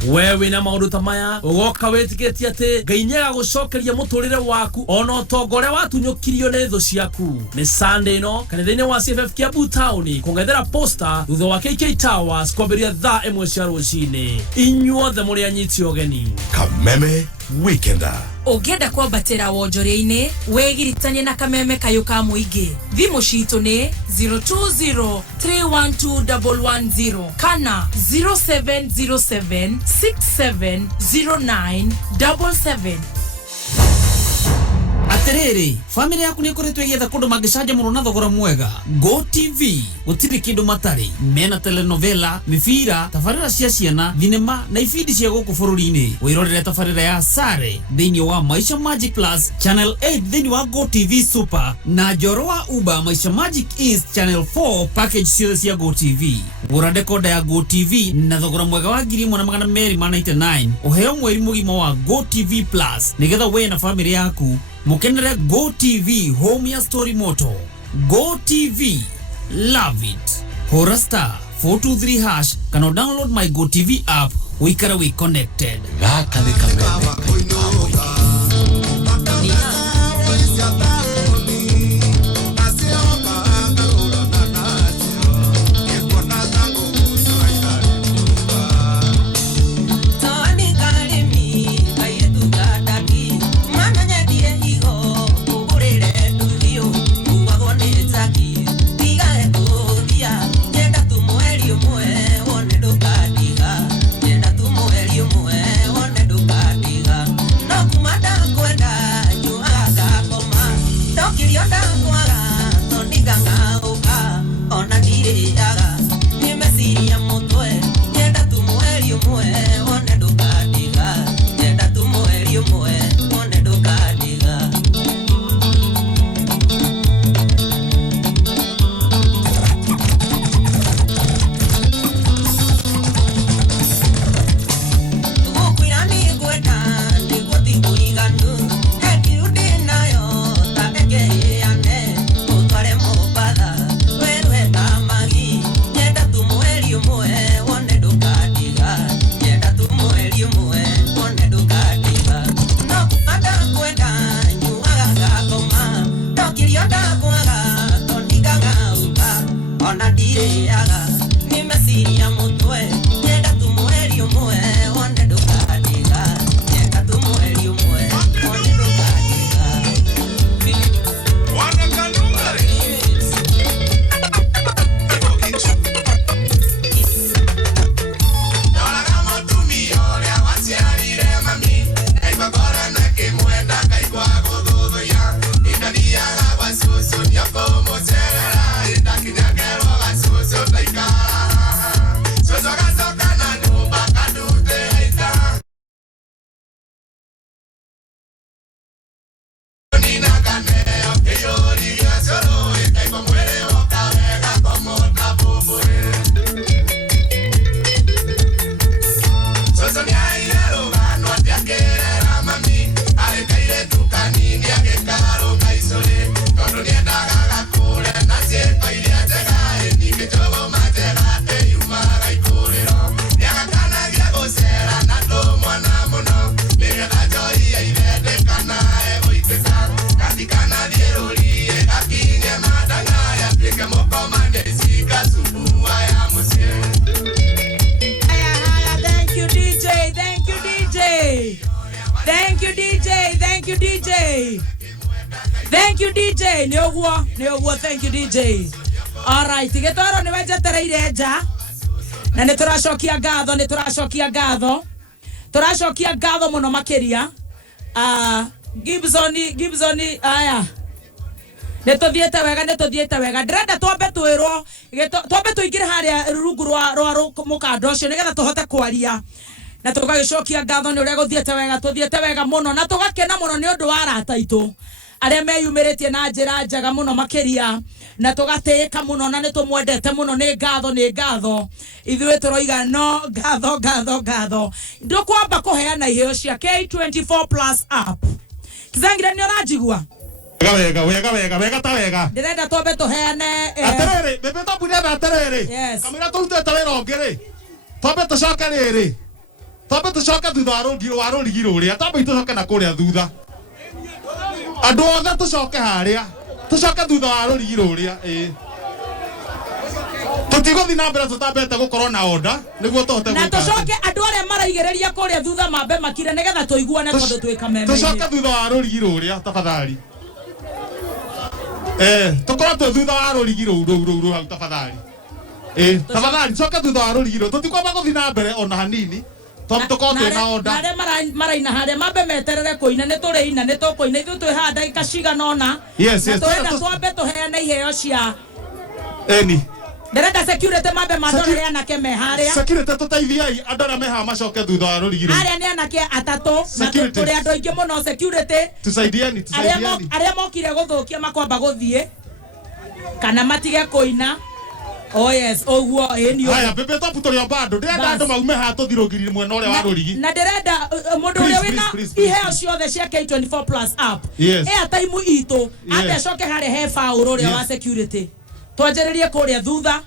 wewe na maũndũ ta maya ũgoka wĩtĩkĩtie atĩ Ngai nĩagagũcokeria mũtũrĩre waku ona ũtonga ũrĩa watunyũkirio nĩ thũ ciaku. Nĩ Sunday ĩno kanitha-inĩ wa CFF Kiambu Town kũng'ethera posta thutha wa KK Towers kwambĩrĩria thaa 1 cia rũcinĩ. Inyuothe mũrĩ anyiti ũgeni. Kameme Weekender. Ũngĩenda kwambatĩra wonjoria-inĩ wĩgiritanie na kameme kayũ ka mũingĩ. Thimũ citũ nĩ 020312110 kana 0707670977. Atiriri, family yaku ni ikoretwo igitha kundu mangicanjamũrwo na thogora mwega. Go TV gutiri kindu matari. Mena telenovela, mibira, tabarĩra cia ciana, thinema na ibindi cia gũkũ bũrũri-inĩ. Wĩrorere tabarĩra ya Sare thĩinĩ wa Maisha Magic Plus, Channel 8 thĩinĩ wa Go TV Super na Njoro wa Uba Maisha Magic East Channel 4 package ciothe cia Go TV. Gũra dekoda ya Go TV na thogora mwega wa 1299. Ũheo mweri mũgima wa Go TV Plus nĩgetha we na family yaku mukenere Go TV home ya story moto. Go TV, love it. Hora star 423# kana download my Go TV app wikara we connected. Gaka ni kameme. Thank you DJ. Ni oguo thank you DJ. All right, gitoro ni wejetereire nja. Na ni turacokia ngatho. Turacokia ngatho muno makiria. Gibson aya. Netothiete wega. Ndĩrenda twambe twĩrwo, twambe tũingĩre harĩa rungu rwa mũkanda ũcio nĩgetha tũhote kwaria. Na tũgagĩcokia ngatho nĩ ũrĩa tũthiĩte wega mũno na tũgakena mũno nĩ ũndũ wa arata aitũ arĩa meyumĩrĩtie na njĩra njega mũno makĩria na tũgatĩĩka mũno na nĩ tũmwendete mũno. Nĩ ngatho ithuĩ tũroiga no ngatho. Ndũkwamba kũheana iheo cia K24 Plus app. Kizangira nĩ ũranjigua? Wega ta wega. Ndĩrenda twambe tũheane aterere bebe taburia na aterere. Yes. Kamera tũrutĩte wĩra ũngĩ rĩ. Twambe tũcoke rĩrĩ. Twambe tũcoke thutha wa rũrigi rũrĩa. Twambe tũcoke na kũrĩa thutha. Andũ othe tũcoke harĩa. Tũcoke thutha wa rũrigi rũrĩa. tutigothi na mbere tutambete gukorwo na order niguo tuhote na tucoke andu aria maraigereria kuria thutha mambe makire nigetha tuiguane tondu twika meme tucoke thutha wa rurigi ruria tafadhali tukorwo tu thutha wa rurigi ruru hau tafadhali tafadhali tucoke thutha wa rurigi ruru tutikwamba guthi na mbere ona hanini tukorwo twina order na maraina haria mambe meterere kuina ni turiina ni tukuina ithu twi handa ikashigana ona twenda twambe tuheane iheo cia Nderenda security mambe mandore anake me haria. Security tutaithiai andu aria meha macoke thutha wa rurigiro. Haria ni anake atatu na turi andu aingi muno security. Tusaidieni. Aria mokire guthukia makwamba guthie. Kana matige kuina. Oh yes, oguo enio. Haya, bebe top turi obando. Ndirenda andu maume ha tuthirugirire mwena uria wa rurigi. Na ndirenda mundu uria wina iheo ciothe cia K24 plus app. Airtime itu ambe coke haria he faulu uria wa security. Twanjiririe kuria thutha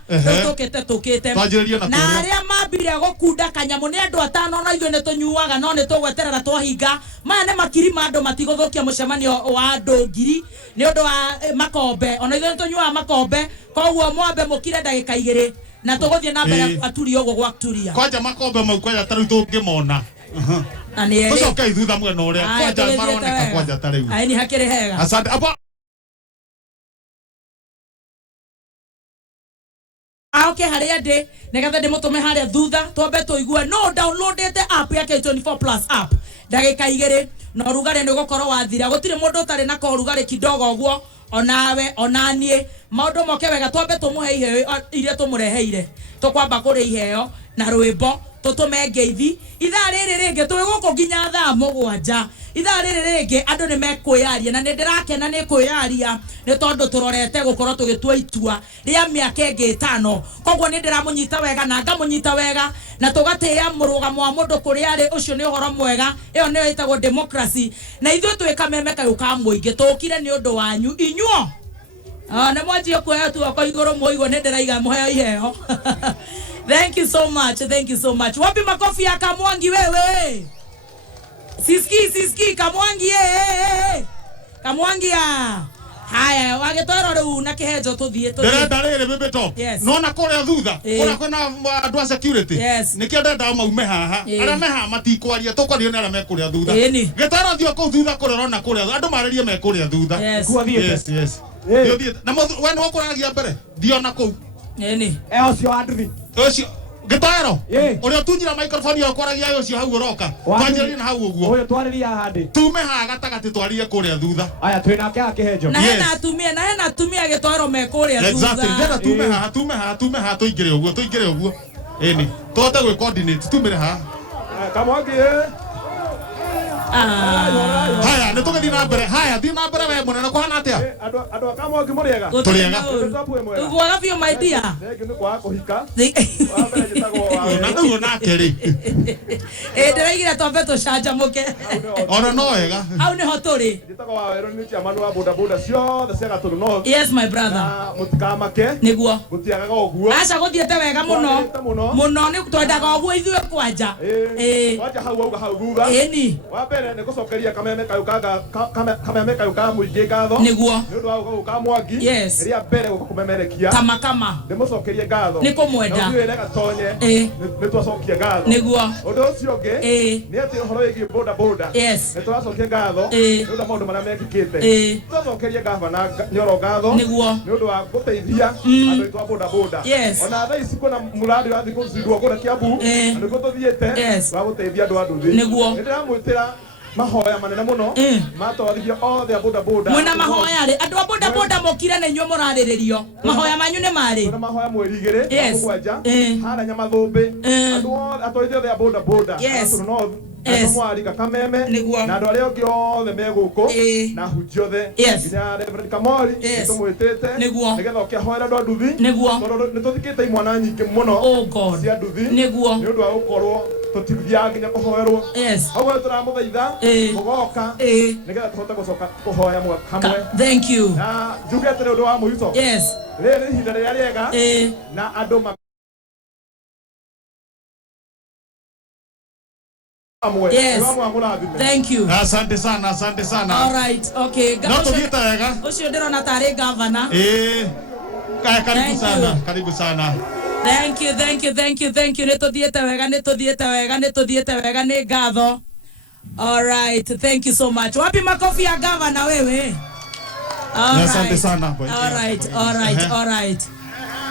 tukite na aria mambire gukunda kanyamu ni andu atano na ithuĩ nĩ tũnyuaga no nĩ tũgweterera twahinga maya nĩ makiri ma andũ matigũthũkia mũcemanio wa andũ ngiri nĩ ũndũ wa makombe ona ithuĩ nĩ tũnyuaga makombe koguo mwambe mũkire ndagĩka 2 na tũgũthiĩ na mbere aturia ũguo gwaturia kwanja makombe mau kwanja tarĩu tũngĩmona na nĩ tũcoke thutha mwena ũrĩa kwanja maroneka kwanja tarĩu nĩ hakĩrĩ hega asante aoke haria ndi negetha ndimutume haria thutha twambe tuigue no downloadete app ya K24 plus app ndagika 2 no rugare ni gukorwo wathira gutire mundu utari na ko rugare kidogo guo onawe onanie maundu moke wega twambe tumuhe iheo iria tumureheire tukwamba kuri iheo na rwimbo tutume ngeithi ithaa riri ringi twi guku nginya thaa 7 ithaa riri ringi andu ni mekwiaria na ndirakena ni kwiaria ni tondu turorete gukorwo tugitua itua ria miaka ingi 5 koguo ni ndiramunyita wega na ngamunyita wega na tugatia murugamo wa mundu kuri ari ucio ni uhoro mwega iyo ni itagwo democracy na ithuĩ twika meme kayuka muingi tukire ni undu wanyu inyuo na mwanjie kuoya tu kwa iguru muigwo ni ndiraiga muheo iheo Thank you so much. Wapi makofi ya Kamwangi wewe? Siski Kamwangi Kamwangi haya wagetwara riu na kihenjo tuthie ndirenda riri bebe top no na kuria thutha kuria kwina andu a security nikio ndenda maume haha aria meha matikwaria tukwaria ni aria me kuria thutha gitara thio ku thutha kuria na kuria andu maririe me kuria thutha yes na we no kuragia mbere thio na ku ucio anduthi ucio gitaro uria tunjira microphone yo kwaragia ucio hau uroka twanjiri na hau uguo uyu twariria handi tume ha gatagati twaririe kuria thutha aya twina kia kihenjo na hena atumia gitwaro me kuria thutha exactly ndena tume ha tuingire uguo eni tote gwe coordinate tumire ha Kamwangi haya nĩ tũgĩthiĩ na mbere haya thiĩ na mbere we mũnene kũhana atĩa andũ a Kamwangi mũrĩega tũrĩega tuguoga biũ my dear thengĩ nĩ kwaga kũhika na nĩguo nake rĩ ndĩraigire twambe tũcanjamũke ona no wega hau nĩho tũrĩ njĩtagwo wa werũ nĩ chairman wa boda boda ciothe cia Gatũndũ North yes my brother mũtikamake nĩguo gũtiagaga ũguo aca gũthiĩte wega mũno nĩ twendaga ũguo ithuĩ kwanja kwanja hau auga hau thutha ĩni wa mbere nĩ gũcokeria kameme kayuka mũingĩ ngatho nĩguo nĩ ũndũ wa gũka Mwangi rĩrĩa mbere gũka kũmemerekia kama ndĩmũcokerie ngatho nĩ kũmwenda na ũthiĩ gatonye nĩ twacokia ngatho nĩguo ũndũ ũcio ũngĩ nĩ atĩ ũhoro wĩgiĩ boda boda nĩ twacokia ngatho nĩ ũndũ wa maũndũ marĩa mekĩkĩte twacokerie gavana Nyoro ngatho nĩguo nĩ ũndũ wa gũteithia andũ aitũ a boda boda ona thaa ici kwĩna mũradi wa thikũ cindwo kũrĩa Kiambu na nĩguo tũthiĩte wa gũteithia andũ a nduthi nĩguo nĩ ndĩramwĩtĩra mahoya manene muno matwarithia othe a boda boda mwena mahoya ri andu a boda boda mokire na inyuo murariririo mahoya manyu ni mari na mahoya mweri 2 mũgwanja hara Nyamathũmbĩ andu othe atwarithia othe a boda boda andu mwarika kameme na andu aria ongi othe me guku na hunjia othe nginya Reverend Kamori tumwitite nigetha ukiahoera andu a nduthi tondu ni tuthikite imwana nyingi muno cia nduthi ni undu wa gukorwo tutithia nginya kuhoerwo koguo turamuthaitha mugoka nigetha tuhote gucoka kuhoya hamwe thank you na njuge atĩ nĩ ũndũ wa mũico rĩrĩ nĩ ihinda rĩrĩa rĩega na andũ thank you asante sana all right okay no tũthiĩte wega ũcio ndĩrona tarĩ governor karibu sana Thank you. Netothiete wega ni ngatho. All right, thank you so much. Wapi makofi ya gavana wewe? Asante sana. All right.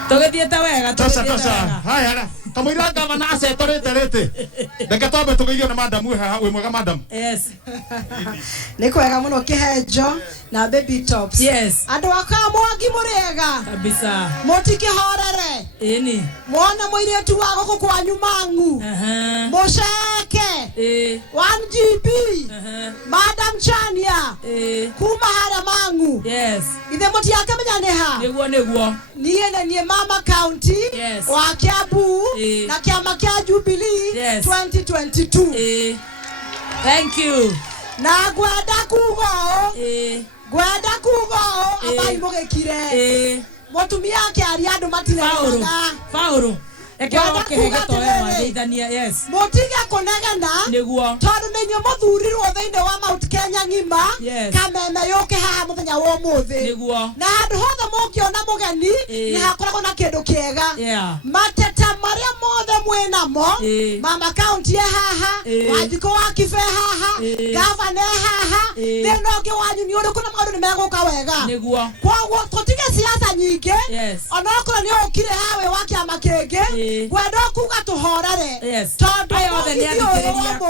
Tugithiete wega. Tosha. Haya. Kamwira gavana acetorete. Reke twambe tugeithio na madam we mwega madam. Yes. Nĩ kwega mũno kĩhenjo na baby tops. Yes. Andũ akamwangi mũrĩega. Kabisa. Mũtikĩhorere. Ĩni. Mwana mũirĩtu wa gũkũ kwanyu Mang'u. Mũceke. 1GB. Madam Chania. Kuma harĩa Mang'u. Yes. Ithe mũtiakĩmenya nĩ ha. Nĩguo. Niĩ Mama County. Yes. Wa Kiambu. Na kiama kia Jubilee 2022. Thank you. Na gwenda kugo abai mugekire. Mutumia yake ari andu matiregaga. Fauru. Yes. Mutige kunegena. Niguo. Tondu ninyo muthurirwo thiini wa Mount Kenya ngima. Kameme yuke haha muthenya wa umuthi. Niguo. Na handu hothe mungiona mugeni ni hakoragwo na kindu kiega. Mateta maria mothe mwinamo. Mama County haha. Wanjiko wa Kibe haha. Gavana haha. Thina ungi wanyu ni uriku na maundu ni meguka wega. Niguo. Kwoguo tutige siasa nyingi. Onokorwo ni ukire hawe wa kiama kingi. Gwenda kuga tuhorere. Tondu yothe ni athikiriria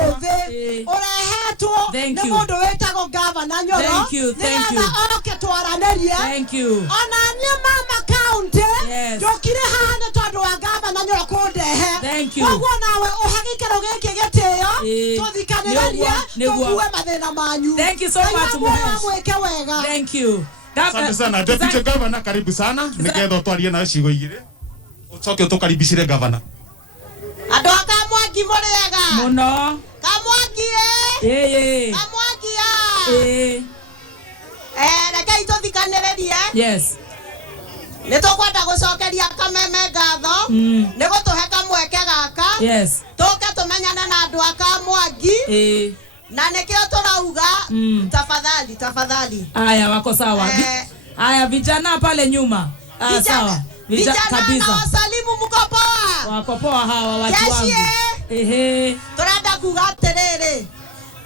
urehetwo ni mundu wetagwo gavana Nyoro. Thank you. Oke twaranirie. Ona nie Mama County. Jokire haha ni tondu wa gavana Nyoro kundehe. Koguo nawe uhagikero giki gitio. Tuthikanirarie tugue mathina manyu. Thank you so much. Mweke wega. Thank you. Asante sana. Deputy Governor, karibu sana. Nigetho twarie na ciugo igire. Ucoke tukaribicire gavana. Andu akamwangi muriega. Muno. Kamwangi Kamwangi reke ituthikaniririe. Yes. Nitukwenda gucokeria Kameme ngatho ni gutuhe kamweke gaka. Yes. Tuke tumenyane na andu akamwangi. Na nikio turauga tafadhali. Aya, wako sawa. Aya, vijana pale nyuma. Sawa. Vijana kabisa. Na wasalimu mko poa. Wako poa hawa watu wangu. Turenda kuga atiriri.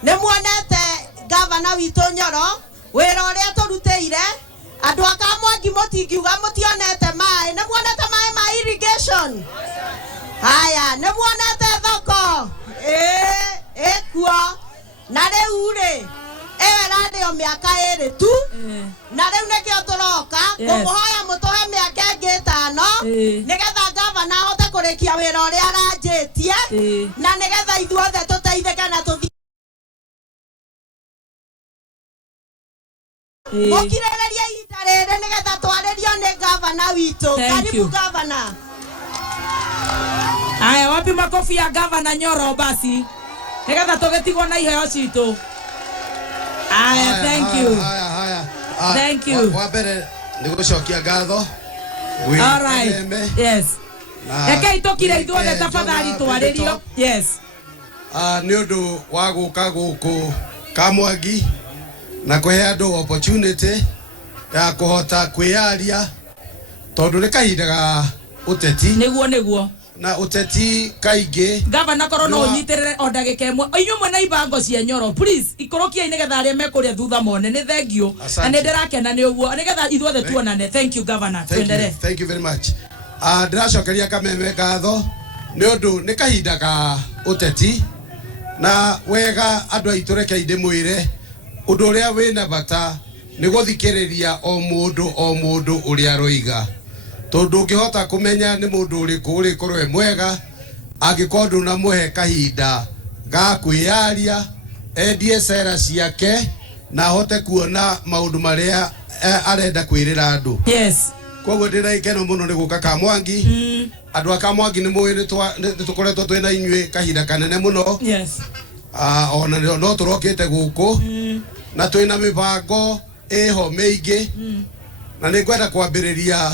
Ni muonete gavana witu Nyoro wira uria turuteire andu akamwangi mutingiuga mutionete mai. Ni muonete mai ma irrigation. Haya, ni muonete thoko. Kuo. Na riu ri ewe radio miaka iri tu. Na riu nikio turoka kumuhoya mutuhe miaka ingi 5 nigetha gavana ahote kurikia wira uria aranjitie na nigetha ithuothe tuteithike na tuthi mukirĩrĩria ihinda rĩrĩ nigetha twarĩrio nĩ gavana witu. Karibu gavana. Aya, wapi makofi ya gavana Nyoro basi nigetha tugetigwo na iheo citu. Aya, thank you. Thank you. Wa mbere ni gucokia ngatho. All right. Yes. Reke itokire ithuothe tafadhali twarĩrio. Yes. Nĩ ũndũ wa gũka gũkũ Kamwangi na kũhe andũ opportunity ya kũhota kwĩyaria tondũ nĩ kahinda ga ũteti. Nĩguo. Na ũteti kaingĩ gavana korwo no unyitirire o ndagika imwe inyuĩ mwena ibango cia Nyoro please ikorokiai nigetha arĩa mekuria thutha mone nĩ thengio na nĩ ndirakena nĩ ũguo nigetha ithuothe tuonane. Thank you governor. Thank you very much. Ndĩracokeria Kameme ngatho nĩ ũndũ nĩ kahinda ga ũteti na wega andũ aitũ reke ndĩmwĩre ũndũ ũrĩa wĩna bata nĩ gũthikĩrĩria o mũndũ ũrĩa aroiga tondu ngihota kumenya ni mundu uriku urikorwo we mwega angĩkorwo ndũnamũhe kahinda ga kwĩyaria endie cera ciake na ahote kuona maundu maria arenda kwĩrĩra andũ. Yes. Koguo ndĩna ikeno mũno nĩ gũka Kamwangi. Andũ a Kamwangi nĩ mũĩ nĩ tũkoretwo twĩna inyuĩ kahinda kanene mũno. Yes. Ona no tũrokĩte gũkũ na twĩna mĩbango ĩho mĩingĩ na nĩ ngwenda kwambĩrĩria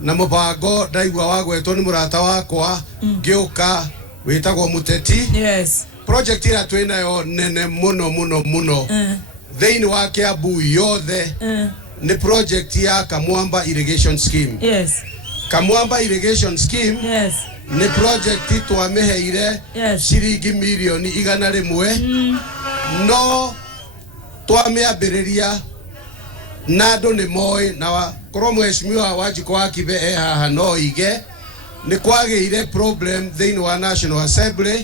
na mubango ndaigua wagwetwo ni murata wakwa ngĩũka wĩtagwo Mũteti. Yes. Project ĩrĩa twĩnayo nene mũno thĩinĩ wa Kiambu yothe ni project ya Kamwamba irrigation scheme. Yes. Kamwamba irrigation scheme ni project twameheire ciringi milioni 100 no twameambĩrĩria na andũ nĩ moĩ na korwo mheshimiwa Wanjikũ wa Kibe haha no ige nĩ kwagĩire problem thĩinĩ wa National Assembly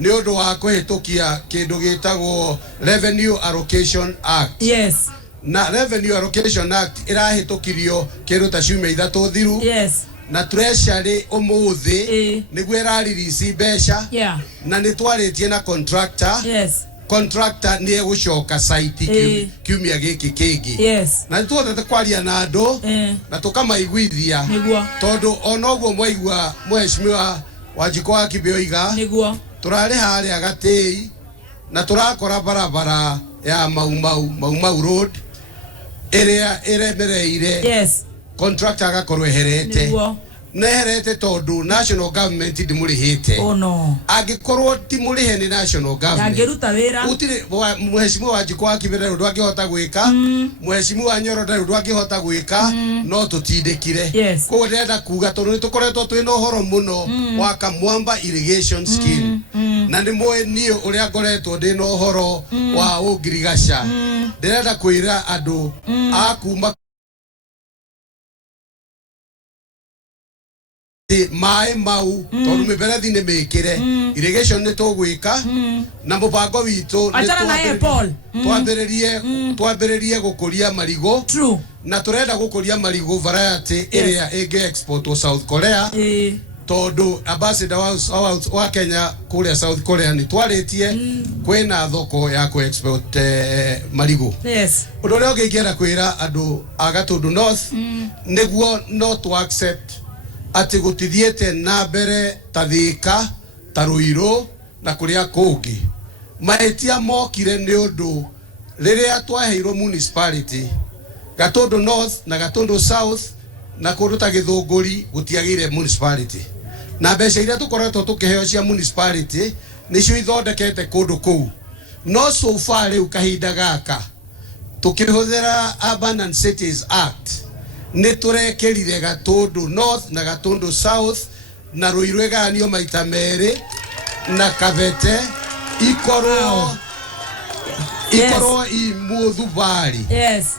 nĩ ũndũ wa kũhĩtũkia kĩndũ gĩtagwo Revenue Allocation Act. Na Revenue Allocation Act ĩrahĩtũkirio kĩndũ ta ciumia 3 thiru. Na treasury ũmũthĩ nĩguo ĩraririci mbeca na nĩ twarĩtie na contractor. Contractor nĩ egũcoka site kiumia gĩkĩ kĩngĩ. Na nĩtũhotete kwaria na andũ na tũkamaiguithia tondũ ona ũguo mwaigua mheshimiwa Wanjikũ wa Kibe oiga tũrarĩ harĩa Gatĩi na tũrakora barabara ya Mau Road ĩrĩa ĩremereire contractor agakorwo eherete neherete tondu national government ndimurihite angikorwo timurihe ni national government angiruta wira utire mheshimiwa Wanjikũ wa Kibe ndu angihota gwika mheshimiwa Nyoro ndu angihota gwika no tutindikire koguo ndenda kuga tondu nitukoretwo twina uhoro muno wa Kamwamba irrigation scheme na ni moe niyo uria ngoretwo ndina uhoro wa ungirigaca ndenda kwira andu akuma mai mau tondu miberethi ni mikire irrigation ni tugwika na mubango witu twambiririe gukuria marigo na turenda gukuria marigo variety area ige export to South Korea tondu ambassador wa Kenya kuria South Korea ni twaritie kwina thoko ya ku export marigo undu uria ungigira kwira andu a Gatundu North niguo no to accept ati gutithiete na mbere ta Thika ta Ruiru na kuria kungi mahetia mokire ni undu riria twaheirwo municipality Gatundu North na Gatundu South na kundu ta Githunguri gutiagire municipality na mbeca iria tukoretwo tukiheo cia municipality nicio ithondekete kundu kuu no so far riu kahinda gaka tukihuthira Urban and Cities Act ni turekerire Gatundu North na Gatundu South na Ruiru ganio maita meri na Kabete ikorwo i muthubari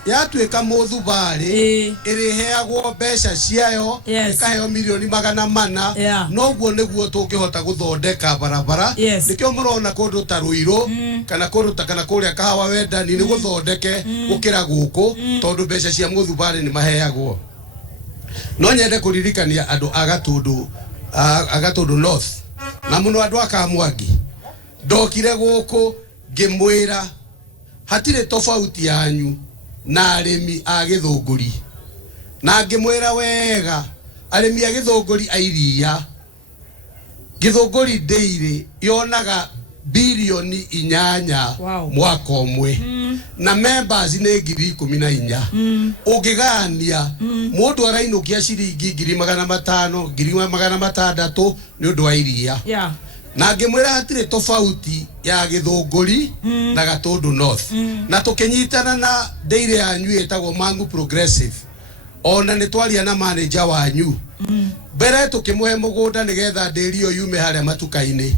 yatuika muthubari iriheagwo mbeca ciayo ikaheo milioni 400 noguo niguo tungihota guthondeka barabara nikio murona kundu ta Ruiru kana kundu ta kana kuria Kahawa Wendani ni guthondeke gukira guku tondu mbeca cia muthubari ni maheagwo no nyende kuririkania andu a Gatundu North na muno andu akamwangi ndokire guku ngimwira hatire tofauti yanyu na arimi a Githunguri na ngimwira wega arimi a Githunguri airia Githunguri daily yonaga bilioni 8 mwaka umwe na members ni 14,000 ungigania mundu arainukia ciringi 500 600 ni undu wa iria na ngimwira hatire tofauti ya Githunguri na Gatundu North na tukinyitana na daily yanyu etagwo Mangu Progressive ona ni twaria na manager wanyu mbere tukimuhe mugunda nigetha ndĩri yo yume haria matukaini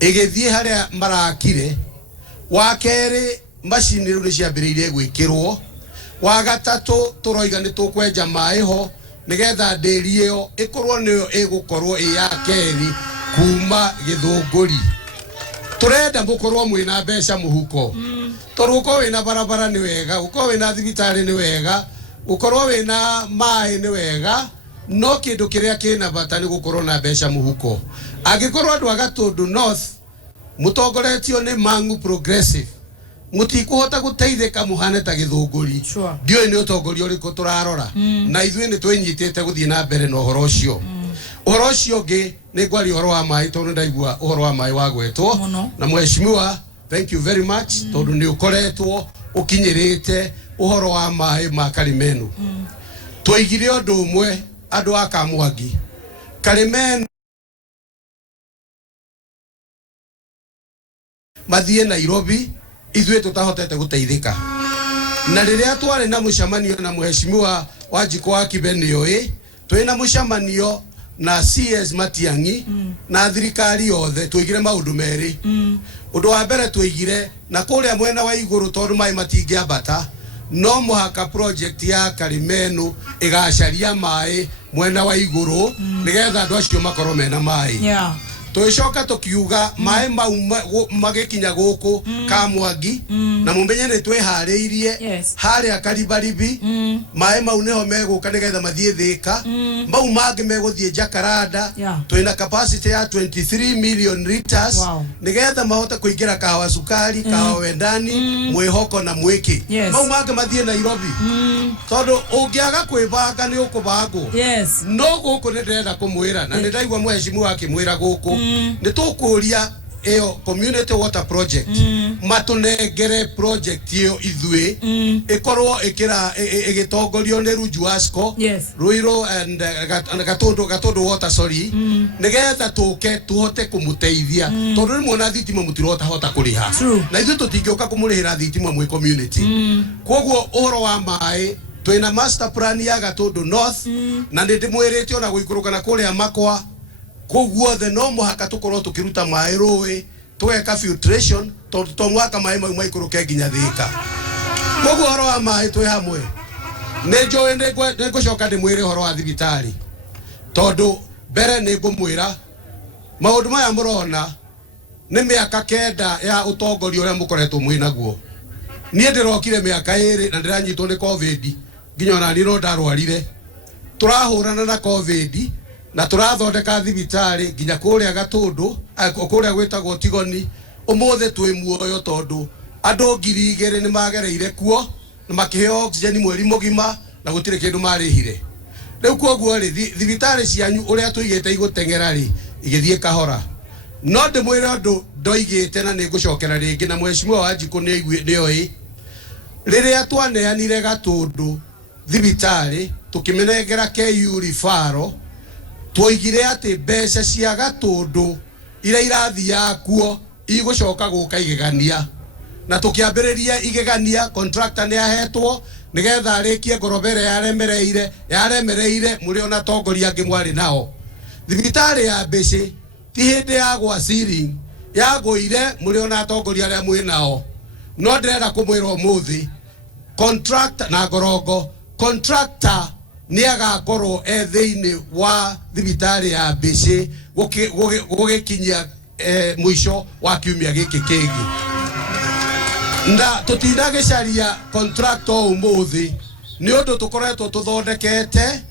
igithie haria marakire wa keri machine riu ni ciambiriirie gwikirwo wa gatatu turoiga ni tukwenja mai ho nigetha ndĩri iyo ikorwo niyo igukorwo ya keri kuma Githunguri turenda mukorwo mwina mbeca muhuko toruko wina barabara ni wega uko wina thibitari ni wega ukorwo wina mai ni wega no kindu kiria kina bata ni gukorwo na mbeca muhuko angikorwo andu a Gatundu North mutongoretio ni Mangu Progressive mutikuhota guteithika muhane ta Githunguri ndio ni utongoria uriku turarora na ithuĩ ni twinyitite guthie na mbere na uhoro ucio uhoro ucio ungi ni gwari uhoro wa mai tondu ndaigua uhoro wa mai wagwetwo na mheshimiwa thank you very much tondu ni ukoretwo ukinyirite uhoro wa mai ma Karimenu twaigire undu umwe andu a Kamwangi Karimenu mathie Nairobi ithuĩ tutahotete guteithika na riria twari na mucemanio na mheshimiwa Wanjikũ wa Kibe nioi twina mucamanio na CS Matiang'i na thirikari yothe twigire maundu meri undu wa mbere twigire na kuria mwena wa iguru tondu mai matingiambata no muhaka project ya Karimenu igacaria mai mwena wa iguru nigetha andu acio makorwo mena mai tuicoka tukiuga mai mau magikinya guku Kamwangi na mumenye ni twihariirie haria Karibaribi mai mau neho meguka nigetha mathie Thika mau mangi meguthie Jakaranda twina capacity ya 23 million liters nigetha mahote kuingira kahawa sukari kahawa wendani mwihoko na mwiki mau mangi mathie Nairobi tondu ungiaga kwibanga ni ukubangwo no guku ni ndenda kumwira na ndaigwa mheshimiwa akimwira guku nitukuria eyo community water project matunengere project iyo ithwe ikorwo ikira igitongorio ni Rujuasco Ruiro and Gatondo water sorry nigetha tuke tuhote kumuteithia tondu ni mwona thitima mutirota hota kuriha na ithu tutingioka kumurihira thitima mwe community koguo uhoro wa mai twina master plan ya Gatondo North na ndimwirite ona guikuruka na kuria Makwa koguo the no muhaka tukorwo tukiruta mai rowe tweka filtration tondu tomwaka mai mau maikuruke nginya Thika koguo horo wa mai twi hamwe nejo ngucoka ndimwire horo wa thibitari tondu mbere ni ngumwira maundu maya murona ni miaka kenda ya utongoria uria mukoretwo mwinaguo nie ndirokire miaka 2 na ndiranyitwo ni covid nginya ona ni no ndarwarire turahurana na covid na turathondeka thibitari nginya kuria Gatondo kuria gwitagwo Tigoni umuthe twi muoyo tondu andu 2,000 ni magereire kuo na makiheo oxygen mweri mugima na gutire kindu marihire riu koguo ri thibitari cianyu uria tuigite igutengera ri igithie kahora no ndimwire andu ndoigite na ningucokera ringi na mheshimiwa Wanjiku ni oi riria twaneanire Gatondo thibitari tukimenengera KU rifaro twoigire ati mbeca cia Gatondo ira irathia kuo igucoka guka igegania na tukiambiriria igegania contractor ni ahetwo nigetha arikie ngorobere yaremereire muri ona tongoria ngimwari nao thibitari ya Mbici ti hindi ya gwa ceiling ya goire muri ona tongoria aria mwi nao no ndirenda kumwira umuthi contractor na Ngorongo contractor ni agakorwo thiini wa thibitari ya Mbici gugikinyia mwisho wa kiumia giki kingi nda tutinagicaria contractor umuthi ni undu tukoretwo tuthondekete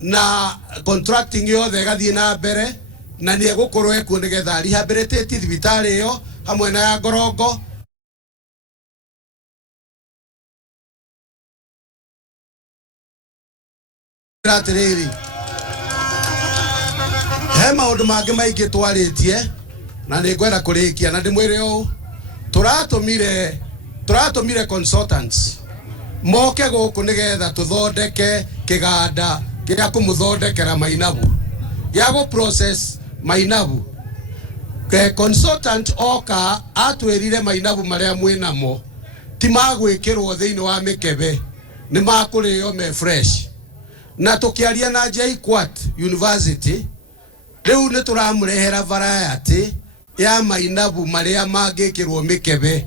na contracting yothe gathie na mbere na ni egukorwo ekuo nigetha rehabilitate thibitari iyo hamwe na ya Ngorongo ratiriri he maundu mangi maingi twaritie na ni ngwenda kurikia na ndimwire u turatumire consultants moke guku nigetha tuthondeke kiganda gia kumuthondekera mainabu gia go process mainabu ke consultant oka atwirire mainabu maria mwinamo ti magwikirwo thiini wa mikebe ni makurio me fresh na tukiaria na JKUAT University riu ni turamurehera variety ya mainabu maria mangikirwo mikebe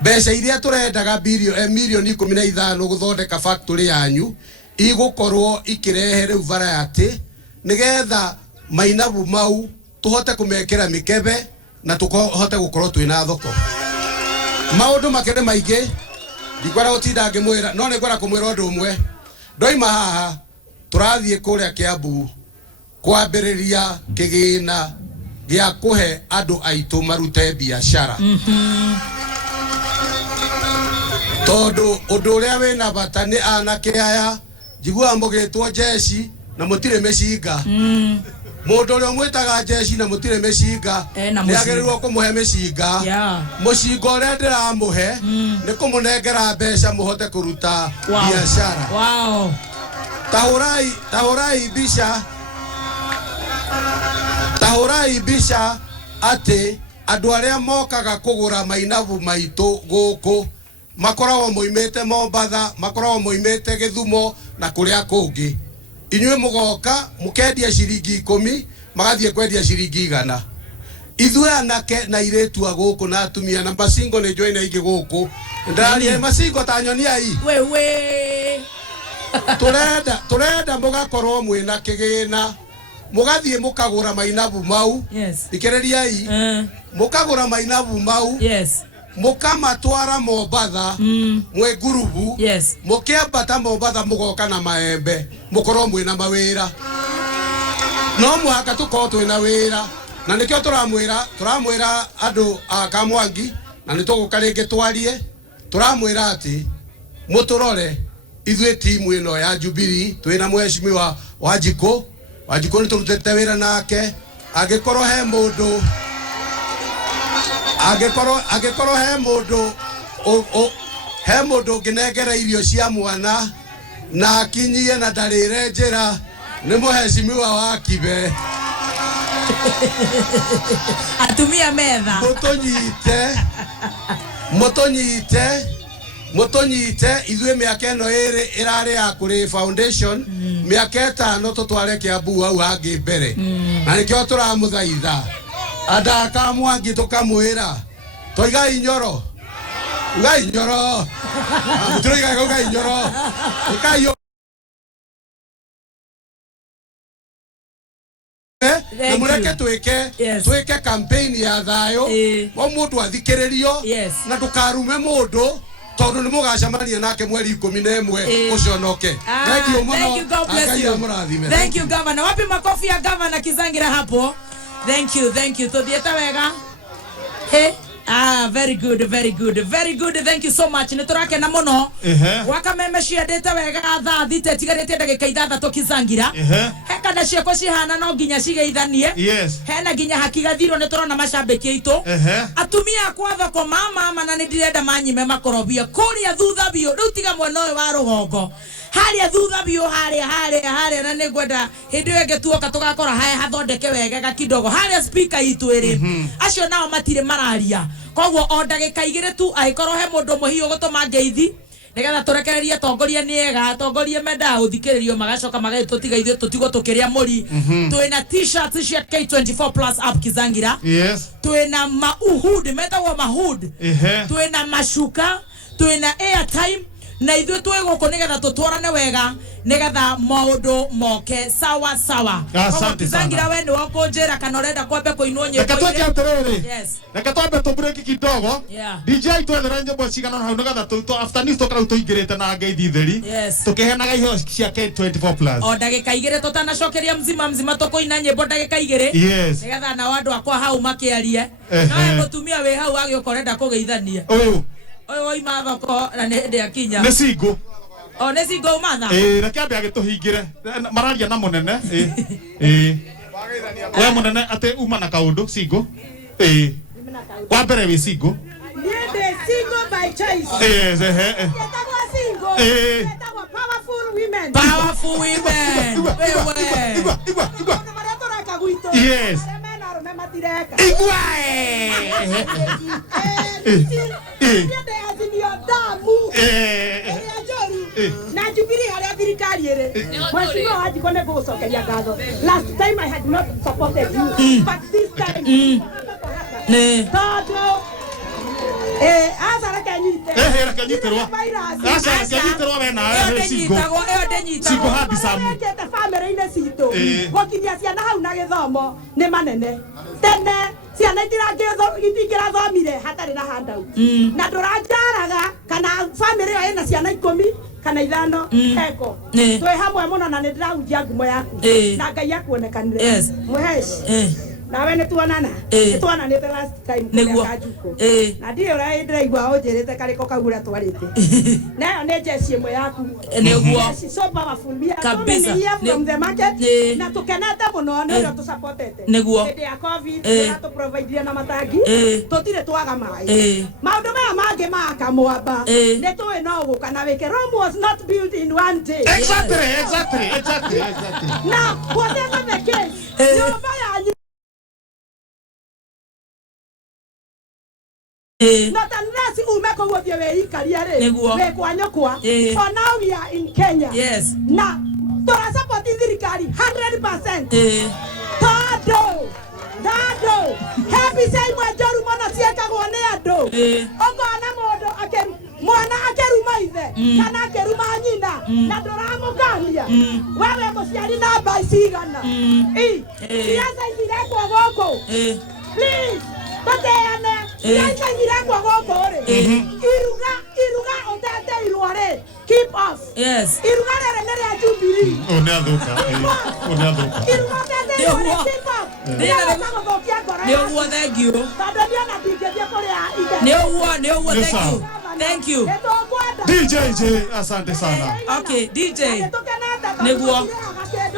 mbeca iria turendaga milioni 15 guthondeka factory yanyu igukorwo ikirehe riu variety nigetha mainabu mau tuhote kumekera mikebe na tuhote gukorwo twina thoko maundu makene maingi ndikwara utinda ngimwira no ni ngwara kumwira undu umwe ndoima haha turathie kuria Kiambu kwambiriria kigina gia kuhe andu aitu marute biashara tondu undu uria wina bata ni anake aya njigua mugitwo jeshi na mutire mecinga mundu uria mwitaga jeshi na mutire mecinga ni agirirwo kumuhe mecinga mucinga uria ndiramuhe ni kumunengera mbeca muhote kuruta biashara tahurai bisha ati andu aria mokaga kugura mainabu maitu guku makoragwo moimete Mombatha makoragwo moimete Githumo na kuria kungi inywe mugoka mukendia ciringi 10 magathie kwendia ciringi 100 ithuĩ anake na iretu agũkũ na atumia na macingo nĩ njũĩ na ingĩ gũkũ ndaria macingo ta nyonia ii wewe turenda mugakorwo mwina kigina mugathie mukagura mainabu mau ikereriai mukagura mainabu mau mukamatwara Mombatha mwe gurubu mukiambata Mombatha mugoka na maembe mukorwo mwina mawira no mwaka tukorwo twina wira na nikio turamwira andu a Kamwangi na nituguka ringi twarie turamwira ati muturore ithuĩ timu ĩno ya Jubilee twĩna mheshimiwa Wanjikũ nĩ tũrutĩte wĩra nake angĩkorwo he mũndũ ũngĩnengera irio cia mwana na akinyie na ndarĩre njĩra nĩ mheshimiwa wa Kibe atumia metha mutonyite ithuĩ mĩaka ĩno ĩrĩ ĩrarĩ ya kũrĩ foundation mĩaka 5 tũtware Kiambu hau hangĩ mbere na nĩkĩo tũramũthaitha andũ a Mwangi tũkamwĩra toigai nyoro tũroigai nyoro na mureke twike campaign ya thayo wa mundu athikiririo na ndukarume mundu tondu ni mugacamania nake mweri 11 ucionoke. Thank you muno. Thank you governor. Wapi makofi ya governor Kizangira hapo? Thank you tuthiete wega. Very good. Thank you so much. Niturake na muno. Wakameme ciendete wega thaa thite tigarite ndagika 6 Kizangira. Heka na ciako cihana no nginya cigeithanie. Hena nginya hakigathiro niturona macambiki aitu. Atumia kwa thoko mama na ndirenda manyime makorobia. Kuria thutha biu riu tiga mwena uyu wa rugongo. Haria thutha biu haria na nigwenda hindi wege tuoka tugakora haya hathondeke wega gakidogo. Haria speaker itu iri. Acio nao matire mararia. Koguo o ndagika igire tu aikorwo he mundu muhiu gutuma ngeithi nigetha turekererie tongoria niega tongoria menda uthikiririo magacoka magaitutiga ithuĩ tutigo tukiria muri twina t-shirts cia K24 plus up Kizangira twina mahood metagwo mahood twina mashuka twina airtime na ithuĩ twiguko nigetha tutwarane wega nigetha maundu moke sawa. Kizangira we ni wakunjira kana urenda kwambe kuinwo nyimbo reke twambe tu break kidogo DJ twethera nyimbo cigana hau nigetha tu after news tukara tuingirite na ngeithi theri tukihenaga iheo cia K24 plus o ndagika igire tutanacokeria mzima tukuina nyimbo ndagika igire nigetha na wandu akwa hau makiarie no mutumia we hau agiokorenda kugeithania uyu oima thoko na nĩ akinya nĩ singo nĩ singo umatha reke ambe agĩtũhingĩre mararia na mũnene we mũnene atĩ uma na kaũndũ singo kwa mbere wĩ singo niĩ single by choice yetagwo single yetagwo powerful women wewe marĩa gwitũ mena arũme matireka ndio damu ya Jori na Jubilee harĩa thirikari ĩrĩ mheshimiwa Wanjikũ nĩ ngũgũcokeria ngatho. Last time I had not supported you but this time tondu asa reke nyiterwo we nawe singo hadi samu kete family-inĩ citũ gũkinyia ciana hau na gĩthomo nĩ manene tene ciana itingĩrathomire hatarĩ na handout na ndũranjaraga kana family ĩyo ĩna ciana 10 kana 5 heko twĩ hamwe mũno na nĩndĩrahunjia ngumo yaku na Ngai akuonekanire mũheci nawe nĩtuonana nĩtuonanĩte last time kũrĩa Kanjukũ na ndiĩ ũrĩa ndĩraigua ũnjĩrĩte karĩko kau ũrĩa twarĩte nayo nĩ njeci ĩmwe yaku nĩguo so powerful kabisa from the market na tũkenete mũno nĩ ũrĩa tũsupportete nĩguo hĩndĩ ya covid tũprovideire na matangi tũtirĩ twaga maĩ maũndũ maya mangĩ ma kamwamba nĩtũĩ no gũka na wĩke. Rome was not built in one day. Exactly. Now whatever the case nyũmba yanyu not unless umeko wothie we ikaria re we kwa nyokwa for now we are in Kenya na tora support thirikari 100%. Tado happy say mwajoru mona ciekagwo nĩ andũ ũkona mũndũ mwana akeruma ithe kana akeruma nyina na ndũramũkania wewe mũciari na mba cigana ciaca irekwo gũkũ please bateane ciaca irekwo gũkũ rĩ iruga ũtete irũarĩ keep off iruga rĩrĩ nĩ rĩa Jubilee ũnĩathũka iruga ũtete irũarĩ keep off Nĩũguo, thank you. Nĩũguo, thank you. DJ, asante sana. Okay, DJ.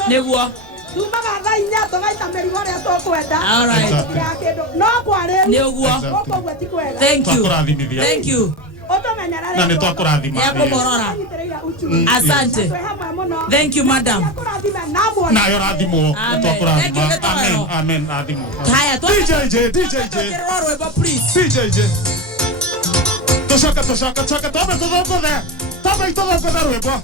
Nĩguo. Tumaga thaa inya tũgaita mĩrigo ĩrĩa tũkwenda. All right. No kwarĩu. Nĩũguo. Gũkũ ti kwega. Thank you. Na nĩ twakũrathima. Yakũmorora. Asante. Thank you, madam. Nayo rathimo twakũrathima. Amen. Rathimo. Haya, DJ. Please. DJ. Toshaka. Tome itodokothe rwĩmbo.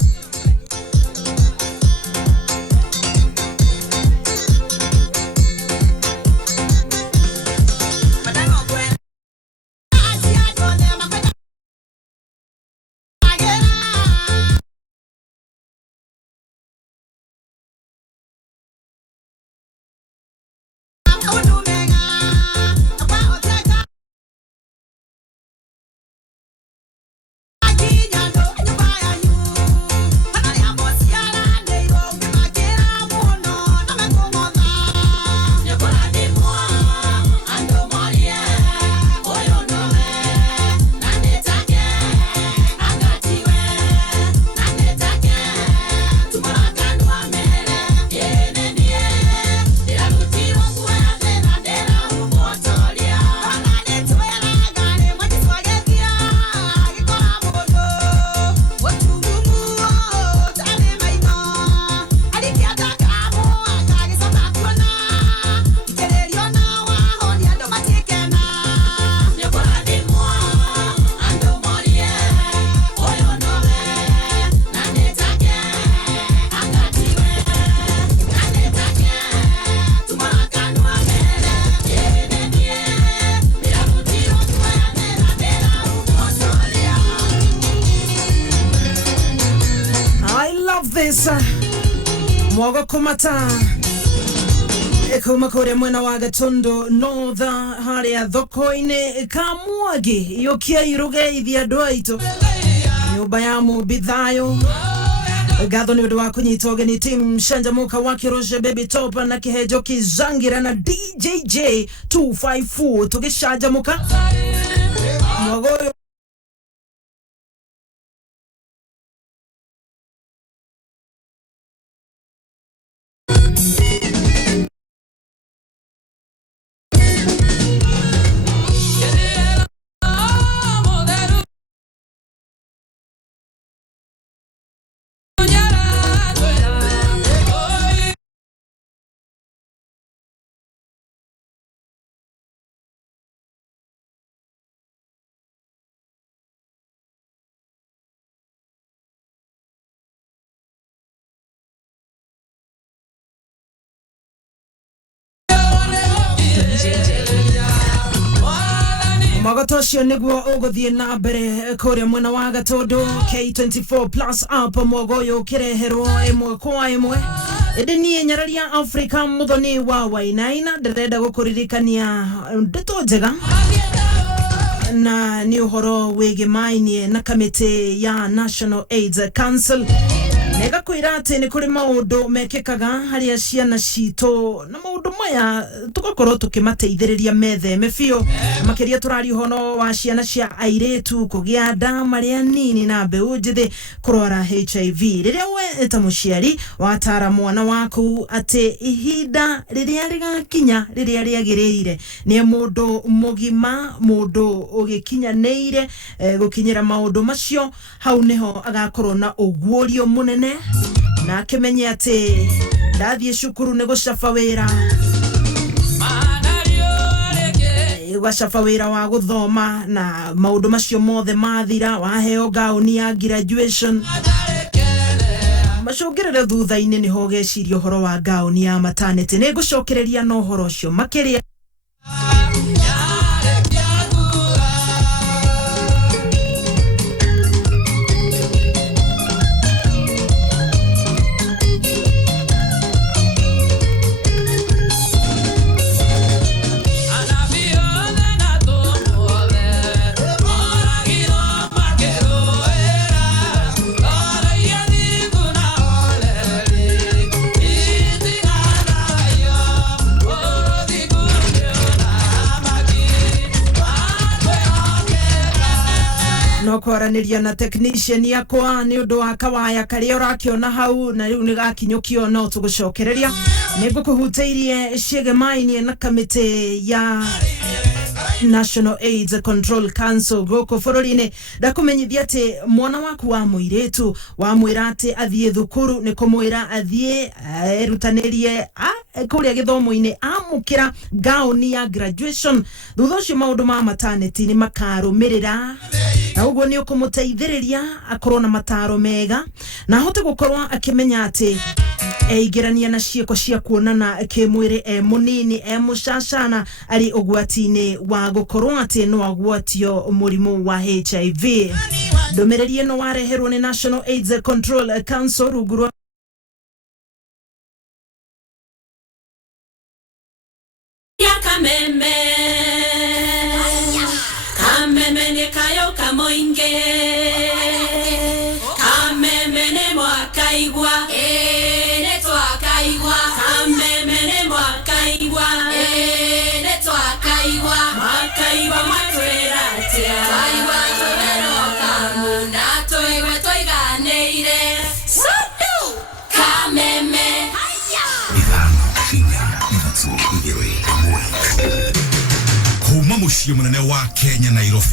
Mwogo kumata kuma kũrĩa mwena wa Gatondo Northa harĩa thoko-inĩ Kamwagi yokia irugeithia andũ aitũ nyũmba ya mũmbithayo gatho nĩ ũndũ wa kũnyita ũgeni team Shanjamuka wa Kiroshe Baby Top na Kihejo Kizangira na DJJ 254 tũgĩcanjamuka mwogo Mogoto cio niguo ũgũthiĩ na mbere kũrĩa mwena wa Gatondo K24 plus up mwogoyo kireherwo ĩmwe kwa ĩmwe ĩndĩ niĩ nyararia Africa mũthoni wa Wainaina ndĩrenda gũkũririkania ndeto njega na nĩ ũhoro wĩgĩmainie na kamĩtĩ ya National AIDS Council nega kwĩra atĩ nĩ kũrĩ maũndũ mekĩkaga harĩa ciana citũ na maũndũ maya tũgakorwo tũkĩmateithĩrĩria metheme biũ makĩria tũrari ũhoro wa ciana cia airĩtu kũgĩa nda marĩa nini na mbeũ njĩthĩ kũrwara HIV rĩrĩa we ta mũciari watara mwana waku atĩ ihinda rĩrĩa rĩgakinya rĩrĩa rĩagĩrĩire nĩ mũndũ mũgima mũndũ ũgĩkinyanĩire gũkinyĩra maũndũ macio hau nĩho agakorwo na ũguũrio mũnene na akĩmenye atĩ ndathiĩ cukuru nĩ gũcaba wĩra gũcaba wĩra wa gũthoma na maũndũ macio mothe mathira waheo gauni ya graduation twacungirire thutha-ini ni ho gecirio horo wa gaoni ya maternity ni gucokereria no horo ucio makiria no kwaraniria na technician yakwa ni undu wa kawaya karia urakiona hau na riu ni gakinyukio no tugucokereria nigukuhuteirie ciegemaini na kamiti ya National AIDS Control Council goko fororine ndakumenyithia ati mwana waku wa muiretu wa mwira ati athie thukuru ni kumwira athie erutanirie kuria githomo-ini amukira gaoni ya graduation thutha ucio maundu ma maternity ni makarumirira na uguo ni ukumuteithiriria akorwo na mataro mega na ahote gukorwo akimenya ati eigirania na cieko cia kuonana kimwiri munini mucacana ari ugwati-ini wa gukorwo ati no agwatio murimu wa HIV ndumiriri no wareherwo ni National AIDS Control Council ruguru kameme ni kayo kamoinge kameme ne mwakaigwa ne twakaigwa kameme ne mwakaigwa ne twakaigwa mwakaigwa matwera tia kaigwa tweroka munda toigwe toiganeire sodo kameme ithano kinya ithatũ igĩrĩ ĩmwe kuma muciĩ munene wa Kenya Nairobi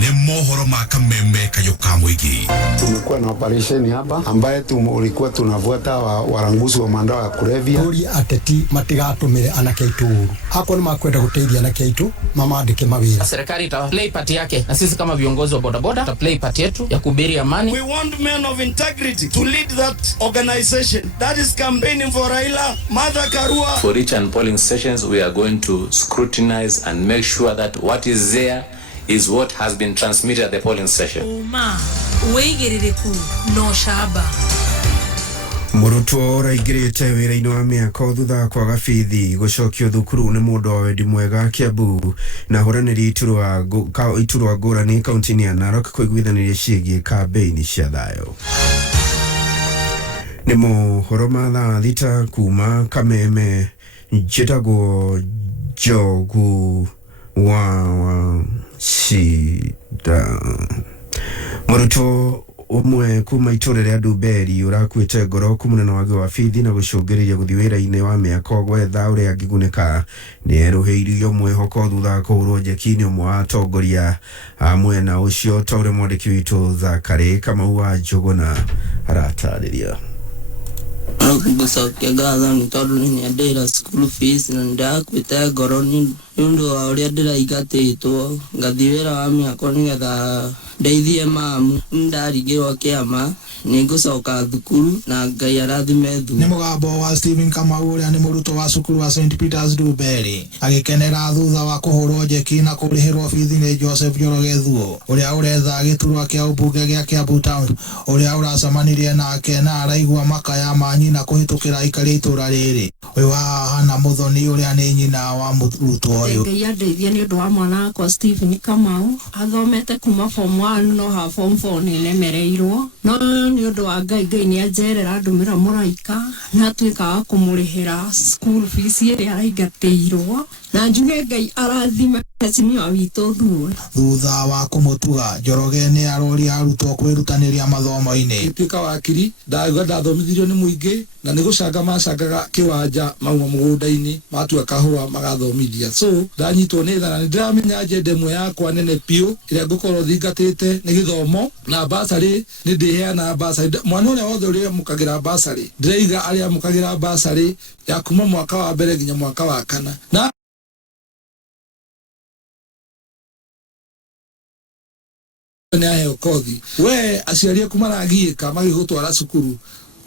ni mohoro ma kameme kayo ka muingi. Tumekuwa na operation hapa ambaye tulikuwa tunavuata waranguzi wa madawa ya kulevya. Uri ateti matigatumire anake itu. Hako ni makwenda guteithia anake itu mamandike mawira. Serikali ita play part yake na sisi kama viongozi wa bodaboda ta play part yetu ya kuhubiri amani. We want men of integrity to lead that organization that is campaigning for Raila, Martha Karua. For each and polling stations we are going to scrutinize and make sure that what is there is what has been transmitted at the polling station. Weigiririku no shaba. Murutwo raigirite wira-ini wa miaka thutha kwaga bithi gucokio thukuru ni mundu wa wendi mwega Kiambu na huraniri iturwa ngurani kaunti-ini ya Narok kuiguithaniria ciĩgiĩ kambeini cia thayo. Ni mohoro ma thaa thita kuma Kameme njĩtagwo Njogu wa shida. Murutwo umwe kuma itura ria Nduberi urakuite ngoro kumunena wage wa bithi na gucungiriria guthi wira-ini wa miaka gwetha uria angigunika ni eruheirio mwihoko thutha kuhurwo njeki-ini umwe wa atongoria mwena ucio ta uria mwandiki witu Zakari Kamau wa Njuguna aratariria. Gucokia ngatho ni tondu ni ndira school fees na ndakwite ngoro ni undu wa uria ndiraingatitwo ngathi wira wa miaka nigetha ndeithie mamu ndarigirwo kiama ni ngucoka thukuru na Ngai arathime thu. Ni mugambo wa Stephen Kamau uria ni murutwo wa cukuru wa St Peters Nduberi agikenera thutha wa kuhurwo njeki na kurihirwo bithi ni Joseph Njoroge Thuo uria uretha giturwa kia ubunge gia Kiambu Town uria uracemanirie nake na araigua makaya manyi na kuhitukira ikari itura riri uyu hana muthoni uria ni nyina wa murutwo uyu. Ngai andeithia ni undu wa mwana wakwa Stephen Kamau athomete kuma form 1 no ha form 4 ni lemereirwo no ni undu wa Ngai ni ajerera ndumira muraika na twika kumurihira school fees iria araingatirwo na njuge Ngai arathime Mheshimiwa witu Thuo. Thutha wa kumutuga Njoroge ni arori arutwo kwirutaniria mathomo-ini. Gituika wakiri ndathomithirio ni muingi na ni gucanga macangaga kiwanja mauma mugunda-ini matua kahua magathomithia so ndanyitwo ni tha na ndiramenya njende mwe yakwa nene piu iria ngukorwo thingatite ni githomo na basari ni ndiheana basari mwana uria wothe uria mukagira basari ndireiga aria mukagira basari ya kuma mwaka wa mbere nginya mwaka wa kana na ne ayo kothi we aciarie kumaragiika magigutwara cukuru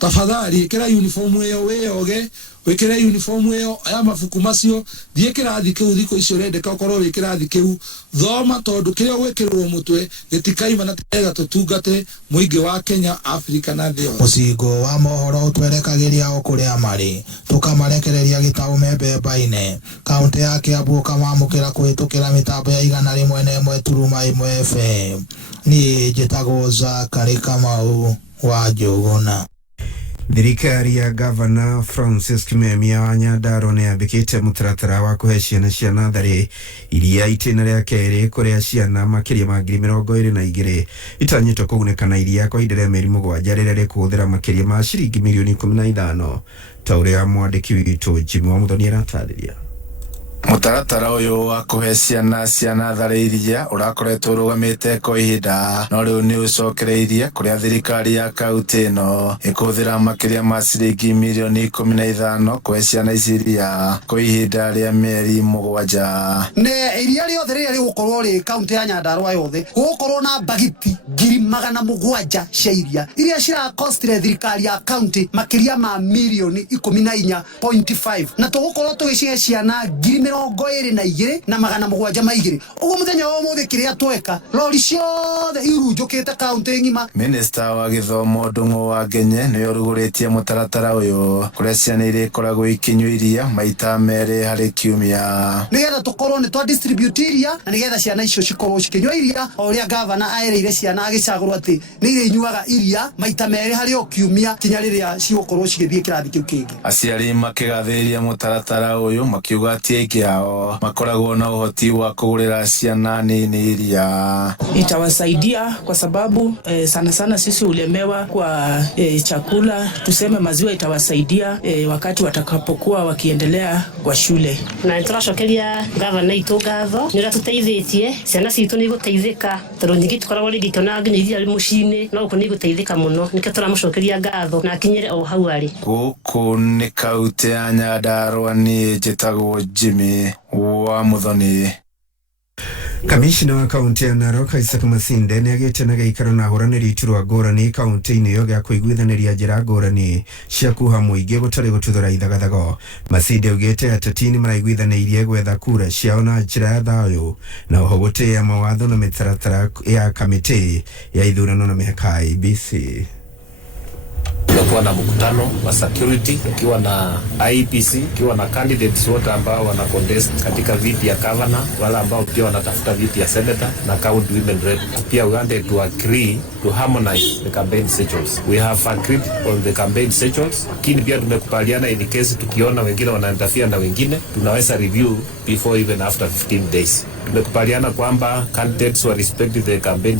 tafadhali kira uniform yo weyoge wikira uniform yo aya mafuku macio thie kirathi kiu thiko icio rendeka ukorwo wikirathi kiu thoma tondu kiria gwikirwo mutwe gitikaima na tega tutungate muingi wa Kenya, Afrika na thio. Mucingo wa mohoro utwerekagiria o kuria mari tukamarekereria gitau mbemba-ine kaunti ya Kiambu kamamukira kuhitukira mitambo ya 101.1 FM. Ni njitagwo Zakari Kamau wa Njuguna. Thirikari ya Gavana Francis Kimemia wa Nyandarua nĩ yambĩkĩte mũtaratara wa kũhe ciana cia natharĩ iria itĩna rĩa kerĩ kũrĩa ciana makĩria ma 22,000 itanyĩtwo kũgunĩka iria kwa ihinda rĩa mĩeri 7 rĩrĩa rĩkũhũthĩra makĩria ma ciringi milioni 15 ta ũrĩa mwandĩki witũ Jimmy wa Muthoni aratarĩria. Mutaratara uyu wa kuhe ciana cia natharĩ iria urakoretwo urugamite kwa ihinda no riu ni ucokereirie kuria thirikari ya kaunti ino ikuhũthĩra makĩria ma ciringi milioni 15 kuhe ciana ici iria kwa ihinda rĩa mĩeri 7. Ne iria riothe rĩrĩa rĩgũkorwo rĩ kaunti ya Nyandarua yothe gũkorwo na bagiti 700,000 cia iria iria cirakostire thirikari ya kaunti makĩria ma milioni 14.5 na tũgũkorwo tũgĩcihe ciana 22,000 na 700 uguo muthenya wa umuthi kiria tweka rori ciothe irunjukite kaunti ngima. Minister wa githomo Ndung'u wa Ngenye nĩ orugũrĩtie mũtaratara ũyũ kuria ciana irĩkoragwo ikinyua iria maita merĩ harĩ kiumia nigetha tukorwo ni twa distribute iria na nigetha ciana icio cikorwo cikinyua iria o ria gavana aereire ciana agicagũrwo ati ni irinyuaga iria maita merĩ harĩ o kiumia kinya rĩrĩa cigũkorwo cigĩthiĩ kĩrathi kĩu kĩngĩ. Aciari makĩgathĩrĩria mũtaratara ũyũ makiuga atĩ aingĩ ao makoragwo na uhoti wa kugurira ciana nini iria. Itawasaidia kwa sababu sana sana sisi ulemewa kwa chakula, tuseme maziwa itawasaidia wakati watakapokuwa wakiendelea kwa shule. Na turacokeria gavana itu ngatho ni ratuteithĩtie ciana citu ni guteithika tondu nyingi tukoragwo rigi kana nginya iria mucini no uko ni guteithika muno nike turamucokeria ngatho na akinyire o hau ari. Guku ni kaunti ya Nyandarua ni njitagwo Jimmy wa Muthoni. Kamishina wa kaunti ya Narok Isaac Masinde nĩ agĩte na gĩikaro na ahũranĩri iturwa ngũrani kaunti-inĩ ĩyo gĩa kũiguithanĩria njĩra ngũrani cia kuha mũingĩ gũtarĩ gũtuthũra ithagathago. Masinde augĩte ateti nĩ maraiguithanĩirie gwetha kura ciao na njĩra ya thayũ na oho gũtĩĩa mawatho na mĩtaratara ya kamĩtĩ ya ithurano na mĩhaka IEBC. Tumekuwa na mkutano wa security ukiwa na IEBC ukiwa na candidates wote ambao wana contest katika viti ya governor, wala ambao pia wanatafuta viti ya senator na county women rep. Pia we wanted to agree to harmonize the campaign schedules. We have agreed on the campaign schedules, lakini pia tumekubaliana in case tukiona wengine wanainterfere na wengine tunaweza review before even after 15 days. Tumekubaliana kwamba candidates will respect the campaign.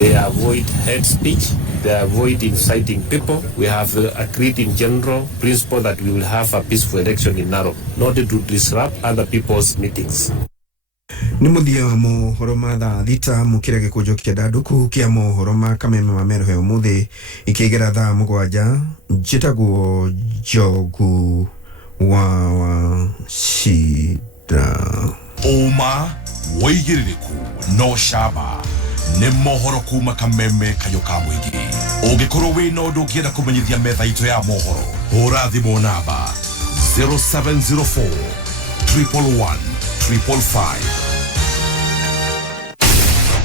They avoid hate speech, they avoid inciting people. We have agreed in general principle that we will have a peaceful election in Narok, not to disrupt other people's meetings. Ni muthia wa mohoro ma thaa thita mukire gikujo kia ndanduku kia mohoro ma kameme ma merohe umuthi ikigera thaa 7 njitagwo Njogu wa Shida. Oma woigiririku no shaba nĩ mohoro kuma kameme kayo ka mũingĩ. Ũngĩkorwo wĩna ũndũ ũngĩenda kũmenyithia metha itũ ya mohoro hũra thimũ namba 0704 111 555.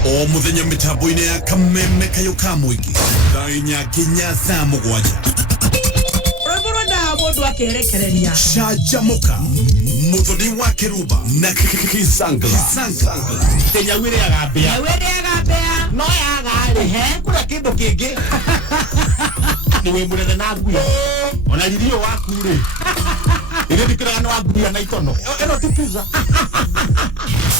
O mũthenya mĩtambo-inĩ ya kameme kayo ka mũingĩ thaa 4 nginya thaa 7. Mundu akerekereria Shajamoka Muthoni wa Kiruba na Kisangla Kenya wire agambia no yaga he kula kindu kingi niwe murene na nguya ona lirio waku ri ile dikira no aguya na itono eno tukiza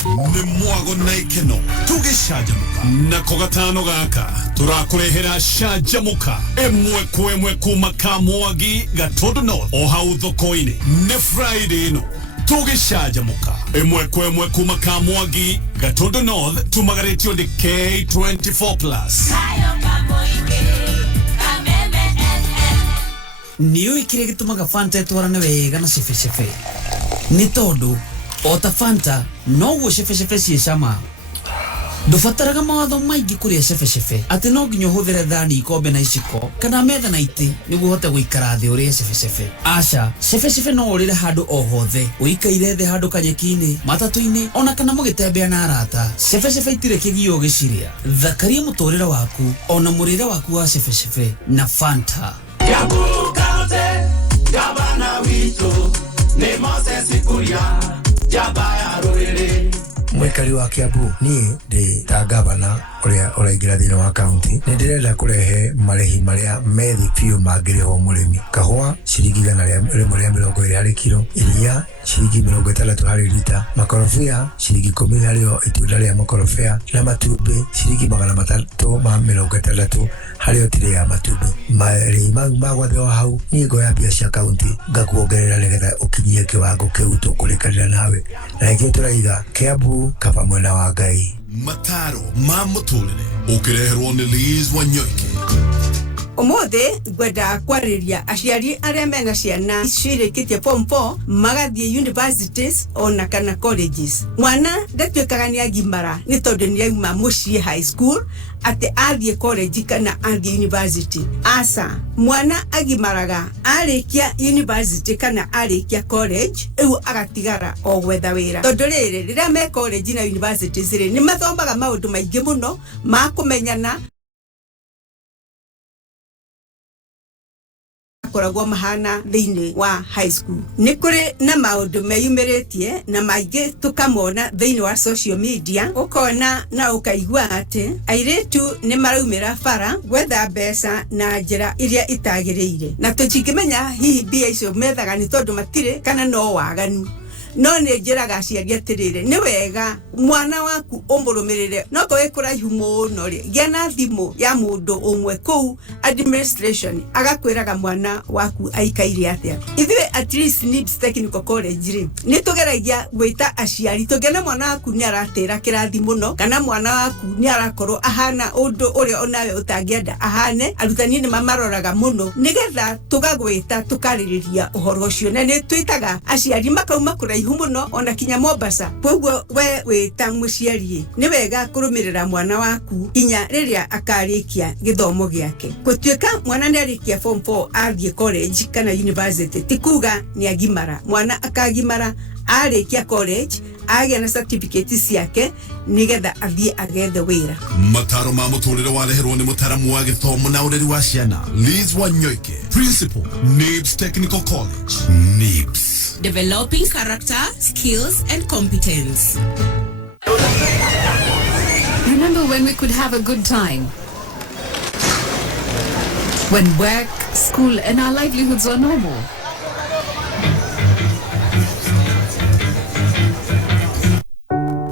nĩ mwago na ikeno tũgĩcanjamũka na kogatano gaka tũrakũrehera canjamũka ĩmwe kwa ĩmwe kuma Kamwangi Gatundu North o hau thoko-inĩ nĩ Friday ĩno tũgĩcanjamũka ĩmwe kwa ĩmwe kuma Kamwangi Gatundu North tumagarĩtio nĩ K24+. Niyo ikire gitumaga Fanta etwarane wega na cefe ni tondu ota Fanta no go cefe cie cama Ndubataraga mawatho maingĩ kũrĩa cebecebe atĩ no nginya ũhũthĩre thani ikombe na iciko kana metha na itĩ nĩguo ũhote gũikara thĩ ũrĩe cebecebe. Aca, cebecebe no ũrĩre handũ o hothe, ũikaire thĩ handũ kanyeki-inĩ, matatũ-inĩ ona kana mũgĩtembea na arata. Cebecebe itirĩ kĩgio ũgĩcirĩa. Thakaria mũtũrĩre waku ona mũrĩre waku wa cebecebe na Fanta. Kiambu County, gavana witũ nĩ Moses Kuria, njamba ya rũrĩrĩ. Mwikari wa Kiambu niĩ ndĩ ta gavana ũrĩa ũraingĩra thĩinĩ wa kaunti nĩ ndĩrenda kũrehe marĩhi marĩa methi biũ mangĩrĩhwo mũrĩmi. Kahũa ciringi 120 harĩ kilo, iria ciringi 60 harĩ lita, makorobia ciringi 10 harĩ itunda rĩa makorobia, na matumbĩ ciringi 360 harĩ otire ya matumbĩ. Marĩhi mau magwathwo hau niĩ ngoya mbia cia kaunti ngakuongerera nĩgetha ũkinyie kĩwango kĩu tũkũrĩkanĩra nawe, na nĩkĩo tũraiga Kiambu kaba mwena wa Ngai. Mataro ma mũtũrĩre ũkĩreherwo nĩ Liz Wanyoike. Ũmũthĩ ngwenda kwarĩria aciari arĩa mena ciana cirĩkĩtie form 4 magathiĩ universities ona kana colleges. Mwana ndatuĩkaga nĩ agimara nĩ tondũ nĩ auma mũciĩ high school atĩ athiĩ college kana athiĩ university. Aca, mwana agimaraga arĩkia university kana arĩkia college rĩu agatigara o gwetha wĩra. Tondũ rĩrĩ rĩrĩa me college na universities rĩ nĩ mathomaga maũndũ maingĩ mũno ma kũmenyana koragwo mahana thĩinĩ wa high school. Nĩ kũrĩ na maũndũ meyumĩrĩtie na maingĩ tukamona thĩinĩ wa social media, ũkona na ũkaigua atĩ airĩtu nĩ maraumĩra bara gwetha mbeca na njĩra iria itagĩrĩire, na tũtingĩmenya hihi mbia icio methaga nĩ tondũ matirĩ kana no waganu. No nĩ njĩraga aciari atĩrĩrĩ, nĩ wega mwana waku ũmũrũmĩrĩre, no kũrĩ kũraihu mũno rĩ, gĩa na thimũ ya mũndũ ũmwe kũu administration agakwĩraga mwana waku aikaire atĩa. Ithuĩ at least NIBS Technical College rĩ nĩ tũgeragia gwĩta aciari, tũngĩona mwana waku nĩ aratĩra kĩrathi mũno kana mwana waku nĩ arakorwo ahana ũndũ ũrĩa onawe ũtangĩenda ahane, arutani nĩ mamaroraga mũno nĩgetha tũgagwĩta tũkarĩrĩria ũhoro ũcio, na nĩ twĩtaga aciari makauma kũraihu muno ona kinya Mombasa. Koguo we wĩta mũciari nĩ wega kũrũmĩrĩra mwana waku inya rĩrĩa akarĩkia gĩthomo gĩake. Gũtuĩka mwana nĩ arĩkia form 4 athiĩ college kana university ti kuga nĩ agimara. Mwana akagimara arĩkia college agĩa na certificate ciake nĩgetha athiĩ agethe wĩra. Mataro ma mũtũrĩre wareherwo nĩ mũtaramu wa gĩthomo na ũreri wa ciana Liz Wanyoike, Principal, NIBS Technical College. NIBS, developing character, skills and competence. Remember when we could have a good time? When work, school and our livelihoods were normal?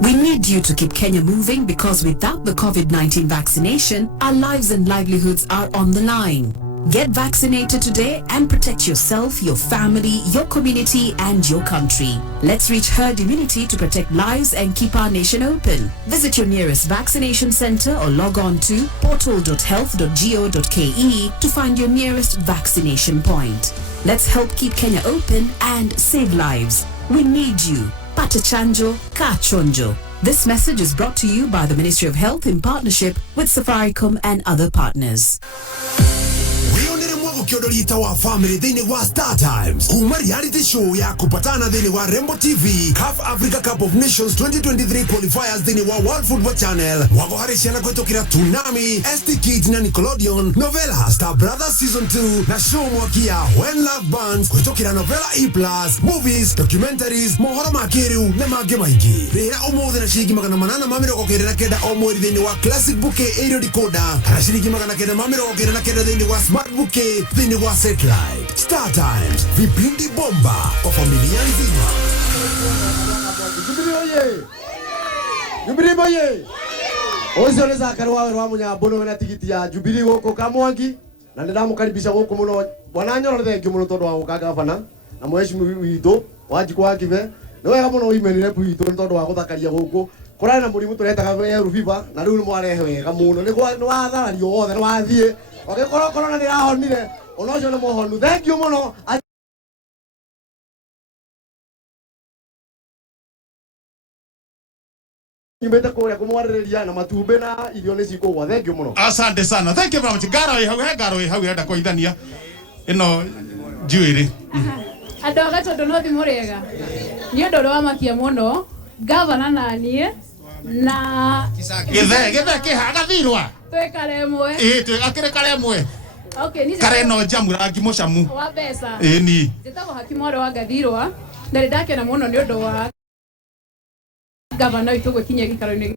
We need you to keep Kenya moving because without the COVID-19 vaccination, our lives and livelihoods are on the line. Get vaccinated today and protect yourself, your family, your community, and your country. Let's reach herd immunity to protect lives and keep our nation open. Visit your nearest vaccination center or log on to portal.health.go.ke to find your nearest vaccination point. Let's help keep Kenya open and save lives. We need you. Pata chanjo, ka chonjo. This message is brought to you by the Ministry of Health in partnership with Safaricom and other partners. Ukiodolita wa family dhini wa Star Times kuma reality show ya kupatana dhini wa Rembo TV CAF Africa Cup of Nations 2023 qualifiers dhini wa World Football Channel wako harishiana kwetokira Tsunami, ST Kids na Nickelodeon, Novella Star Brothers Season 2 na show mwakia When Love Bands kwetokira Novella E+, movies, documentaries, mohoro makiru na mage maigi. Rehera umothe na shiriki magana manana mamiro kokere na keda omori dhini wa Classic Bouquet Aerial Decoder na shiriki magana keda mamiro kokere na keda dhini wa Smart Bouquet dhini wa satellite. Star Times, vipindi bomba kwa familia nzima. Jubilee oye! Jubilee oye! Ozo leza akarwa wa munyabono wena tikiti ya Jubilee goko Kamwangi na ndĩramũkaribisha gũkũ mũno wananyoro thengi mũno tondũ wa gũka gavana na mheshimiwa witũ Wanjiku wa Kibe nĩ wega mũno uimenire kwitũ nĩ tondũ wa gũthakaria gũkũ kũrarĩ na mũrimũ tũretaga yellow fever na rĩu nĩ mwarehe wega mũno nĩ watharario wothe nĩ wathiĩ ũgĩkorwo corona nĩ yahonire onocio nĩ mohonu thengio mũno. nyumete kuria kumwaririria na matumbe na irio ni cikugwa. Thank you muno. Asante sana. Thank you very much. Ngaro hau enda kuithania ino njuiri. Andå aga tondå no thimå rä ega nä å ndå å rä wa makia må no ngavana naniä na githe kä haga thirwa twä karemwe akä rä karemwe kareno njamu rangi må camu wa mbeca ni njä tagwo hakimwarä wa ngathirwa na nä ndakena må no nä å ndå wa ngavana witå gwä kinyia gä ikaro-inä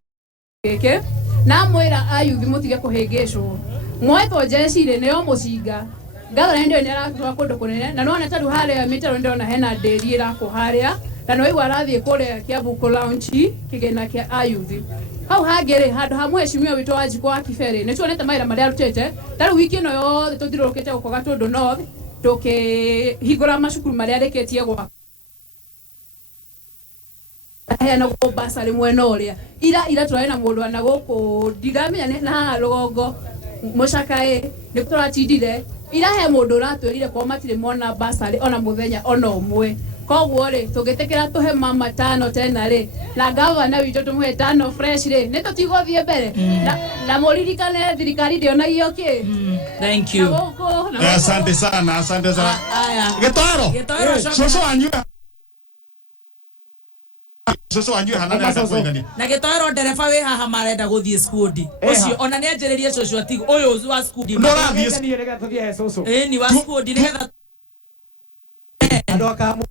gä kä na mwä ra ayuthi må tige kå hä ngä cwo mwetwo njeci-rä nä o må cinga ngavana ndio nä aratwara kå ndå kå nene na nona tarä u harä a mä taro ndona hena ndäri ä rakå harä a na no igua arathiä kå rä a kä ambuko launchi kä gä na kä ayuthi hau hangä rä handå ha mheshimiwa witå wa Njiko wa Kiberä nä tuonete mawä ra marä a arutä te tarä u wiki ä no yothe tå thirå rå kä te gå koga tå ndå north tå kä hingå ra macukuru marä a arä kä tie gwaka heana gå basarä mwena å rä a ira tå rarä na må ndå ana gå kå ndiramenya na haha rå gongo må cakaä nä tå ratindire ira he må ndå å ratwä rire kwa matirä mona basarä ona må thenya ona å mwe koguo rä tå gä tä kä ra tå he mama tano tena rä na ngavana witå tå må he tano fresh rä nä tå tigå thiä mbere na må ririkane thirikari ndä onagio kä thank you asante sana gätwaro coco wanyu Soso wanyu hana nenda kuigania. Na gitwaro ndereba wi haha marenda guthie skundi. Ucio ona ni anjiririe soso atigo uyu wa skundi. Ndorathie ni rega tuthie soso. Ni wa skundi ni getha Ando akamwa.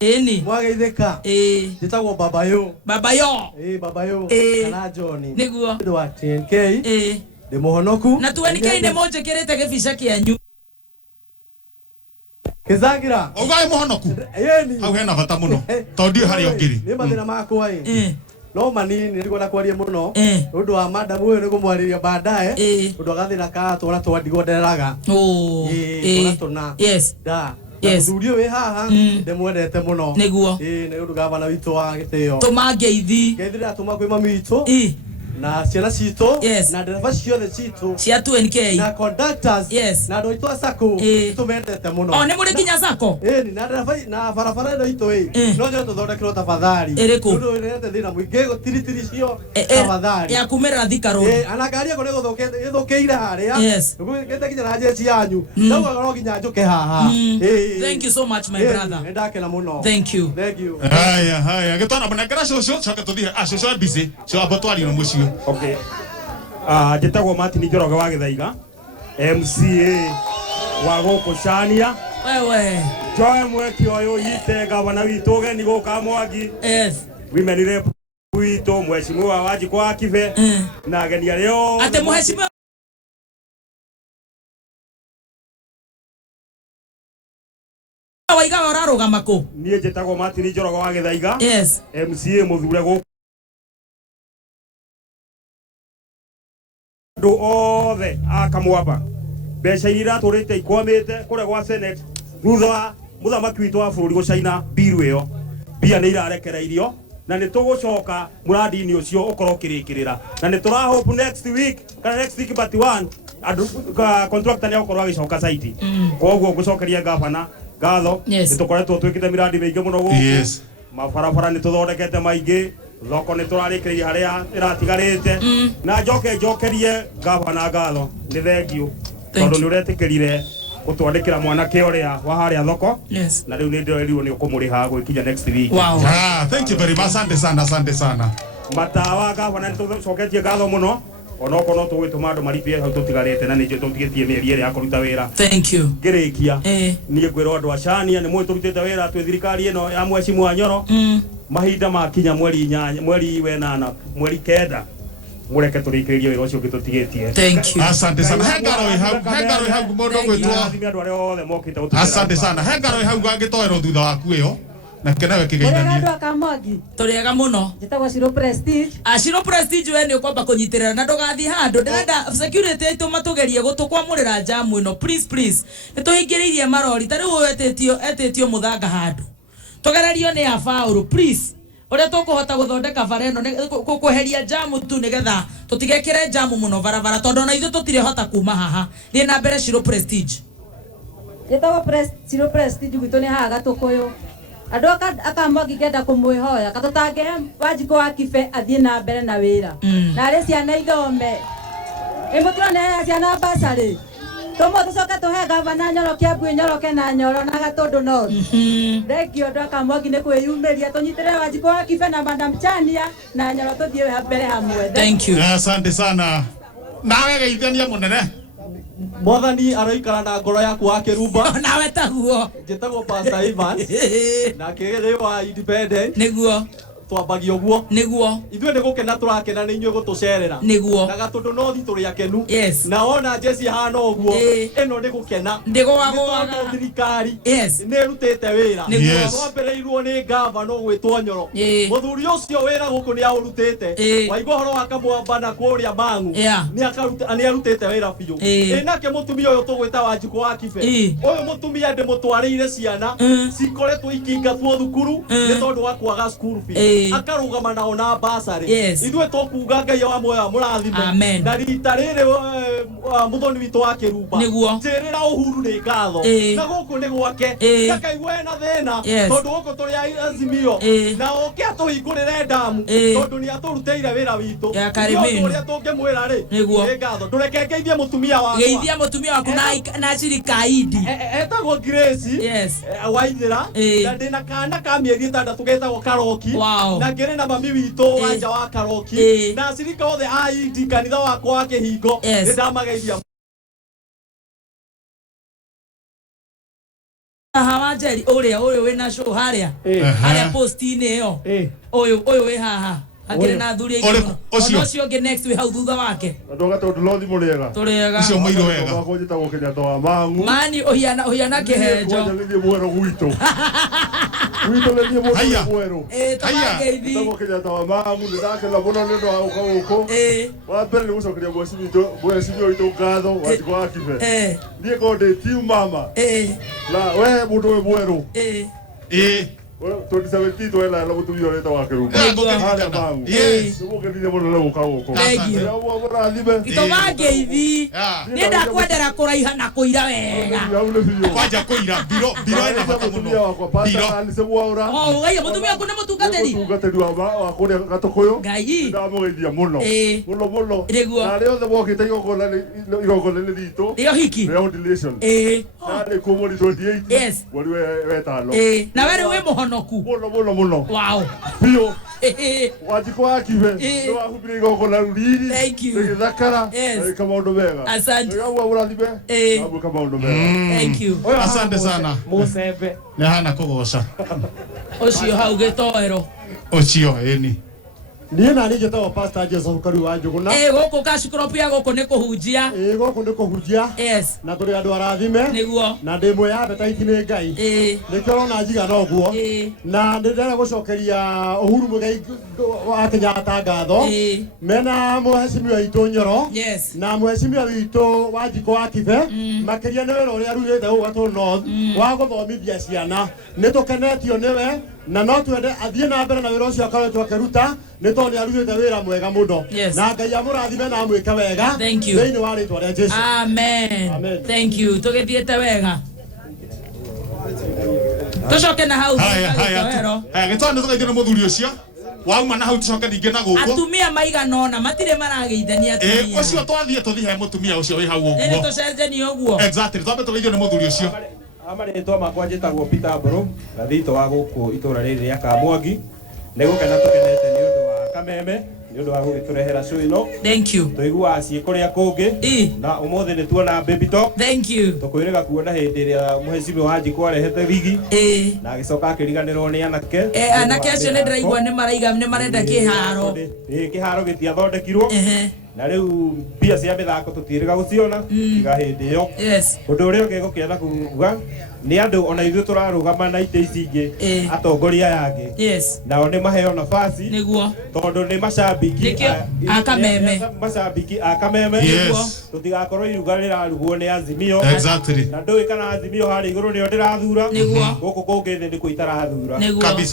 Ni. Mwageithika. Njitagwo Babayo. Babayo. Babayo. Kana John. Niguo. Ndu wa TNK. Ndi muhonoku. Na TNK ni monjekirite gibica kianyu. Kizangira. Ogai muhonoku. Hau hena bata muno. Tondio hari ongiri. Ni mathina makwa no manini nilikuwa nakwaria muno undu wa madam uyu ni kumwariria baadaye undu agathina ka twara twandigoderaga tuna yes da yes urio we haha ndemwendete muno niguo ni undu gavana witu wa Gitio tumangeithi ngeithira tuma kwi mami witu na ciana citå na ndereba ciothe citå cia TNK na conductors na andå aitå a SACCO tå mendete må no nä må rä nginya SACCO na ndereba na barabara ä no itå no nyo tå thondekerwo tafadhali ä kå ndå rete thä na må ingä gå tiritiri cio tafadhali ya kumä ra thika rå ana ngari ako nä gå thå kä ire harä a gä te nginya na njeci yanyu ndaugaga no nginya njå ke haha thank you so much my brother nä ndakena må no thank you haya gä twara må nengera cåcå coke tå thiä cåcå mbici cio amba twario må cio okay njitagwo Martin Njoroge wa Githaiga MCA wa guku Chania wewe joe mweki uyu yite gavana witu geni guka Mwangi women rep witu mheshimiwa wa Njiko wa Kibe na ageni ario ate mheshimiwa waiga oraruga ku nie njitagwo Martin Njoroge wa Githaiga MCA muthure guku ndu othe akamwamba mbeca iria tå rä te ikwamä te kå rä a gwa senate thutha wa må thamaki witå wa bå rå ri gå caina mbiru ä yo mbia nä irarekereirio na nä tå gå coka må randi-inä å cio å korwo å kä rä kä rä ra na nä tå rahope next week kana next week but one contractor nä agå korwo agä coka site koguo ngå cokeria ngabana ngatho nä tå koretwo twä kä te mä randi mä ingä må no gå mabarabara nä tå thondekete maingä thoko nä tå rarä kä rä harä a ä ratigarä te na njokerie ngavana ngatho nä thengio tondå nä å retä kä rire gå twandä kä ra mwanake å rä a wa harä a thoko na rä u nä nderirwo nä å kå må rä ha gwä kinya next week. Thank you very much. Asante sana matawa ngavana nä tå coketie ngatho må no onoko no tå gwä tå ma andå maripie hau tå tigarä te na nä njå tå tigä tie mä eri ä rä ya kå ruta wä ra ngä rä kia niä ngwä rwo andå a Chania nä mwä tå rutä te wä ra twä thirikari ä no ya mheshimiwa Nyoro mahinda makinya mweri wenana mweri kenda må reke tå rä kä rä rie wä ra å cio ngä tå tigä tie asante sana hengaro hau må ndå gwä andå arä othe mokä te asante sana hengaro hau angä toerwo thutha waku ä yo na kenawe kä geithanie tå rä ega må no Shiro Prestige we nä å kwamba kå nyitä rä ra na ndå gathiä handå ndärenda security aitå matå gerie gå tå kwamå rä ra njamu ä no nä tå hingä rä irie marori tarä u etä tio må thanga handå tå gererio nä abaå å rä a tå kå hota gå thondeka bara ä no kå heria jamu tu nä getha tå tigekä re jamu må no barabara tondå ona ithuä tå tirä hota kuma haha thiä na mbere Shiro Prestige Shiro Prestige gwitå nä haha gatå kå yå Andå akamwagi ngenda kå mwä hoya katåtange Wanjikå wa Kibe athiä na mbere na wä ra na arä ciana ithome ä må tåronea ciana mbacarä tå må tå coke tå he gavana Nyoro Kiambu Nyoroke na Nyoro na Gatũndũ North thengio andå akamwagi nä kwä yumä ria tå nyitä re Wanjikå wa Kibe na Madam Chania na Nyoro tå thiä mbere hamwe. Asante sana nawe geithania må nene Mwathani aroikara na ngoro yaku wa kirumba nawe taguo njitagwo Pastor Evans na kigere wa independent niguo twambagia uguo niguo ithuĩ nĩ gũkena tũrakena nĩ inyuĩ gũtũcerera niguo na Gatũndũ North tũrĩ akenu yes na ona jesi hana ũguo ĩno nĩ gũkena ndigũgagũaga thirikari yes nĩ ĩrutĩte wĩra twambĩrĩirwo nĩ ngavana ũgwĩtwo Nyoro mũthuri ũcio wĩra gũkũ nĩ aũrutĩte waigua ũhoro wa Kamwamba na kũrĩa Mang'u nĩ arutĩte wĩra biũ ĩnake mũtumia ũyũ tũgwĩta Wanjikũ wa Kibe ũyũ mũtumia ndĩmũtwarĩire ciana cikoretwo ikingatwo thukuru nĩ tondũ wa kwaga school fee akarugama nao na basarĩ ithuĩ tũkuga Ngai wa muoyo mũrathime na rita rĩrĩ mũthoni witũ wa Kĩrumba njĩrĩra Uhuru nĩ ngatho na gũkũ nĩ gwake ndakaigua ena thĩna tondũ gũkũ tũrĩ Azimio na oke atũhingũrĩre ndamu tondũ nĩ atũrutĩire wĩra witũ ũrĩa tũngĩmwĩra rĩ nĩ ngatho ndũreke ngeithie mũtumia waku na Cirikaidi etagwo Grace Waithĩra na ndĩna kana ka mĩeri 6 getagwo Karoki na ngere na mami witũ wanja wa Karoki na cirika othe aidi kanitha wakwa wa Kĩhingo nĩ ndamageithia Wanjeri ũrĩa wĩna show harĩa post-inĩ ĩyo ũyũ wĩ haha akire na thuri aingĩ ũcio ũngĩ next we hau thutha wake andũ Gatũndũ North mũrĩega tũrĩega ũcio mũiro wega wako njĩtagwo Kenyatta wa Mang'u mani ũhiana kĩhenjo nĩ mwerũ gwitũ nĩ mwerũ tũgeithie Kenyatta wa Mang'u nĩ ndakena mũno nĩ ũndũ wa gũka gũkũ wa mbere nĩ gũcokeria mweciria witũ ngatho Wanjikũ wa Kibe niĩ ngorwo ndĩ team mama na we mũndũ wĩ mwerũ 2017 twena na mũtumia ũrĩa wa Kĩrumba harĩa Mang'u nĩmũkenire mũno nĩ gũka gũkũ mũrathime itũmangeithi nĩ ndakwendera kũraiha na kũira wega kwanja kũira biro ena bata mũno ũgai mũtumia waku nĩ mũtungatĩri wa kũrĩa Gatũkũyũ Ngai ndamũgeithia mũno mũno na arĩa othe mokĩte igongona-inĩ ritũ rĩo hiki rĩa ordination narĩ kuo mweri 28 mweri wetano na we rĩu wĩ mũhonoku mũno wow biũ Wanjikũ wa Kibe nĩ wahumbirie igongona rĩrĩ rĩgĩthakara rĩka maũndũ mega ũguo mũrathime na gwĩka maũndũ mega asante sana mũcembe nĩ hana kũgoca ũcio hau gĩtoero ũcio ĩni niĩ na niĩ njĩtagwo Pastor Joseph Karu wa Njũgũna gũkũ Kashikropia gũkũ nĩ kũhunjia gũkũ nĩ kũhunjia na tũrĩ andũ arathime nĩguo na ndĩ mwe ya appetite nĩ Ngai nĩkĩo ũrona njigana ũguo na ndĩrenda gũcokeria Uhuru Mũigai wa Kenyatta ngatho mena mũhecimiwa witũ Nyoro na mũhecimiwa witũ Wanjikũ wa Kibe makĩria nĩ wĩra ũrĩa arugĩte gũkũ Gatũndũ North wa gũthomithia ciana nĩ tũkenetio nĩwe na no twende athiĩ na mbere na wĩra ũcio akoretwo akĩruta nĩ tondũ nĩ arutĩte wĩra mwega mũno na Ngai amũrathime na amwĩke wega thĩinĩ wa rĩtwa rĩa Jesũ amen thank you tũgĩthiĩte wega tũcoke na hau gĩtwana nĩ tũgeithio nĩ mũthuri ũcio wauma na hau tũcoke ningĩ na gũkũ atumia maigana ũna matirĩ marageithania atumia ũcio twathiĩ tũthiĩ he mũtumia ũcio wĩ hau ũguo nĩ tũcenjanie ũguo exactly twambe tũgeithio nĩ mũthuri ũcio amarĩtwa makwa njĩtagwo Peter Mbũrũ gathito wa gũkũ itũra rĩrĩ rĩa Kamwangi nĩ gũkena tũkenete nĩ ũndũ wa Kameme nĩ ũndũ wa gũgĩtũrehera show ĩno thank you tũiguaga ciĩ kũrĩa kũngĩ na ũmũthĩ nĩ tuona baby talk thank you tũkwĩrĩga kuona hĩndĩ ĩrĩa mũhecimiwa Wanjikũ arehete rigi na agĩcoka akĩriganĩrwo nĩ anake anake acio nĩ ndĩraigua nĩ marenda kĩharo kĩharo gĩtiathondekirwo na rĩu mbia cia mĩthako tũtiĩrĩga gũciona tiga hĩndĩ ĩyo ũndũ ũrĩa ũngĩ gũkĩenda kuga nĩ andũ ona ithuĩ tũrarũgama na itĩ ici ingĩ atongoria yangĩ nao nĩ maheo nabasi nĩguo tondũ nĩ macambiki a Kameme macambiki a Kameme tũtigakorwo iruga rĩrarugwo nĩ Azimio na ndũĩ kana Azimio harĩ igũrũ nĩo ndĩrathura gũkũ kũngĩ thĩ nĩ kũ itarathura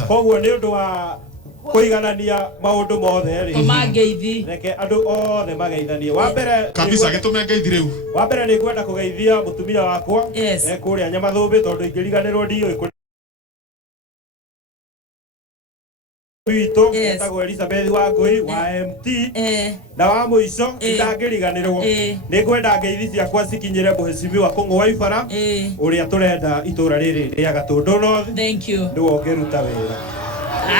koguo nĩ ũndũ wa kũiganania maũndũ mothe rĩ tũmangeithi reke andũ othe mageithanie wa mbere kabisa gĩtũme ngeithi rĩu wa mbere nĩ ngwenda kũgeithia mũtumia wakwa kũrĩa Nyamathũmbĩ tondũ ingĩriganĩrwo ndiũĩ witå etagwo Elizabeth Wangui wa MT na wa muico itangiriganirwo ni ngwenda ngeithi ciakwa cikinyire muheshimiwa Kung'u wa Ibara uria turenda itura riri ria Gatundu North. Thank you. Ndu ongeruta wira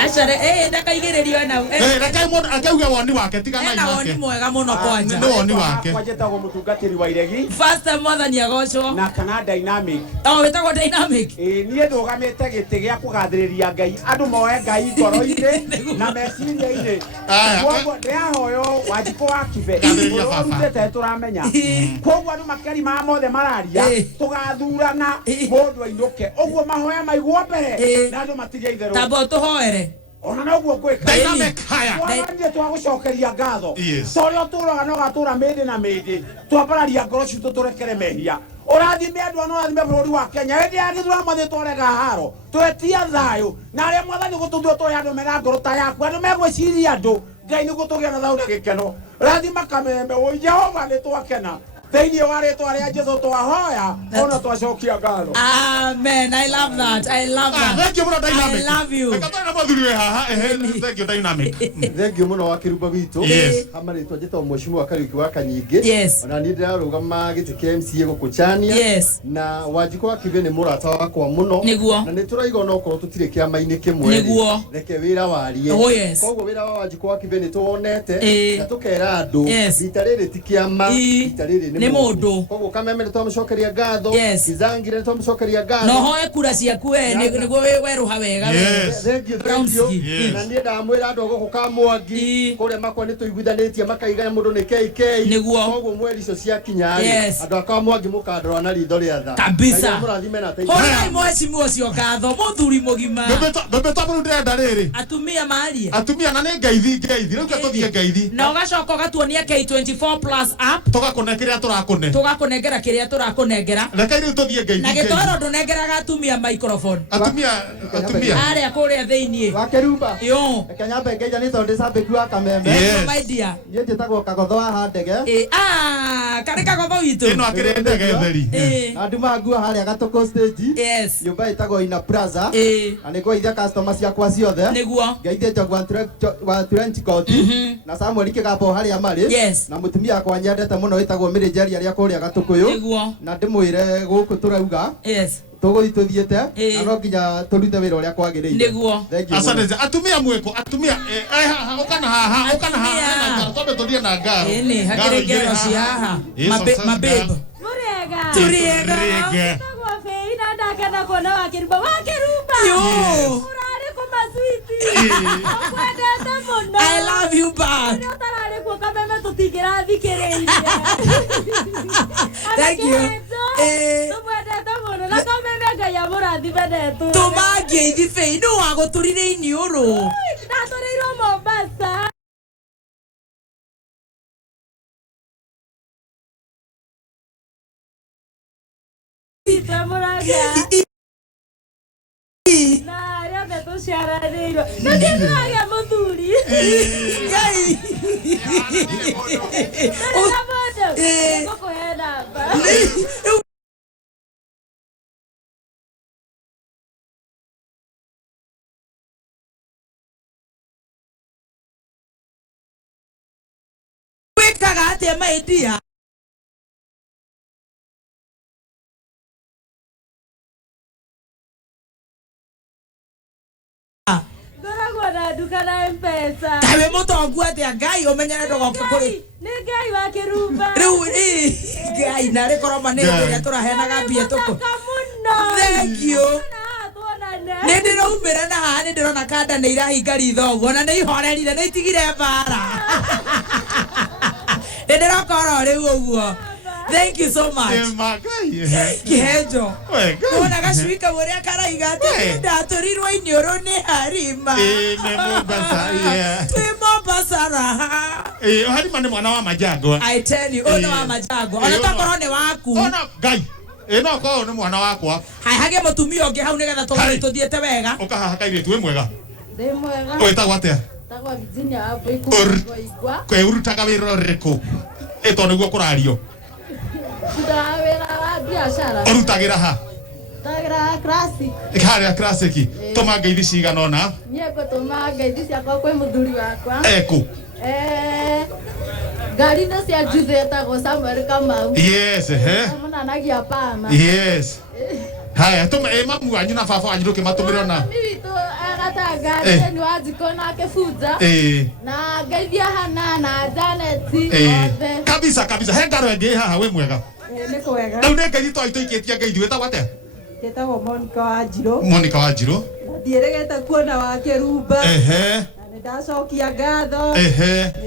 acare ndakaigererio na reke mundu akauga woni wake tigana na woni mwega muno kwanja ni woni wake kwanjetagwo mutungatiri wa iregi first mwathani agocwo na kana dynamic wetagwo dynamic niĩ ndũgamĩte gĩtĩ gĩa kũgathĩrĩria Ngai andũ moe Ngai ngoro-inĩ na meciria-inĩ koguo ndĩrahoyo Wanjikũ wa Kibe ũrutĩte tũramenya koguo andũ makĩrima mothe mararia tũgathurana mũndũ ainũke ũguo mahoya maigwo mbere na andũ matigia itherũ tambo tũhoere ona noguo gwĩka dynamic haya twaganie twagũcokeria ngatho torĩa ũtũraga na ũgatũra mĩndĩ na mĩndĩ twambararia ngoro citũ tũrekere mehia ũrathime andũ ana ũrathime bũrũri wa Kenya hĩndĩ ya gĩthurano mathiĩ twarega haro twetia thayũ na arĩa mwathani gũtũthua tũrĩ andũ mena ngoro ta yaku andũ megwĩciria andũ Ngai nĩguo tũgĩa na thayũ na gĩkeno rathima kamembe wĩ Jehova nĩ twakena thĩinĩ wa rĩtwa rĩa Jesũ twahoya ona twacokia ngatho. Amen. I love that. I love that. Thank you muno dynamic. I love you. Katana mathuri haha thank you dynamic. Thank you muno wa Kiruba witũ hama rĩtwa njĩtagwo Mheshimiwa Kariuki wa Kanyingĩ ona niĩ ndĩrarũgama gĩtĩ kĩa MCA gũkũ Chania na Wanjikũ wa Kibe nĩ mũrata wakwa mũno na nĩ tũraiga ona okorwo tũtirĩ kĩama-inĩ kĩmwe reke wĩra warie koguo wĩra wa Wanjikũ wa Kibe nĩ tũwonete na tũkera andũ rita rĩrĩ ti kĩama rita rĩrĩ nĩ mũndũ koguo Kameme nĩ twamũcokeria ngatho Githangire nĩ twamũcokeria ngatho no hoe kura ciaku nĩguo werũha wega thank you na niĩ ndamwĩra andũ gũkũ Kamwangi kũrĩa makwa nĩ tũiguithanĩtie makaiga mũndũ nĩ KK koguo mweri icio ciakinya andũ a Kamwangi mũkandora na ritho rĩa tha kabisa mũrathime na hona mheshimiwa ũcio ngatho mũthuri mũgima mbembe twamu ndĩrenda rĩrĩ atumia marie atumia na nĩ ngeithi rĩu ke tũthiĩ ngeithi na ũgacoka ũgatuonia K24 plus app tũgakũne kĩrĩa tũrakũne tũgakũnengera kĩrĩa tũrakũnengera reke rĩu tũthiĩ ngeithi na gĩtoro ndũnengeraga atumia microphone atumia arĩa kũrĩa thĩinĩ wa Kiruba yo reke nyambe ngeja nĩ tondũ cambĩki wa Kameme my dear niĩ njĩtagwo Kagotho haha ndege karĩ Kagotho witũ ĩno akĩrĩ ndege theri na nduma nguo harĩa Gatũkũ stage nyũmba ĩtagwo Ina Plaza na nĩ ngũgeithia customer ciakwa ciothe nĩguo ngeithie Njogũ wa Trench Coat na Samuel Kĩgambo harĩa marĩ na mũtumia akwa nyendete mũno ĩtagwo Mary Njeri arĩa kũrĩa Gatũkũyũ na ndĩmwĩre gũkũ tũrauga tũgũthi tũthiĩte na no nginya tũrute wĩra ũrĩa kwagĩrĩire nĩguo asante atumia mwĩko atumia ũkana haha twambe tũthiĩ na ngaro hakĩrĩ ngero cia haha mabebe tũrĩega tagwo Fei na ndakena kuona wa Kiruba ũrarĩ kũma switi ũkwendete mũno I love you back ũtararĩ kuo Kameme tũtingĩrathikĩrĩirie thank you tũkwendete mũno na Kameme Ngai amũrathime netũ tũmangeithi Fei nũ wagũtũrire iniũrũ ndatũrĩirwo Mombasa na arĩa othe tũciaranĩirwo na ndĩmũragĩa mũthuri na mũndũ ngũkũhe namba wĩkaga atĩa maidia ngoragwo na nduka na M-Pesa kawe mũtongu atĩa Ngai ũmenyere ndũgoka kũrĩ nĩ Ngai wa Kiruba rĩu Ngai narĩ korwo manĩrĩ rĩrĩa tũraheanaga mbia tũkũ thank you nĩ ndĩraumĩra na haha nĩ ndĩrona kanda nĩ irahinga ritho ũguo na nĩ ihorerire nĩ itigire mbara nĩ ndĩrokora rĩu ũguo thank you so much Kihenjo ona gacui kau ũrĩa karaiga atĩ ndatũrirwo iniũrũ nĩ Harima twĩ Mombasa raha Harima nĩ mwana wa Majangwa I tell you ũyũ wa Majangwa ona tokorwo nĩ waku ona Ngai no ko nĩ mwana wakwa hage mũtumia ũngĩ hau nĩgetha tũthiĩte wega ũkahaha kairĩtu wĩ mwega ndĩ mwega wĩtagwo atĩa tagwo Virginia hapo ikũigua kwĩrutaga wĩra ũrĩkũ ĩto nĩguo kũrario ndawĩra wa biacara ũrutagĩra ha Tagira classic. Ikaria classic. Toma ngeithi cigana ona. Nyeko toma ngeithi ciakwa kwi muthuri wakwa. Eku. Gari ndo cia Judeta go Samuel Kamau. Yes, Mwana nagia pama. Yes. Haya, tuma mamu wanyu na baba wanyu nduke matumire ona. Mimi to agatanga ni wajiko na kefuza. Na ngeithi hana na Janet. Kabisa. He ngaro enge haha we mwega. Ni kwega. Nau ne ngeithi to itoiketia ngeithi wetagwo atia? Ketagwo Monica Wanjiru. Monica Wanjiru. Ndieregete kuona wa Kirumba. Ndacokia ngatho.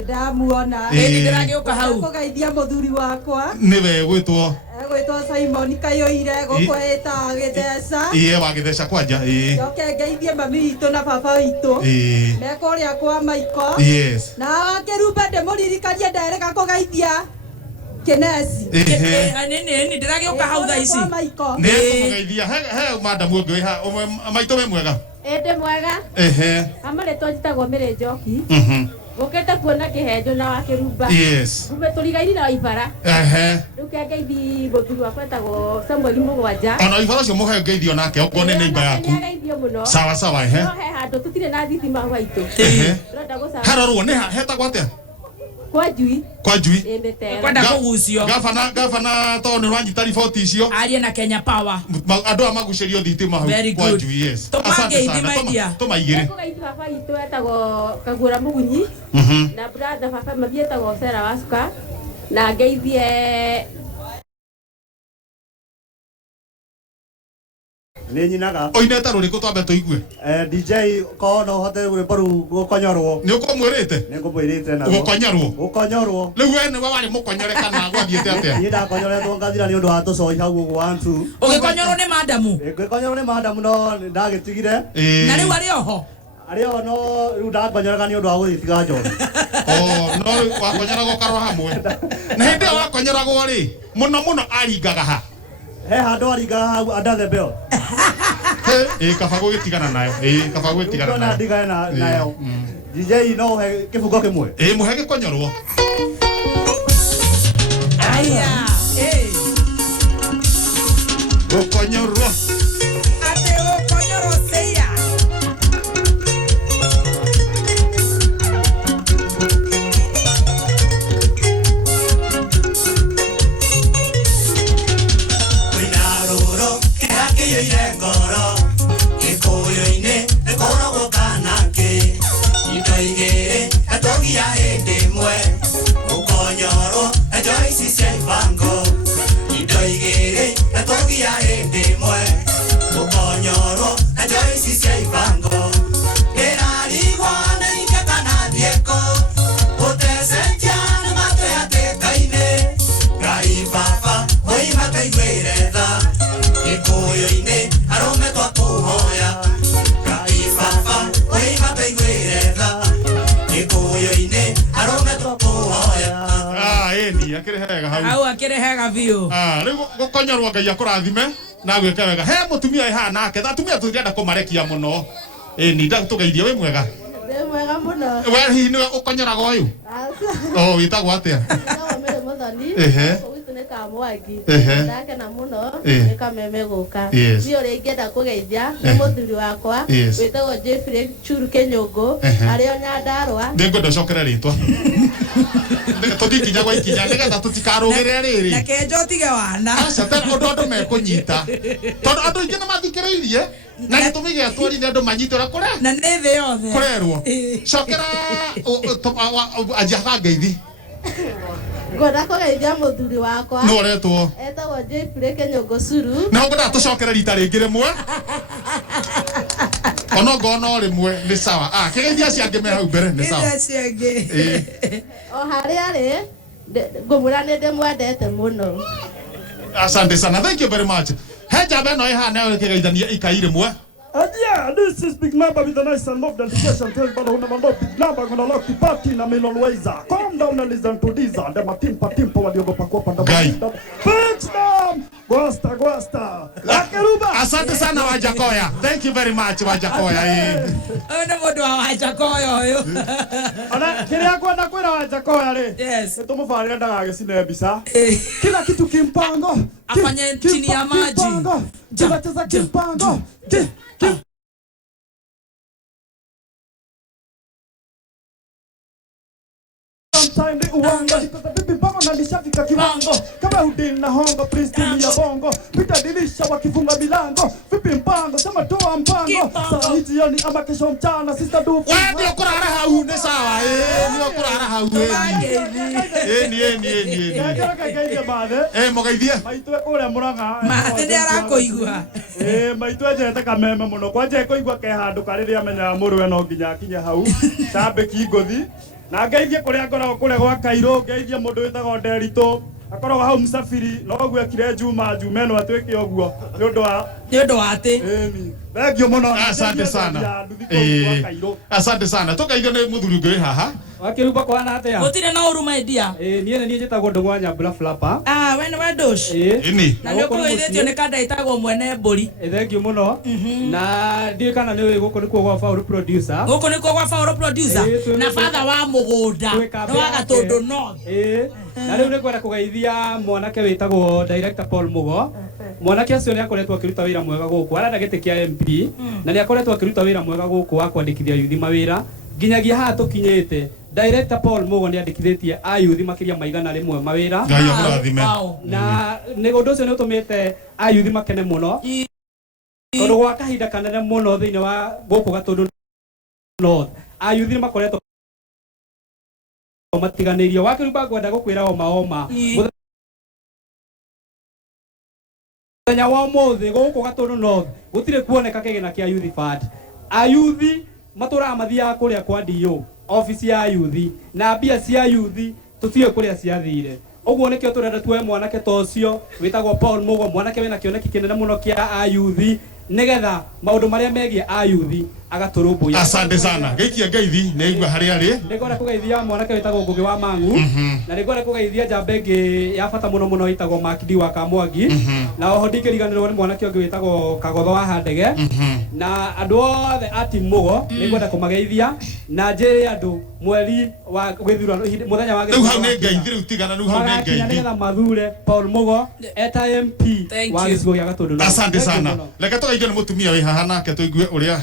Ndamuona. Ndiragiuka hau. Kugeithia muthuri wakwa. Niwe gwitwo. Gwitwo Simon Kayoire gukweta Githesa. Wa Githesa kwanja. Njoke ngeithie mami witũ na baba witũ. Mekuria kwa Maiko. Na wa Kirumba ndimuririkanie ndereka kugeithia Kenesi. Nini ndiragiuka hau thaa ici. Nĩ kũgeithia he madam ũngĩ ha maitũ we mwega. Ende mwega. Amare twajitagwo Mĩrĩ Njoki. Gũkĩte kuona kĩhenjo na wa Kirumba. Ume tũrigaini na Waibara. Rĩu ke ngeithi mũthuri wakwa etagwo Samuel Mũgwanja. Ona Waibara ũcio mũhe ngeithi onake okorwo nĩ neighbor yaku. Sawa. No he handũ tũtirĩ na thitima gwaitũ. Ndĩrenda gũcaba. Harorwo nĩ hetagwo atĩa? Kwa Njui. Kwenda kugucio. Gavana to nĩ rwanyita riboti icio. Arie na Kenya Power. Andũ a magucĩrio thitima hau kwa Njui. Yes. Asante sana. Tũmaigĩre. Ngeithi baba witũ etagwo Kagũra Mũgunyi. Na brother baba mami etagwo Sera Wacuka. Na ngeithie Nĩ nyinaga. Oinete rũrĩkũ twambe tũigue? DJ ko no hote rwĩmbo rũu gũkonyorwo. Nĩ ũkũmwĩrĩte? Nĩ ngũmwĩrĩte na gũkonyorwo. Rĩu we nĩwe warĩ mũkonyore kana gwathiĩte atĩa? Niĩ ndakonyoretwo ngathira nĩ ũndũ wa tũcoi hau ũguo 1 2. Ũgĩkonyorwo nĩ madamu? Ngĩkonyorwo nĩ madamu no ndagĩtigire. Na rĩu arĩ oho? Arĩ oho no rĩu ndakonyoraga nĩ ũndũ wa gũgĩtiga njono. No wakonyoragwo karwa hamwe. Na hĩndĩ ĩyo wakonyoragwo rĩ mũno aringaga ha? He handũ aringaga hau under the belt. Kaba gũgĩtigana nayo. Kaba gũgĩtigana nayo. Ndigana nayo. DJ no he kĩbungo kĩmwe. Mũhe gĩkonyorwo. Aya. Gũkonyorwo. Ate gũkonyorwo seya. Akĩrehega biũ. Rĩu gũkonyorwo Ngai akũrathime na gwĩka wega. He mũtumia wĩ haha nake. Atumia tũtirenda kũmarekia mũno. Nĩ tũgeithie wĩ mwega. Ndĩ mwega mũno. We hihi nĩwe ũkonyoraga ũyũ? Wĩtagwo atĩa? Mĩrĩ Mũthoni. Gwitũ nĩ Kamwangi. Ndakena mũno nĩ Kameme gũka. Niĩ ũrĩa ingĩenda kũgeithia nĩ mũthuri wakwa wĩtagwo Jeffrey Churu Kĩnyũngũ arĩ o Nyandarũa. Nĩngwenda ũcokere rĩtwa. Tũtikinya gwa ikinya nĩgetha tũtikarũgĩre rĩrĩ. Na kenjo tige wana. Aca ũndũ andũ mekũnyita. Tondũ andũ aingĩ nĩmathikĩrĩirie na gĩtũmi gĩatwarithia andũ manyite ũrĩa kũrĩa. Na nĩ thĩ yothe. Kũrerwo. Cokera anjaga ngeithi. Ngwenda kũgeithia mũthuri wakwa. Nũ ũretwo? Etagwo Jeffrey Kĩnyũngũ Curu. Na ngwenda tũcokere rita rĩngĩ rĩmwe. Ona ngono rĩmwe nĩ sawa. Kĩgeithia ciangĩ me hau mbere nĩ sawa. Kĩgeithia ciangĩ. O harĩa arĩ ngũmwĩra nĩ ndĩmwendete mũno. Asante sana. Thank you very much. He njamba ĩno ĩhaha nayo ĩkĩgeithania ikai rĩmwe. Yeah, this is Big Mamba with a nice and love dedication. Tell Baba who never know Big Mamba gonna lock the party na Melon Wazer. Calm down and listen to this. And them a timpa waliogopa kwa panda. Fix them. Gwasta. Lakeruba. Asante sana Wajakoya. Thank you very much Wajakoya. Ona modu wa Wajakoya huyo. Ana kiria kwenda kwira Wajakoya ri. Yes. Tumufarira ndagagicine mbica. Kila kitu kimpango. Afanye chini ya maji. Cheza kimpango. Sometime ni uongo nikoza vipi mpango na nishafika kiwango kama udini na hongo pristini ya bongo pita dirisha wakifunga milango vipi mpango sema toa mpango saa hii jioni ama kesho mchana sister do wewe ndio kurara hau ni sawa ndio kurara hau eni kaikaje baadhe mugeithie maitwe ule muranga maathe ndi arakoigua maitwe jete kameme muno kwaje koigwa ke handu kariria menya murwe no nginya kinye hau tambe kingothi na ngeithie kuria ngoragwo kuria gwa Kairo ngeithie mundu witagwo Derito akoragwo hau Msafiri no gwekire Juma eno atwike oguo ni undu wa ati thengio muno asante sana asante sana tukaithio ni muthuri ungi wi haha wakiruba kwa na atia gutire na uruma idia niene nie njitagwo Ndung'wa Bla Flapper we ni wendosh ini na ndio kuithitio ni kada itagwo mwene mburi thengio muno na ndio kana ni guku nikuo gwa Faulu producer guku nikuo gwa Faulu producer na father wa mugunda no wa Gatundu North na riu ni kwenda kugeithia mwanake witagwo director Paul Mugo mwanake acio ni akoretwo akiruta wira mwega guku arenda giti kia MP na ni akoretwo akiruta wira mwega guku wa kwandikithia yuthi mawira nginyagia haha tukinyite director Paul Mugo ni andikithitie ayuthi makiria maigana rimwe mawira ngai amurathime na ni undu ucio ni utumite ayuthi makene muno tondu gwa kahinda kanene muno thiini wa guku Gatundu North ayuthi ni makoretwo matiganirio wakiruba gwenda gukwira oma muthenya wa umuthi guku Gatundu North gutire kuoneka kigina kia youth fund ayuthi matura mathia kuria kwa DO office ya youth na mbia cia youth tutiye kuria ciathire uguo nikio turenda tuwe mwanake tocio witagwo Paul Mugo mwanake wina kioneki kinene muno kia ayuthi nigetha maundu maria megie ayuthi agaturumbuya asante sana geikia ngeithi ni igwa hari ari nigora kugeithia mwanake witagwo Ngugi wa Mangu na nigora kugeithia njambenge ya bata muno muno witagwo Makidi wa Kamwangi na oho ndikiriganirwo ni mwanake ungi witagwo Kagotho wa Handege na andu othe ati Mugo nigora kumageithia na njiri andu mweri wa gwithurano muthenya wa riu hau ni ngeithi riu tigana riu hau ni ngeithi nigetha mathure Paul Mugo eta MP wa gicigo gia Gatundu asante sana leka tugaithio ni mutumia wi haha nake tuigue uria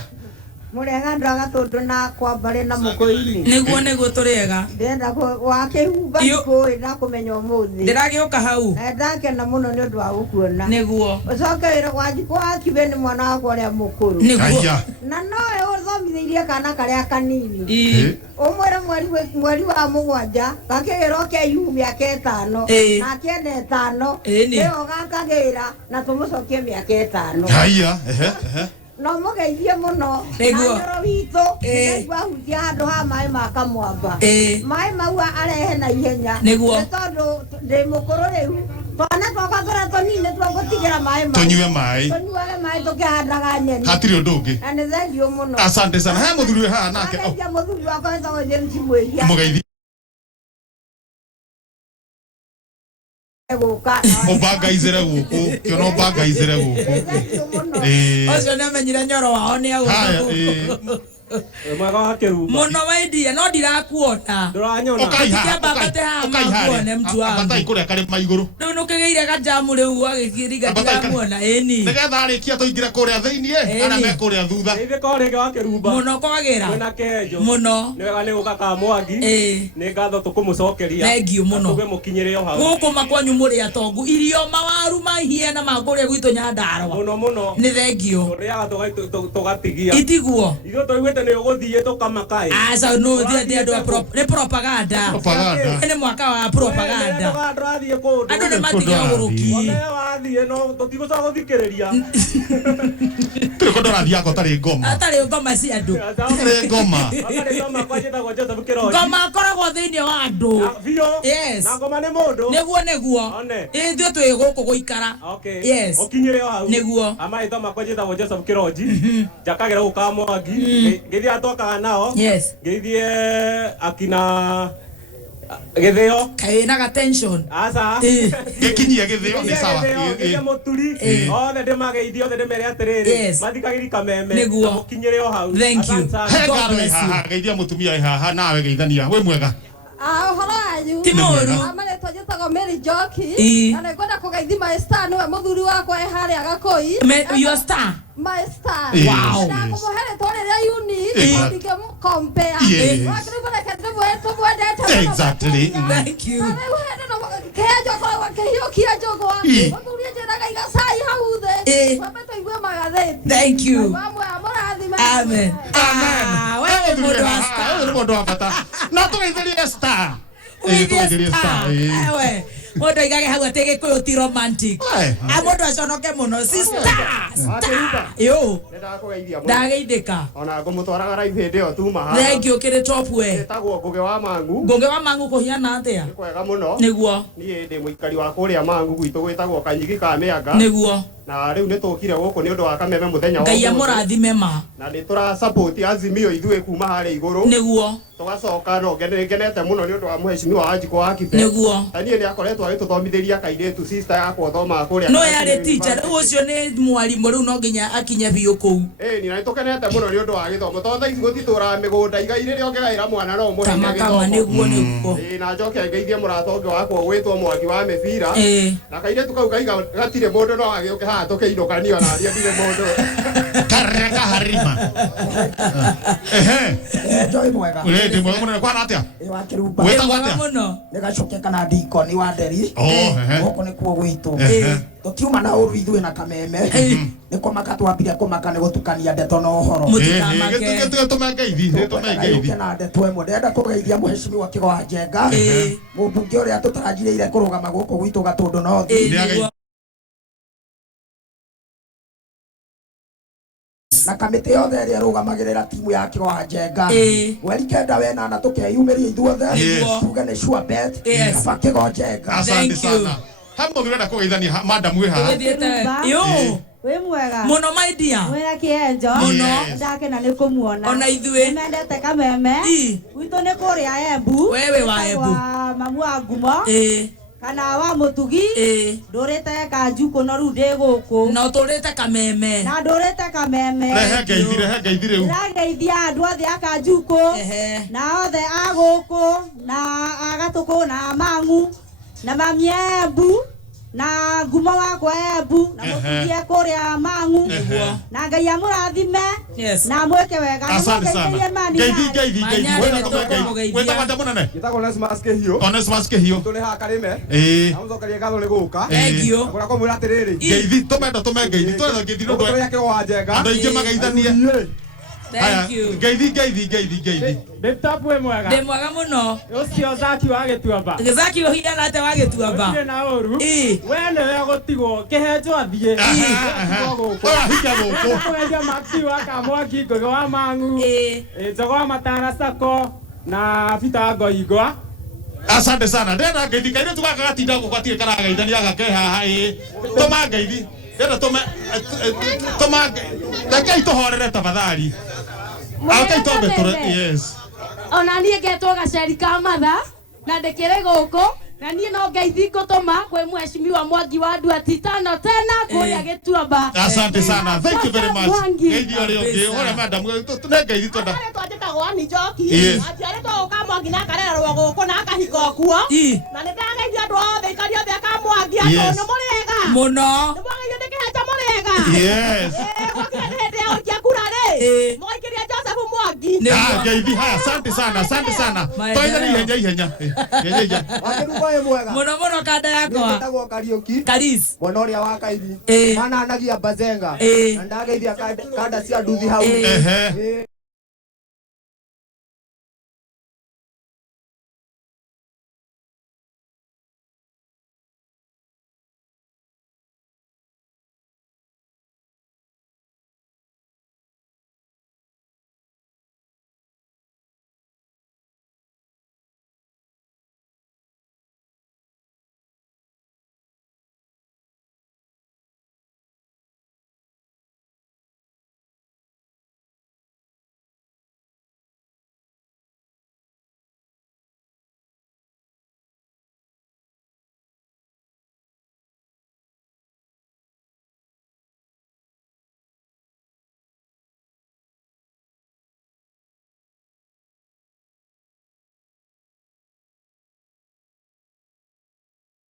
murega ndaga tondu na kwambare na mukoini niguo turiega ndenda wakihumba koi na kumenya umuthi ndiragiuka hau ndakena muno ni undu wa gukuona niguo ucoke wira gwajiko akibe ni mwana wakwa uria mukuru niguo na noe uthomithirie kana karia kanini umwere mweri wa mugwanja gakigira ke yumia ke 5 na kene 5 leo gakagira na tumucokie miaka 5 haya no mugeithie muno na wito ndigwa hutia handu ha mai makamwamba mai mau arehe na ihenya tondu ndi mukuru riu twana twakwa turia tunini twagutigira mai tunyue mai tukihandaga nyeni hatiri undu ungi na ni thengio muno asante sana he muthuri haha nake muthuri wakwa wetagwo James Mwehia mugeithi ubagaizire guku kiono ubagaizire guku ocio namenyire nyoro wao ni au mwega wakiruba muno wendia no ndirakuona nduranyona ukaihabate ha maguone mtu wangu abatai kuria kari maiguru riu nukigeire gajamu riu agikiriga ndiramuona eni nigetha arikia tuingire kuria thiini ana me kuria thutha ithi korege wakiruba muno kwagira wina kenjo muno niwega ni ukaka Mwangi ni ngatho tukumucokeria thengio muno tuge mukinyire o hau guku makwanyu muri atongu irio mawaru mahie na maguria gwitu Nyandarua muno ni thengio uriaga tugatigia itiguo ithu tuigwete ni uguthie tukamakai asa no thia andu ni propaganda ni mwaka wa propaganda andu ni matigia guruki wathie no tutigucoka guthikiriria turi ndora thia ko tari ngoma atari ngoma cia andu tari ngoma kwa njitagwo Joseph Kiroji ngoma koragwo thiini wa andu yes na ngoma ni mundu niguo ithuĩ twĩ gũkũ gũikara yes ukinyire o hau niguo amaitho makwa njitagwo Joseph Kiroji njakagira guka Mwangi ngithia twakaga nao yes ngithie akina Githio kaina ga tension asa gekinyia githio ni sawa githio muturi othe ndimageithio othe ndimere atiriri mathikagiri kameme mukinyire o hau thank you geithia mutumia haha nawe geithania we mwega Horo ayu. Timoru. Amane tojetago Mary Joki. Ana kwenda kugaithi my star niwe muthuri wakwa ehari agakoi. Your star. My star. Wow. Na kumuhere tore ya unique. Ndike compare. Wakati bora kadri wetu bwende. Exactly. Thank you. Kaya joko wa kaya kia joko wa. Muthuri jena ga igasai haude. Wabeto igwe magatheti. Thank you. Mamwe amurathima. Amen. Wewe mundu wa star. Wewe mundu wa bata. Na tugeithirie star. Tugeithirie star. Ewe. Mundu igage hau atege kuyo ti romantic. Mundu aconoke muno sister. Yo. Ndageithika. Ona ngumutwaraga raithi hindi yo tuma haha. Thank you kire top we. Etagwo Ngugi wa Mangu. Ngugi wa Mangu kuhiana atia? Ni kwega muno. Niguo. Niĩ ndi muikari wa kuria Mangu gwitu gwitagwo Kanyigi ka Mĩanga. Niguo. Na riu ni tukire guku ni undu wa kameme muthenya wa Ngai amurathime ma. Na ni tura support Azimio ithue kuma hari iguru. Niguo. Tugacoka no ngenete muno ni undu wa muheshimiwa Wanjiko wa Kibe. Niguo. Tani ni akoretwo agituthomithiria kairitu sister yakwa thoma kuria. No yari teacher ucio ni mwalimu riu no nginya akinya biu kuu. Ni na tukenete muno ni undu wa githomo tondu ici gutitura migunda igaire rio ngegaira mwana no muhe githomo. Kama niguo niguo. Na njoke ngeithie murata ungi wakwa gwitwo Mwangi wa Mibira. Na kairitu kau kaiga gatire mundu no agiuke haha tukiinukania na aria ndire mundu. Kareka harima. Joy mwega. Ndi mwega muno kwa atia? Wa Kirumba. Wetagwo atia? Muno. Nigacoke kana Deacon wa Nderi. Goko ni kuo gwitu. Tutiuma na uru ithuĩ na kameme. Nĩ kũmaka twambire kũmaka nĩ gũtukania ndeto na ũhoro. Mũtikamake na ndeto ĩmwe ndĩrenda kũgeithia mũheshimiwa Kĩgoa Njenga, mũmbunge ũrĩa tũtarajĩrĩire kũrũgama gũkũ gwitũ Gatũndũ North. Na kamĩtĩ yothe ĩrĩa ĩrũgamagĩrĩra timu ya Kĩgoa Njenga. Mweri kenda wenana tũkeyumĩria ithuothe tuge nĩ sure bet kaba Kĩgoa Njenga. Asante sana. Hamwe ngirenda kugeithania madam we haha. Yo. We mwega. Muno my dear. Mwega Kĩenjo. Muno. Ndakena nĩ kũmuona. Ona ithuĩ. Nĩmendete kameme. Gwitũ nĩ kũrĩa Embu. Wewe wa Embu. Mamu wa Ngumo. Kana wa Mutugi. Ndũrĩte Kanjuku no rĩu ndĩ gũkũ. Na ũtũrĩte kameme. Na ndũrĩte kameme. Rehe ngeithi rĩu. Ndĩrageithia andũ othe a Kanjuku. Na othe a gũkũ na a Gatũkũ na Mang'u. Na mami Embu na Ngumo wakwa Embu na Mutugie kuria Mang'u na Ngai amurathime na mweke wega. Asante sana. Ngeithi. Weta kwata munene. Gitagwo Onesmus Kĩhiũ. Onesmus Kĩhiũ. Tũrĩ haha Karĩme. Na mũcokerie ngatho nĩ gũka. Engio. Ngora kũmwĩra atĩrĩrĩ. Ngeithi tume ngeithi. Twetha ngeithi no tũrĩa Kĩgoa Njenga. Andũ aingĩ mageithanie. Thank you. Ngeithi. Ndĩtapu mwega. Ndĩ mwega mũno. Ũcio Zaki wa Gĩtuamba. Zaki ũhiana atĩa wa Gĩtuamba? Ũtirĩ na ũru. We nĩwe gũtigwo kĩhenjo athiĩ. Hika gũkũ. Kũgeithia Maxi wa Kamwangi, Ngugi wa Mang'u, Njogo wa Matara Sacco na Peter Ngoingwa. Asante sana. Ndenda ngeithi kaire tugaka gatinda gũkũ atirĩ karageithania gake haha tũma ngeithi. Ndenda tũma rekei tũhorere tafadhali. Okay, tobe tore. Yes. Ona niĩ ngetwo Gaceri ka Matha na ndĩkĩrĩ gũkũ na niĩ no ngeithi ngũtũma kwĩ mheshimiwa Mwangi wa Nduati tano tena kũrĩa Gĩtuamba. Asante sana. Thank you very much. Ngeithi ũrĩa ũngĩ ũrĩa madam tũne ngeithi twenda. Twajĩtagwo Ani Njoki. Aciarĩtwo Kamwangi na akarererwo gũkũ na akahika kuo. Na nĩ ndageithia andũ othe ikari othe a Kamwangi andũ nĩ mũrĩega. Mũno. Nĩ mwageithia ndĩkĩhenja mũrĩega. Yes. Gũkĩra hĩndĩ ya ũikia kura rĩ. Mũgaikiria Joseph Mwangi. Ngeithi haya. Asante sana. Twaithani ihenya. Mũno kanda yakwa. Ndĩtagwo Kariuki. Karis. Mwana ũrĩa wa Kairi. Mananagia Bazenga. Na ndageithia kanda cia nduthi hau.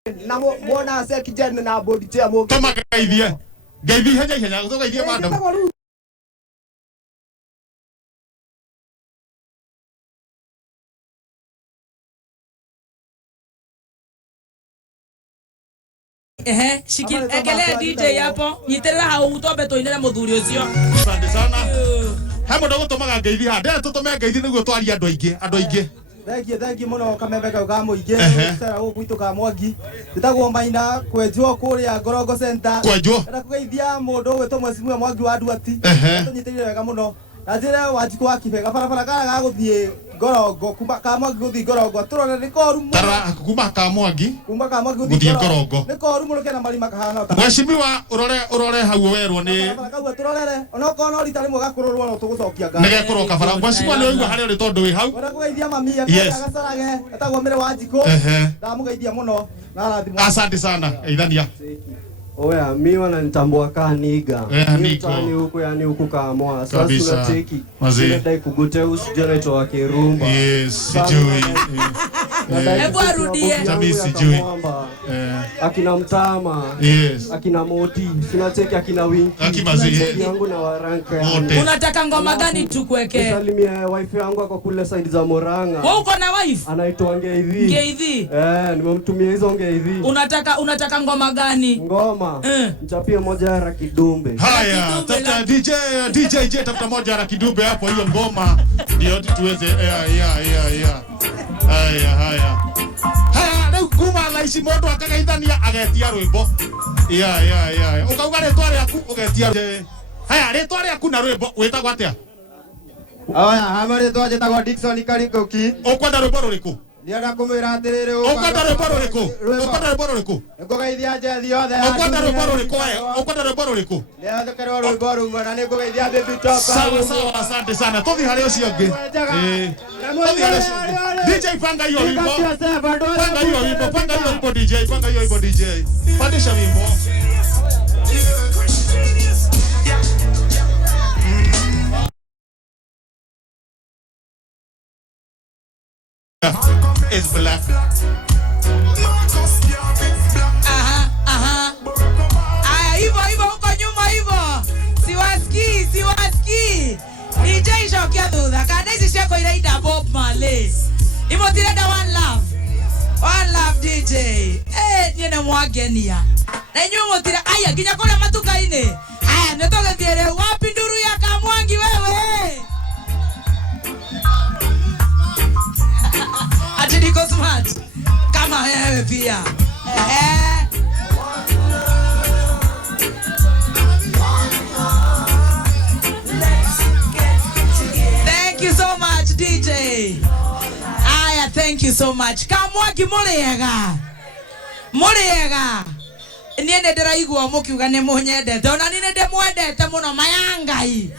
na mwona se kijana na body chair mo toma gaithie henya utogaithie madam shiki ekele DJ hapo nyiterera hau utombe toinere muthuri ucio. Asante sana. Hamo ndo gutumaga ngeithi ha ndera tutume ngeithi niguo twari andu aingi. Thank you muno kamembeka ga muingi sera gukuitu ka mwangi bitagwo maina kwenjwo kuria Ngorongo Center era kugeithia mundu gwitwo mwecimu mwangi wa Duati tunyitirire wega muno na njira Wanjiku wa Kibega barabara ga guthie Ngorongo kuma ka mwangi guthie Ngorongo turore ni koru muno kuma ka mwangi guthie Ngorongo ni koru muno kena marima kahana ta mweshimiwa urore hau werwo ni barabara turorere ona kono ritari mwe gakururwo no tugucokia ga nege kuroka bara mweshimiwa ni uigwa hari uri tondu wi hau ora kugeithia mami agacarage etagwo mere Wanjiku ndamugeithia muno na rathimo. Asante sana Eithania. Oya, mi wananitambua kaa niga. Mtani huku yani huku Kamwa. Sasa tunacheki. Ndio kugoteus generator wa Kirumba. Yes, sijui. Hebu arudie. Jamii sijui. Akina Mtama. Yes. Akina Moti. Tunacheki akina Winki. Akimazi. Yangu na Waranka. Unataka ngoma gani tukuweke? Salimie wife yangu ako kule side za Moranga. Wewe uko na wife? Anaitwa Ngeithi. Ngeithi. Nimemtumia hizo Ngeithi. Unataka ngoma gani? Ngoma. Mchapie moja ya Rakidumbe. Haya, tafuta DJ tafuta moja ya Rakidumbe hapo hiyo ngoma ndio tuweze haya. Leo kuma laici mundu akagaithania agetia rwimbo. Ukauga ritwa riaku ugetia. Haya, ritwa riaku na rwimbo witagwo atia? Aya, hama ritwa njitagwo Dickson Karikoki. Ukwenda rwimbo ruriku? Ndienda kumwira atiriri ukwenda rwimbo ruriku? Ngugeithia njethi yothe. Ukwenda rwimbo ruriku? Ndio tukerwo rwimbo rumwe na ningugeithia baby top. Sawa, asante sana. Tothi hari ucio ngi. DJ panga hiyo wimbo. Panga hiyo wimbo DJ. Pandisha wimbo. Is black. Hivyo huko nyuma hivyo. Siwasikii. DJ shokia thutha. Kana ici ciako iraida Bob Marley. Imotirenda one love DJ. Nyene mwagenia. Na inyuĩ mutira aya nginya kũrĩa matuka-inĩ. Aya nĩtũgĩthiĩ rĩu wapi nduru ya Kamwangi wewe? Ati niko smart kama wewe pia. Thank you so much DJ. Aya, thank you so much. Kamwangi muriega. Niende ndiraigua mukiuga ni munyendete. Ona ni ndimwendete muno mayangai.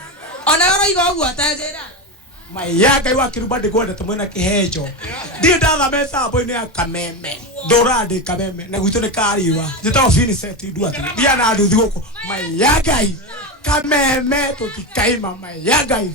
Ona uraigua uguo atajira. Mayaga iwa kiruba ndikwendete mwena kihejo ndio ndathame thambo-inĩ ya Kameme ndũrandĩ Kameme na gwitũ nĩ kariwa njĩtagwo Vincent Nduati ndia na nduthi gũkũ Mayagai Kameme tũtikaima Mayagai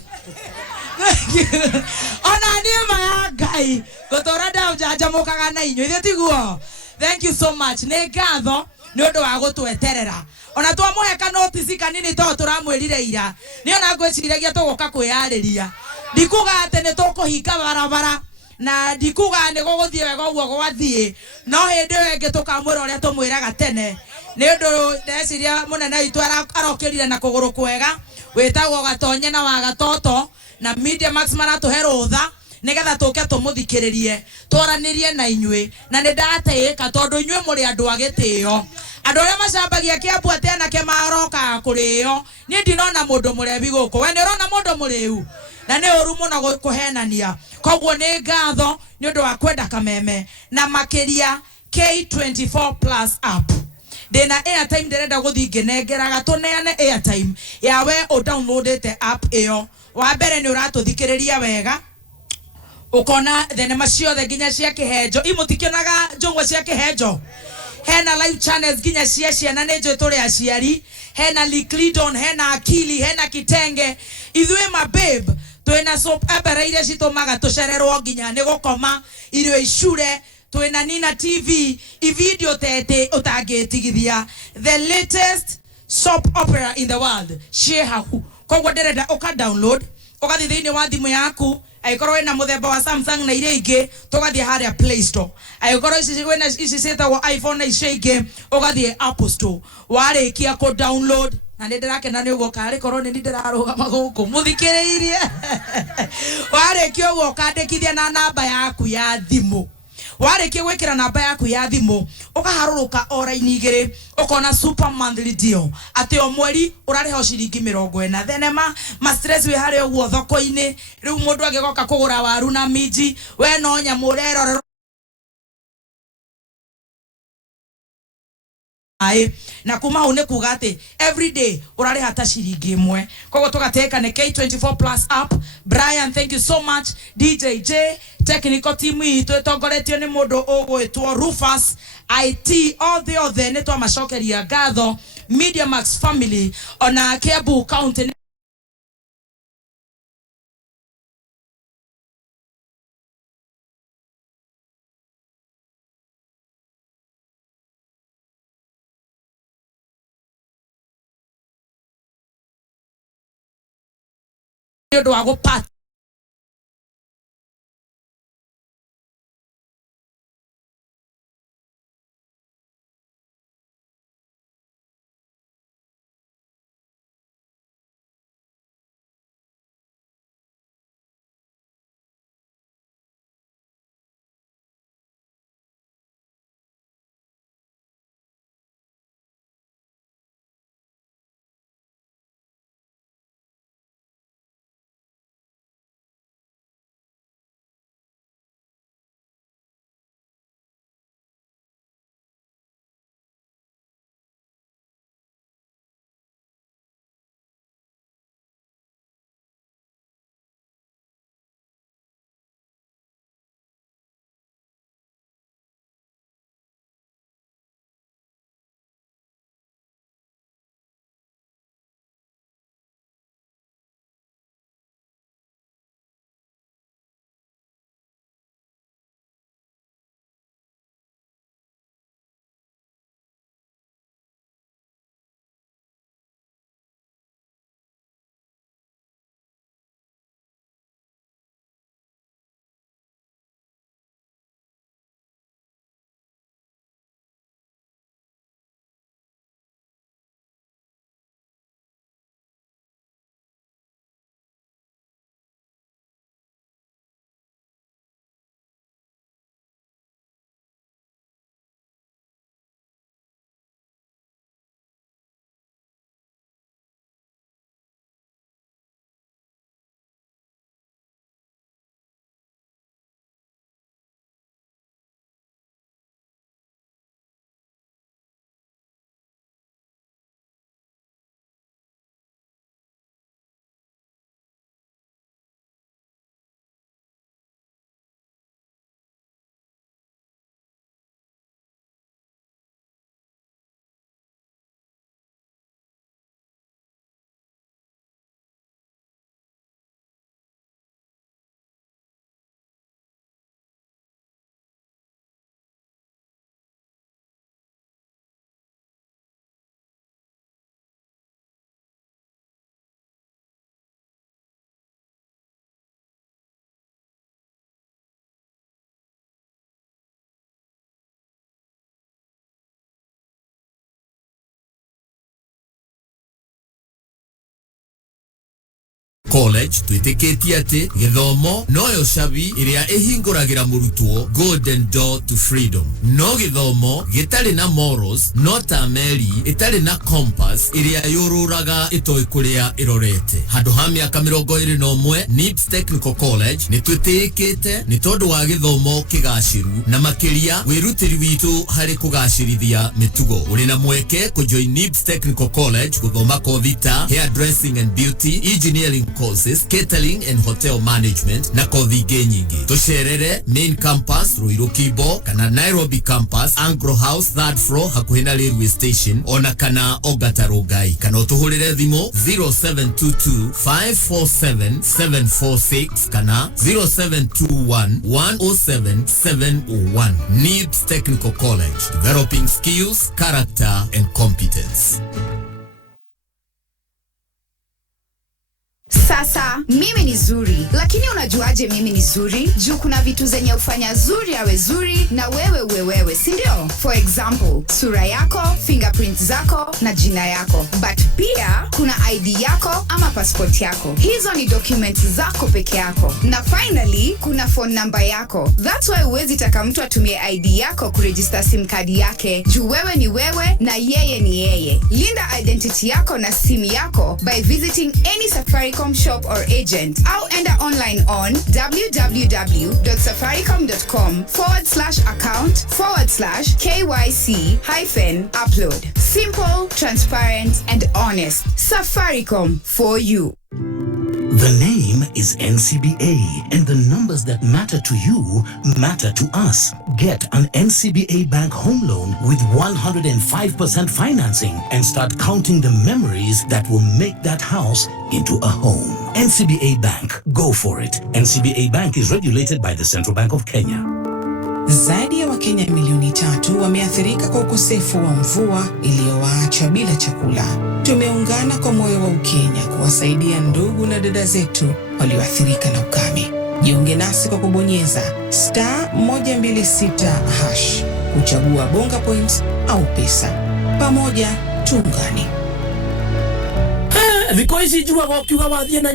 ona niĩ Mayagai gũtũra ndaũnjanjamũkaga na inyuĩ ithuĩ tiguo. Thank you so much. Nĩ ngatho nĩ ũndũ wa gũtweterera. Ona twamũhe kanotisi kanini to tũramwĩrire ira nĩ ona ngwĩciragia tũgũka kwĩyarĩria. Ndikuga atĩ nĩ tũkũhinga barabara na ndikuga nĩ gũgũthiĩ wega ũguo gwathiĩ no hĩndĩ ĩyo ĩngĩ tũkamwĩra ũrĩa tũmwĩraga tene nĩ ũndũ ndeciria mũnene witũ arokĩrire na kũgũrũ kwega wĩtagwo Gatonye na wa Gatoto na Media Max maratũhe rũtha nigetha tũke tũmũthikĩrĩrie twaranĩrie na inyuĩ na nĩ ndatĩĩka tondũ inyuĩ mũrĩ andũ a gĩtĩo. Andũ arĩa macambagia Kiambu atĩ anake marokaga kũrĩo niĩ ndinona mũndũ mũrebi gũkũ. We nĩ ũrona mũndũ mũrĩu na nĩ ũru mũno kũhenania. Koguo nĩ ngatho nĩ ũndũ wa kwenda Kameme na makĩria K24 Plus app. Ndĩna airtime ndĩrenda gũthiĩ ngĩnengeraga tũneane airtime ya we ũdownloadĩte app ĩyo. Wa mbere nĩ ũratũthikĩrĩria wega ukona thenema ciothe nginya cia kĩhenjo imutikionaga njũng'wa cia kĩhenjo. Hena live channels nginya cia ciana nĩ njũĩ tũrĩ aciari. Hena Liklidon, hena Akili, hena Kitenge. Ithuĩ ma babe twĩna soap opera iria citũmaga tũcererwo nginya nĩ gũkoma irio icure twina Nina TV I video tete utagetigithia the latest soap opera in the world share haku kogwa dereda oka download okathi thiini wa thimu yaku aikorwo ina muthemba wa Samsung na iria ingi tugathie haria Play Store aikorwo ici cietagwo iPhone na icio ingi ugathie Apple Store warikia ku download na ndirakena ni ugo kari korwo ni ndirarugama guku muthikiriirie warikia ugo kandikithia na namba yaku ya thimu warikia gwikira namba yaku ya thimu ukaharuruka ora-ini igiri ukona super monthly deal ati o mweri urariha ciringi 40 thenema ma stress we hari ogwo thoko-ini riu mundu agigoka kugura waru na miji we no nyamurero na kuma hune kugate every day urare hata shiringi imwe kogo tugateka ne K24 plus app. Brian, thank you so much. DJ J technical team itu etongoretio ni mundu ugwitwo Rufus IT all the other netwa macokeria ngatho Media Max family ona Kiambu County do ago pat college twitikitie ati githomo noyo cabi iria ihinguragira murutwo golden door to freedom no githomo gitari na morals no ta meri itari na compass iria yururaga itoi kuria irorete handu ha miaka 21 NIPS Technical College ni twitikite ni tondu wa githomo kigaciru na makiria wirutiri witu hari kugacirithia mitugo uri na mweke ku join NIPS Technical College guthoma kothi ta hairdressing and beauty, engineering courses, catering and hotel management na kothi ingĩ nyingĩ. Tucerere main campus Ruiru Kibo kana Nairobi campus Anglo House 3rd floor hakuhĩ na railway station ona kana Ongata Rongai. Kana utuhurire thimo 0722 547 746 kana 0721 107 701. NIBS Technical College, developing skills, character and competence. Sasa mimi ni zuri, lakini unajuaje mimi ni zuri? Juu kuna vitu zenye ufanya zuri awe zuri na wewe uwe wewe, si ndio? For example, sura yako, fingerprints zako na jina yako. But pia kuna ID yako ama passport yako. Hizo ni documents zako peke yako. Na finally, kuna phone number yako. That's why huwezi taka mtu atumie ID yako kuregister SIM card yake. Juu wewe ni wewe na yeye ni yeye. Linda identity yako na SIM yako by visiting any Safaricom shop or agent. Au enda online on www.safaricom.com/account/KYC-upload. Simple, transparent, and honest. Safaricom for you. The name is NCBA, and the numbers that matter to you matter to us. Get an NCBA Bank home loan with 105% financing and start counting the memories that will make that house into a home. NCBA Bank, go for it. NCBA Bank is regulated by the Central Bank of Kenya. Zaidi ya Wakenya milioni 3 wameathirika kwa ukosefu wa mvua iliyowaacha bila chakula. Tumeungana kwa moyo wa Ukenya kuwasaidia ndugu na dada zetu walioathirika na ukame. Jiunge nasi kwa kubonyeza *126# kuchagua Bonga Points au pesa. Pamoja tuungane. Thiko ici njugaga ukiuga wathie na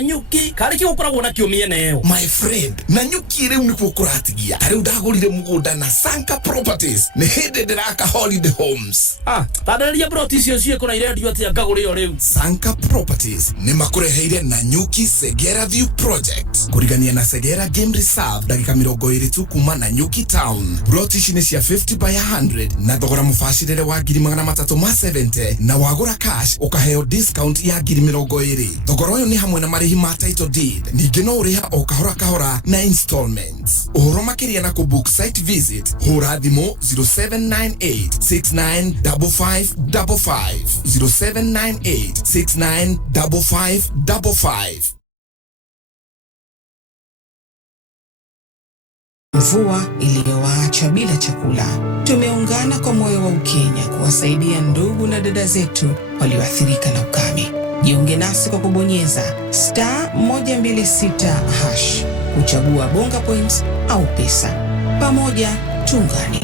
nyuki kariki gukoragwo na kiumie neo my friend na nyuki riu nikuo kuratigia tari ndagurire mugunda na Sanka Properties ni hindi ndiraka holiday homes tadariya broti cio cie kuna irendio atia ngaguriro riu Sanka Properties ni makureheire na nyuki Segera View Project kurigania na Segera Game Reserve dakika 20 tu kuma na Nyuki Town. Broti ici ni cia 50 by 100 na thogora mufashirire wa 370 na wagura cash ukaheo discount ya 20. Thogora uyu ni hamwe na marihi ma title deed. Ningĩ no ũrĩha o kahora na installments. Ũhoro makĩria na book site visit hũra thimũ 0798695555 0798695555. Mvua iliyowaacha bila chakula. Tumeungana kwa moyo wa Ukenya kuwasaidia ndugu na dada zetu walioathirika na ukame. Jiunge nasi kwa kubonyeza *126# kuchagua Bonga Points au pesa. Pamoja tuungane.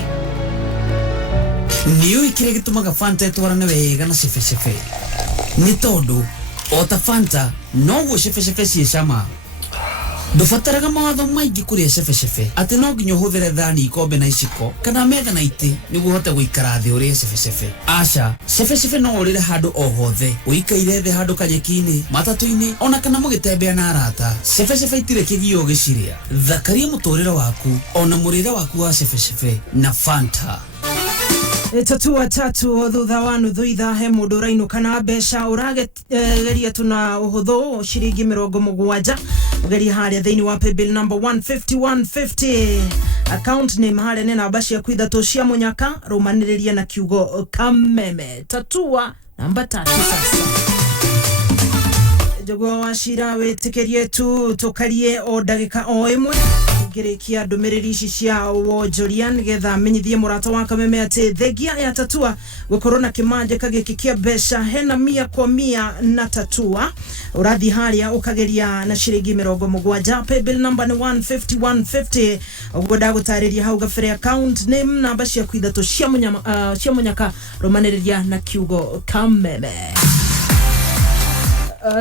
Niyo ikire gitumaga Fanta etwarane wega na cefecefe. Ni tondu ota Fanta no go cefecefe ci cama. Ndubataraga mawatho maingĩ kũrĩa cefecefe atĩ no nginya ũhũthĩre thani ikombe na iciko kana metha na itĩ nĩguo ũhote gũikara thĩ ũrĩe cefecefe. Aca, cefecefe no ũrĩre handũ o hothe, ũikaire thĩ handũ kanyeki-inĩ, matatũ-inĩ ona kana mũgĩtembea na arata. Cefecefe itirĩ kĩgio ũgĩcirĩa. Thakaria mũtũrĩre waku ona mũrĩre waku wa cefecefe na Fanta. Tatua tatu thutha wa nuthu ithaa he mundu urainuka na mbeca urageria tuna uhuthu ciringi 70 ugeria haria thiini wa paybill number 15150 account name haria ni namba cia kwithatu cia munyaka rumaniriria na kiugo kameme. Tatua namba 3 sasa jogo wa shira wetikirie tu tukarie o dagika o imwe ngirikia ndumiriri ici cia wonjoria nigetha menyithie murata wa kameme ati thegia ya tatua gukorwo na kimanje kagiki kia mbeca hena 100% na tatua urathi haria ukageria na ciringi 70 paybill number 15150 ugoda gutariria hau gabere account name namba cia kwithatu cia munyaka romaniriria na kiugo kameme.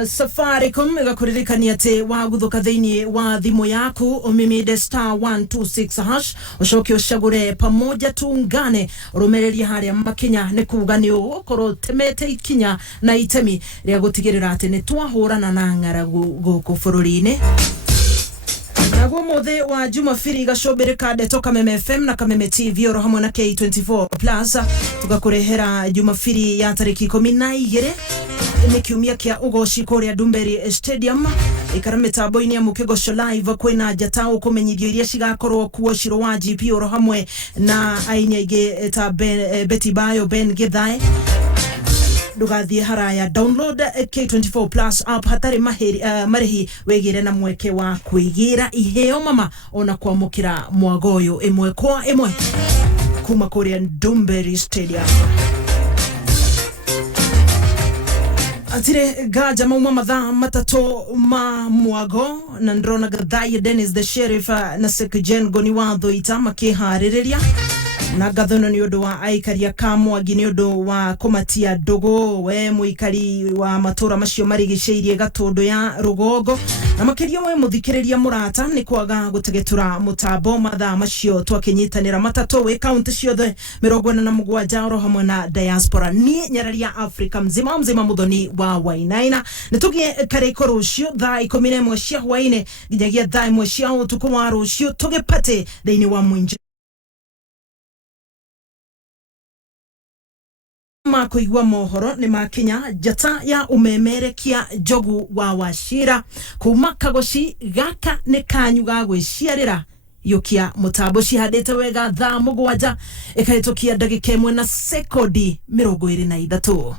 Safaricom igakuririkania ati waguthuka thiini wa thimu yaku umimide *126# ucoke ucagure pamoja tuungane urumereria haria makinya ni kuga ni ukorwo temete ikinya na itemi ria gutigirira ati ni twahurana na ng'aragu guku bururi-ini. Naguo muthe wa Jumapili gacobirika ndeto Kameme FM na Kameme TV oro hamwe na K24 Plus tugakurehera Jumapili ya tariki 12 ni kiumia kia ugoci kuria Dumberi Stadium ikara mitambo-ini ya Mukigoco live kwina njata ukumenyithio iria cigakorwo kuo Shiro wa GP oro hamwe na aini aingi ta Betty Bayo, Ben Githai. Ndugathie haraya, download K24 Plus app hatari marihi wegire na mweke wa kuigira iheo mama ona kwamukira mwagoyo imwe kwa imwe kuma kuria Dumberi Stadium. Atire gaja mauma mathaa matatu ma mwago na ndrona Gathai Dennis the Sheriff na Sekjen Goni Watho ita makihariria na gathono ni undu wa aikaria Kamwangi ni undu wa kumatia dogo we muikari wa matura macio marigiceirie Gatundu ya Rugongo na makiria we muthikiriria murata ni kwaga gutegetura mutambo mathaa macio twakinyitanira matatu we county ciothe 47 oro hamwe na diaspora ni nyararia Africa mzima muthoni wa Wainaina nitugie kariko rucio thaa 11 cia hwaine nginyagia thaa 1 cia utuku wa rucio tugipate thiini wa mwinji kuigwa mohoro ni makinya njata ya umemerekia Njogu wa Wachira kuma Kagoci gaka ni kanyu ga gwiciarira yukia mutambo cihadite wega thaa 7 ikahitukia ndagika 1 na sekondi 23.